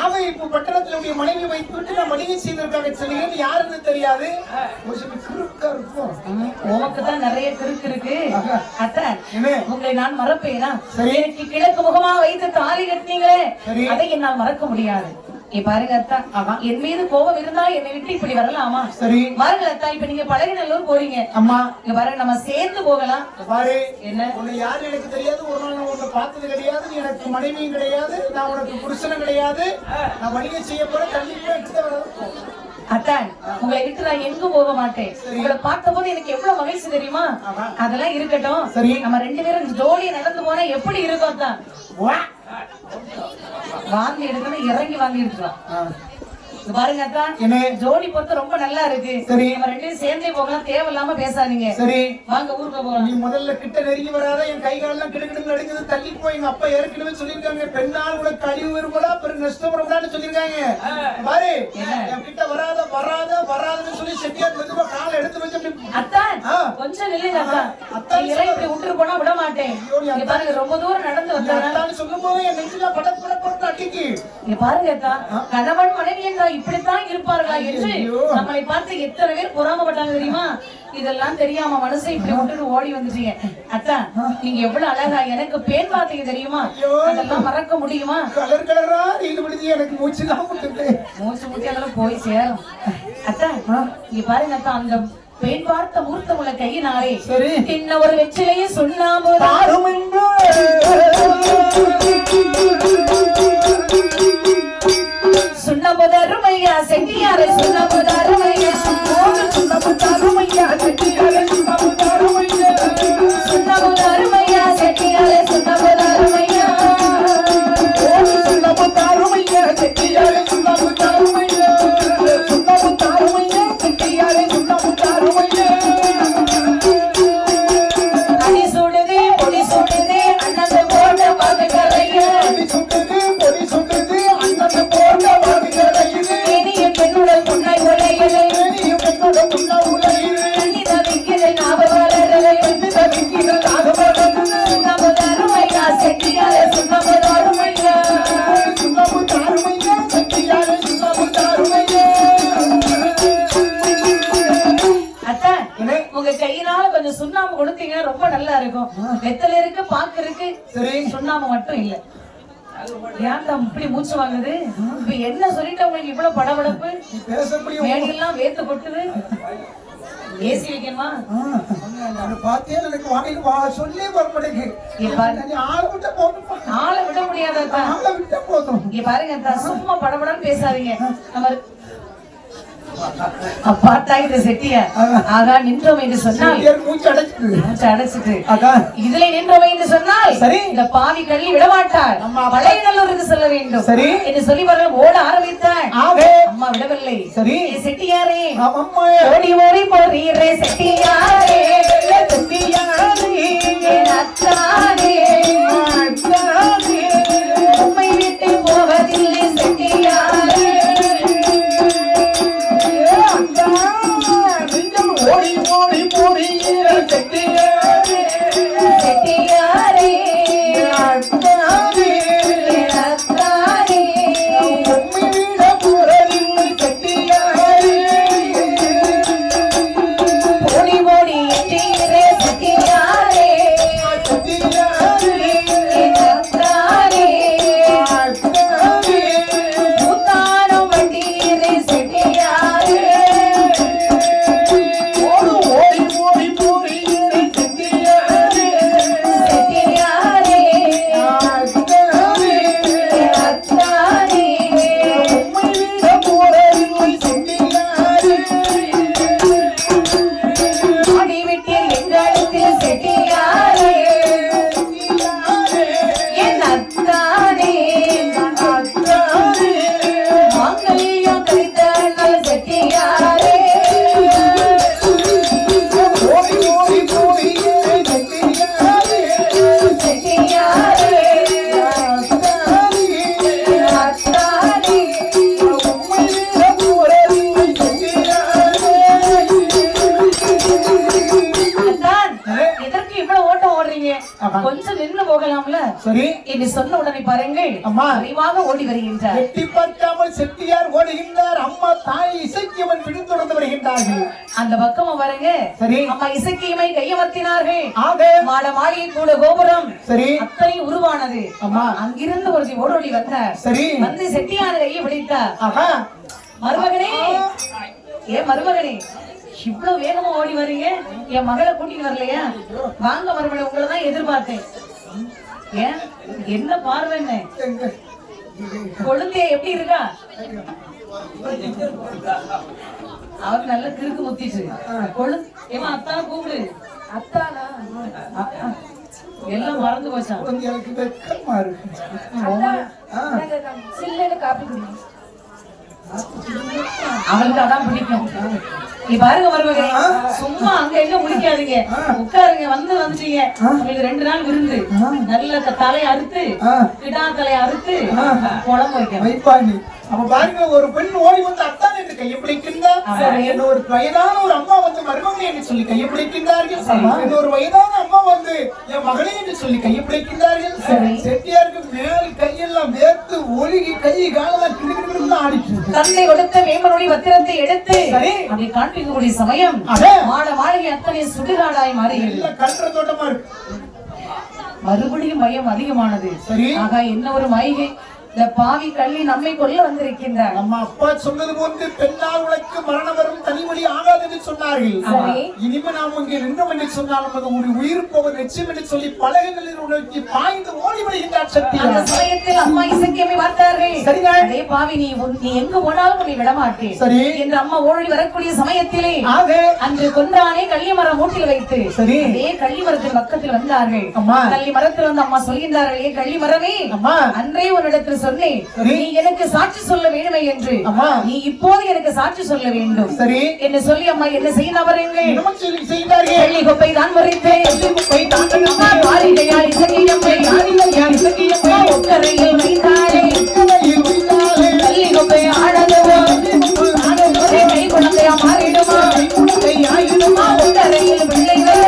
ஆக இப்ப பட்டணத்தினுடைய மனைவி வைத்து விட்டு நான் மளிகை செய்வதற்காக செல்கிறேன். யாருன்னு தெரியாது. உனக்கு தான் நிறைய கிறுக்கு இருக்கு. அத்தை, உங்களை நான் மறப்பேனா? எனக்கு கிழக்கு முகமா வைத்து தாலி கட்டினீங்களே, அதை என்னால் மறக்க முடியாது. பாருங்க அத்தா, என் மீது கோபம் இருந்தா என்னை விட்டு இப்படி வரலாமா? சரி பாருங்க அத்தா, இப்ப நீங்க பழகிநல்லூர் போறீங்க. அம்மா இங்க பாருங்க, நம்ம சேர்ந்து போகலாம். பாரு, என்ன உன்னை யாரு எனக்கு தெரியாது, ஒரு நாள் நான் உன்னை பார்த்தது கிடையாது, எனக்கு மனைவியும் கிடையாது, நான் உனக்கு புருஷனும் கிடையாது. நான் வணிகம் செய்ய போறேன், கண்டிப்பா எடுத்து வர. அத்தான், உங்களை விட்டு நான் எங்கும் போக மாட்டேன். உங்களை பார்த்த போது எனக்கு எவ்வளவு மகிழ்ச்சி தெரியுமா? அதெல்லாம் இருக்கட்டும். சரி, நம்ம 2 பேரும் ஜோடியா நடந்து போனா எப்படி இருக்கும் அத்தான்? வாங்கி எடுக்கணும், இறங்கி வாங்கி எடுத்துரும். பாருங்க அத்தா, ஜோடி பொறுத்து ரொம்ப நல்லா இருக்கு. சரி, நம்ம 2 பேரும் சேர்ந்தே போகலாம், தேவையில்லாம பேசாதீங்க. சரி வாங்க, ஊருக்கு போகலாம். நீ முதல்ல கிட்ட நெருங்கி வராத, என் கை காலெல்லாம் கிடுக்கிட்டு நடுக்குது, தள்ளி போய். எங்க அப்பா ஏற்கனவே சொல்லிருக்காங்க, பெண்ணால் உனக்கு கழிவு வரும்போதா பெரு நஷ்டம் வரும்போதான்னு சொல்லிருக்காங்க. பாரு, என் கிட்ட வராத வராத வராதுன்னு சொல்லி செட்டியார் மெதுவா காலை எடுத்து வச்சு. அத்தா கொஞ்சம் நில்லுங்க அத்தா, அத்தா இப்படி விட்டுட்டு போனா விட மாட்டேன். பாருங்க, ரொம்ப தூரம் நடந்து வந்தான்னு சொல்லும் போது என் நெஞ்சில படப்பட போட்டு அடிக்கி. நீ பாருங்க அத்தா, கணவன் மனைவி என்ற இப்படித்தான் இருப்பார்களா என்று நம்மளை பார்த்து எத்தனை பேர் பொறாமப்பட்டாங்க தெரியுமா? இதெல்லாம் தெரியாம மனசை இப்படி விட்டுட்டு ஓடி வந்துட்டீங்க. அத்தா, நீங்க எவ்வளவு அழகா எனக்கு பேன் பார்த்தீங்க தெரியுமா? அதெல்லாம் மறக்க முடியுமா? கலர் கலரா இது முடிஞ்சு எனக்கு மூச்சு தான் முட்டுது. மூச்சு முட்டி அதெல்லாம் போய் சேரும். அத்தா, இங்க பாருங்க அத்தா, அந்த பெண் பார்த்த மூர்த்த உள்ள கையினாலே என்ன ஒரு வெற்றிலையே சொன்னாமோ சுண்ணமுதருமையா செட்டியாரே, சுண்ணமுதருமையா சுண்ணமுதருமையா செட்டியாரே, சுண்ணமுதருமையா சுண்ணமுதருமையா செட்டியாரே, சுண்ணமுதருமையா சுண்ணமுதருமையா செட்டியாரே, சுண்ணமுதருமையா சுண்ணமுதருமையா செட்டியாரே, சுண்ணமுதருமையா. அடி சுடுதே பொடி சுடுதே அண்ணன் போட்ட பகலையா, அடி சுடுதே பொடி சுடுதே அண்ணன் போட்ட பகலையிலே, இனிய பெண்ணுடல் பொன்னை உலையிலே, இனிய பெண்ணுடல் பொன்னை உலையிலே, கண்ணி தவிக்கிற நாவலரே, வந்து தவிக்கிற நாவலரே, சுண்ணமுதருமையா செட்டியாரே, சுண்ணமுதருமையா சுண்ணமுதருமையா செட்டியாரே, சுண்ணமுதருமையா. அத்தா, உங்க கையினால கொஞ்சம் சுண்ணாம்பு கொடுத்தீங்கன்னா ரொம்ப நல்லா இருக்கும். வெத்தலை இருக்கு, பாக்கு இருக்கு, சரி சுண்ணாம்பு மட்டும் இல்ல. ஏன்டா இப்படி மூச்சு வாங்குது? இப்ப என்ன சொல்லிட்டு உங்களுக்கு இவ்வளவு படபடப்பு? மேடையெல்லாம் வேத்து கொட்டுது. ஏசி வைக்கணுமா? பாத்தியா, எனக்கு வாங்கி சொல்லி வரப்படைக்கு ஆளை விட முடியாத. பாருங்க, சும்மா படபடன்னு பேசாதீங்க. நம்ம பார்த்தா இந்த செட்டிய ஆகா நின்றோம் என்று சொன்னால் மூச்சு அடைச்சிட்டு இதுல நின்றோம் என்று சொன்னால் சரி, இந்த பாவி கள்ளி விடமாட்டார், பழையநல்லூருக்கு செல்ல வேண்டும் என்று சொல்லி வரலாம் ஓட ஆரம்பித்தார். அம்மா விடவில்லை. சரி செட்டியாரே, ஓடி ஓடி போறீரே செட்டியாரே, செட்டியாரே அத்தாரே, உம்மை விட்டு போவதில்லை செட்டியாரே, ஓடி ஓடி போறீர செட்டியாரே, செட்டியாரே அத்தாரே, அத்தாரே உம்மை விட போறதில்லை செட்டியாரே, ஓடி ஓடி என்றீரே செட்டியாரே, செட்டியாரே கொஞ்சம் நின்று போகலாம்ல. சரி என்று சொன்ன உடனே பாருங்கள் அம்மா விரைவாக ஓடி வருகின்றார். எட்டி பார்க்காமல் செட்டியார் ஓடுகின்றார். அம்மா தாய் இசக்கியம்மன் பிடித்தொடர்ந்து வருகின்றார்கள். அந்த பக்கமா பாருங்க. சரி அம்மா இசக்கியம்மை கையமர்த்தினார்கள். ஆக மாட மாளிகை கூட கோபுரம் சரி அத்தனை உருவானது. அம்மா அங்கிருந்து ஒரு ஓடோடி வந்தார். சரி வந்து செட்டியார் கையை பிடித்தார். ஆஹா மருமகனே ஏன் மருமகனே இவ்வளவு வேகமா ஓடி வரீங்க? என் மகளை கூட்டிட்டு வரலையா? வாங்க மருமகனே, உங்களை தான் எதிர்பார்த்தேன். ஏன் என்ன பார்வை என்ன கொழுந்தைய எப்படி இருக்கா? அவர் நல்ல கிறுக்கு முத்திச்சு. ஏமா அத்தான கூப்பிடு. அத்தானா எல்லாம் மறந்து போச்சா? எனக்கு வெக்கமா இருக்கு. சில்லுன்னு காப்பி குடிங்க. அவனுக்கு அதான் பிடிக்கும். நீ பாருங்க மருமகனே, சும்மா அங்க எங்க முடிக்காதீங்க, உட்காருங்க. வந்துட்டீங்க, உங்களுக்கு 2 நாள் விருந்து. நல்ல தலையை அறுத்து கிடா தலையை அறுத்து குழம்பு வைக்கணும். அப்ப பாருங்க, ஒரு பெண் ஓடி வந்து அத்தான் என்று கையை பிடிக்கின்றார். ஒரு வயதான ஒரு அம்மா வந்து மருமகனே என்று சொல்லி கையை பிடிக்கின்றார்கள். ஒரு வயதான அம்மா வந்து என் மகளே என்று சொல்லி கையை பிடிக்கின்றார்கள். செட்டியாருக்கு மேல் கையெல்லாம் வேர்த்து ஒழுகி கை காலெல்லாம் கிடுகிடுன்னு ஆடிச்சு. தந்தை கொடுத்த மேம்பனுடைய பத்திரத்தை எடுத்து அப்படி காண்பிக்கக்கூடிய சமயம் மாட மாளிகை அத்தனை சுடுகாடாய் மாறி கன்ற தோட்டமா இருக்கு. மறுபடியும் பயம் அதிகமானது. ஆக என்ன ஒரு மாளிகை! இந்த பாவி கள்ளி நம்மை கொல்ல வந்திருக்கின்றார். நம்ம அப்பா சொன்னது போன்று பெண்ணால் உனக்கு மரணம் வரும் தனிமொழி ஆகாது என்று சொன்னார்கள். இனிமே நாம் இங்கே நின்றோம் என்று சொன்னால் நமது ஒரு உயிர் போவது நிச்சயம் என்று சொல்லி பலகைகளில் உனக்கு பாய்ந்து ஓடி வருகின்றார் சக்தி. அந்த சமயத்தில் அம்மா இசக்கியம்மை பார்த்தார்கள். அதே பாவி நீ எங்கு போனாலும் உன்னை விடமாட்டேன் என்று அம்மா ஓடி வரக்கூடிய சமயத்திலே அன்று கொன்றானே கள்ளி மரம் மூட்டில் வைத்து அதே கள்ளி மரத்தின் பக்கத்தில் வந்தார்கள். கள்ளி மரத்தில் வந்து அம்மா சொல்கின்றார்கள், ஏ கள்ளி மரமே, அன்றே உன்னிடத்தில் சொன்னேன் நீ எனக்கு சாட்சி சொல்ல வேண்டுமே என்று. நீ இப்போது எனக்கு சாட்சி சொல்ல வேண்டும் என்று சொல்லி அம்மா என்ன செய்ய நபருங்கள் கள்ளி கொப்பை தான் முறைத்தேன். ஒக்கரையில் வைத்தாளே கள்ளி கொப்பை ஆடதுவோ கை குழந்தையா மாறிடுமா ஒக்கரையில் பிள்ளைகள்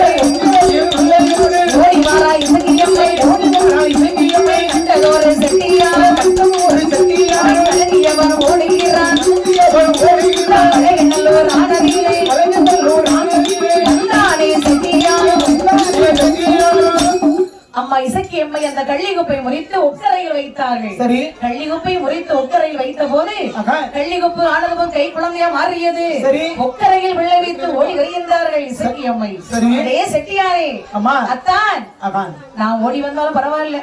ஓடி வாரா இசக்கியம்மை கண்டதோர செட்டியார் கலங்கியவன் ஓடுகிறான் நல்லோர் ஆனதிலே வந்தானே செட்டியார். அம்மா இசக்கியம்மை அந்த கள்ளிகுப்பை முறித்து ஒக்கரையில் வைத்தார்கள். கள்ளிகுப்பை முறித்து ஒக்கரையில் வைத்த போது கள்ளிகுப்பு ஆனதும் கை குழந்தையா மாறியது. ஒக்கரையில் விளை வைத்து ஓடி வருகின்றார்கள் இசக்கியம்மை. செட்டியாரே அத்தான், நான் ஓடி வந்தாலும் பரவாயில்ல,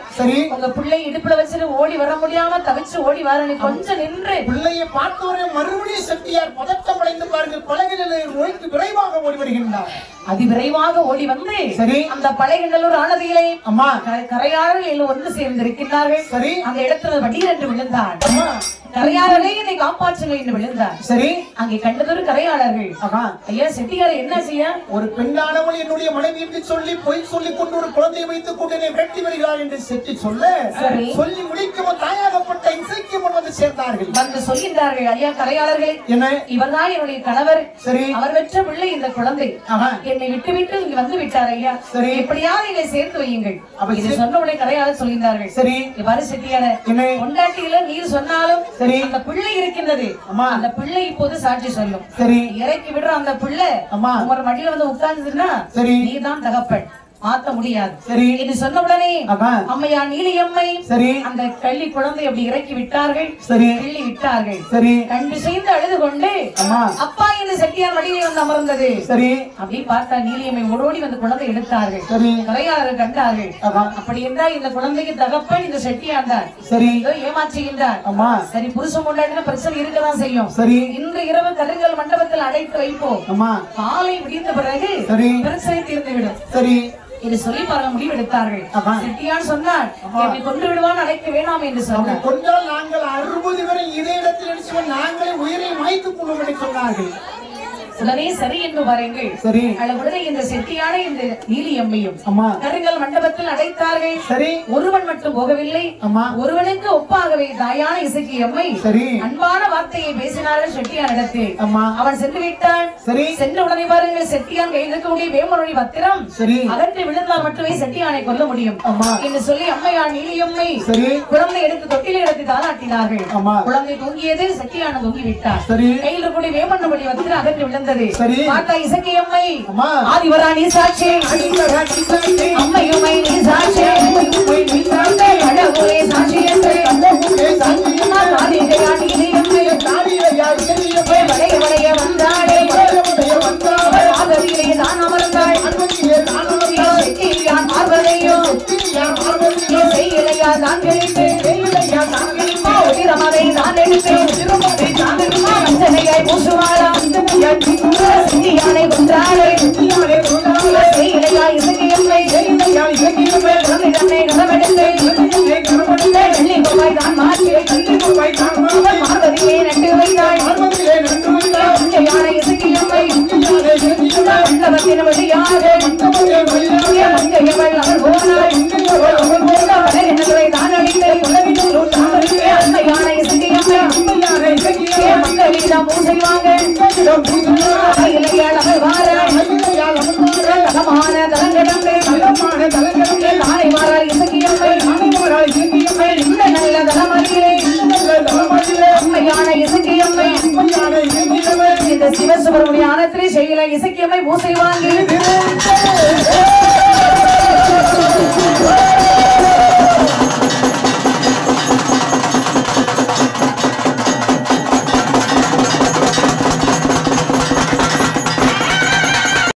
உங்க பிள்ளை இடுப்புல வச்சுட்டு ஓடி வர முடியாம தவிச்சு ஓடி வர நீ கொஞ்சம் நின்று. பிள்ளையை பார்த்தவரை மறுபடியும் செட்டியார் பதட்டம் அடைந்து பாருங்கள் பலகைகளில் நோய்க்கு விரைவாக ஓடி வருகின்றார். அதிவிரைவாக ஓடி வந்து அந்த பழையநல்லூர் ஆனதியிலே கரையாளர்கள் ஒன்று சேர்ந்திருக்கிறார்கள். அந்த இடத்துல வடீர் என்று விழுந்தார். கரையாளரே என்னை காப்பாற்றுங்கள் என்று விழுந்தார். அங்கே கண்டதொரு கரையாளர்கள், ஐயா செட்டியாரை என்ன செய்ய? ஒரு பெண்ணானவள் என்னுடைய மனைவி என்று சொல்லி பொய் சொல்லிக் கொண்டு ஒரு குழந்தையை வைத்துக் கொண்டு என்னை வெட்டி வருகிறார் என்று செட்டி சொல்ல சொல்லி முடிக்கும் தாயாகப்பட்ட இசைக்கியம்மன் வந்து சேர்ந்தார்கள். வந்து சொல்கின்றார்கள், ஐயா கரையாளர்கள், இவர்தான் என்னுடைய கணவர். அவர் பெற்ற பிள்ளை இந்த குழந்தை. என்னை விட்டு விட்டு இங்கு வந்து விட்டார் ஐயா, எப்படியாவது என்னை சேர்த்து வையுங்கள். இதை சொன்ன உடனே கரையாளர் சொல்கின்றார்கள், இவ்வாறு செட்டியார கொண்டாட்டியில நீர் சொன்னாலும் அந்த பிள்ளை இருக்கின்றது, அந்த பிள்ளை இப்போது சாட்சி சொல்லும். இறக்கி விடுற அந்த பிள்ளை ஒரு மடியில வந்து உட்கார்ந்துன்னா நீதான் தகப்பன், மாத்த முடியாது என்று சொன்ன உடனே அம்மையா நீலியம்மை அந்த கள்ளி குழந்தை அப்படி இறக்கி விட்டார்கள். கிள்ளி விட்டார்கள். கண்டு செய்து அழுது கொண்டு அப்பா இந்த செட்டியார் மடியிலே வந்து அமர்ந்தது. அப்படி பார்த்தா நீலியம்மை ஓடோடி வந்து குழந்தை எடுத்தார்கள். கரையாளர்கள் கண்டார்கள். அப்படி என்றால் இந்த குழந்தைக்கு தகப்பன் இந்த செட்டியார் தான். ஏமாற்றுகின்றார். சரி, புருஷன் கொண்டாடின பிரச்சனை இருக்கதான் செய்யும். இன்று இரவு கருங்கல் மண்டபத்தில் அடைத்து வைப்போம், காலை விடிந்த பிறகு பிரச்சனை தீர்ந்துவிடும் என்று சொல்லி பல முடிவு எடுத்தார்கள். செட்டியார் சொன்னார், என்னை கொண்டு விடுவான், அழைக்க வேண்டாம் என்று சொன்னார். கொண்டால் நாங்கள் 60 வரை இதே இடத்தில் நாங்களே உயிரை மாய்த்துக் கொள்வோம் என்று சொன்னார்கள். உடனே சரி என்று பாருங்கள். சரி. உடனே இந்த செட்டியான இந்த நீலியம்மையும் அம்மா கருங்கல் மண்டபத்தில் அடைத்தார்கள். சரி. ஒருவன் மட்டும் போகவில்லை. அம்மா ஒருவனுக்கு ஒப்பாகவே தாயான இசக்கியம்மை சரி அன்பான வார்த்தையை பேசினார்கள் செட்டியான் இடத்தில். அம்மா அவன் சென்று விட்டான். சரி. சென்ற உடனே பாருங்கள் செட்டியான் கையில் இருக்கக்கூடிய வேமனுடைய பத்திரம் சரி அகற்றி விழுந்தால் மட்டுமே செட்டியானை கொல்ல முடியும் அம்மா என்று சொல்லி அம்மையான் நீலியம்மை சரி குழந்தை எடுத்து தொட்டிலை எடுத்து தாளாட்டினார்கள். அம்மா குழந்தை தூங்கியது, செட்டியான தூங்கி விட்டார். சரி கையில் இருக்கக்கூடிய வேமனுடைய பத்திரம் அகற்றி விழுந்தது. சரி. பார்த்தா இசக்கியம்மை அம்மா ஆதிவரா நீ சாட்சி, அம்மையுமை நீ சாட்சி, கடவுளே சாட்சி என்று வளைய வளைய வந்தாளே ஆதரியிலே தான் அமர்ந்தாள். செட்டியான் பார்வதையும் செய்யலையா தான் கழித்து உதிரமதை தான் எடுத்து அஞ்சனையாய் பூசுவாளாம். செட்டியானை கொன்றாளே செய்யலையா இசையம்மை கதவெடுத்து வெள்ளிப்பாய் தான் மாற்றி பார்வதியை நட்டு வைத்தாள். யானை இசையம்மை மண்டபத்தின் வழியாக மங்கையவள் அவர் போனாள். தான் அடித்து யானை இசையம்மை மக்களிடம் பூசைவாங்க அவள் வாராள். தலமான தலங்கடந்து நாளை மாறாள் இசையம்மை இந்த நல்ல தலமதியிலே அம்மையான இசையம்மை இந்த சிவசுப்ரமணிய ஆனத்திலே செய்யல இசையம்மை பூசை வாங்கி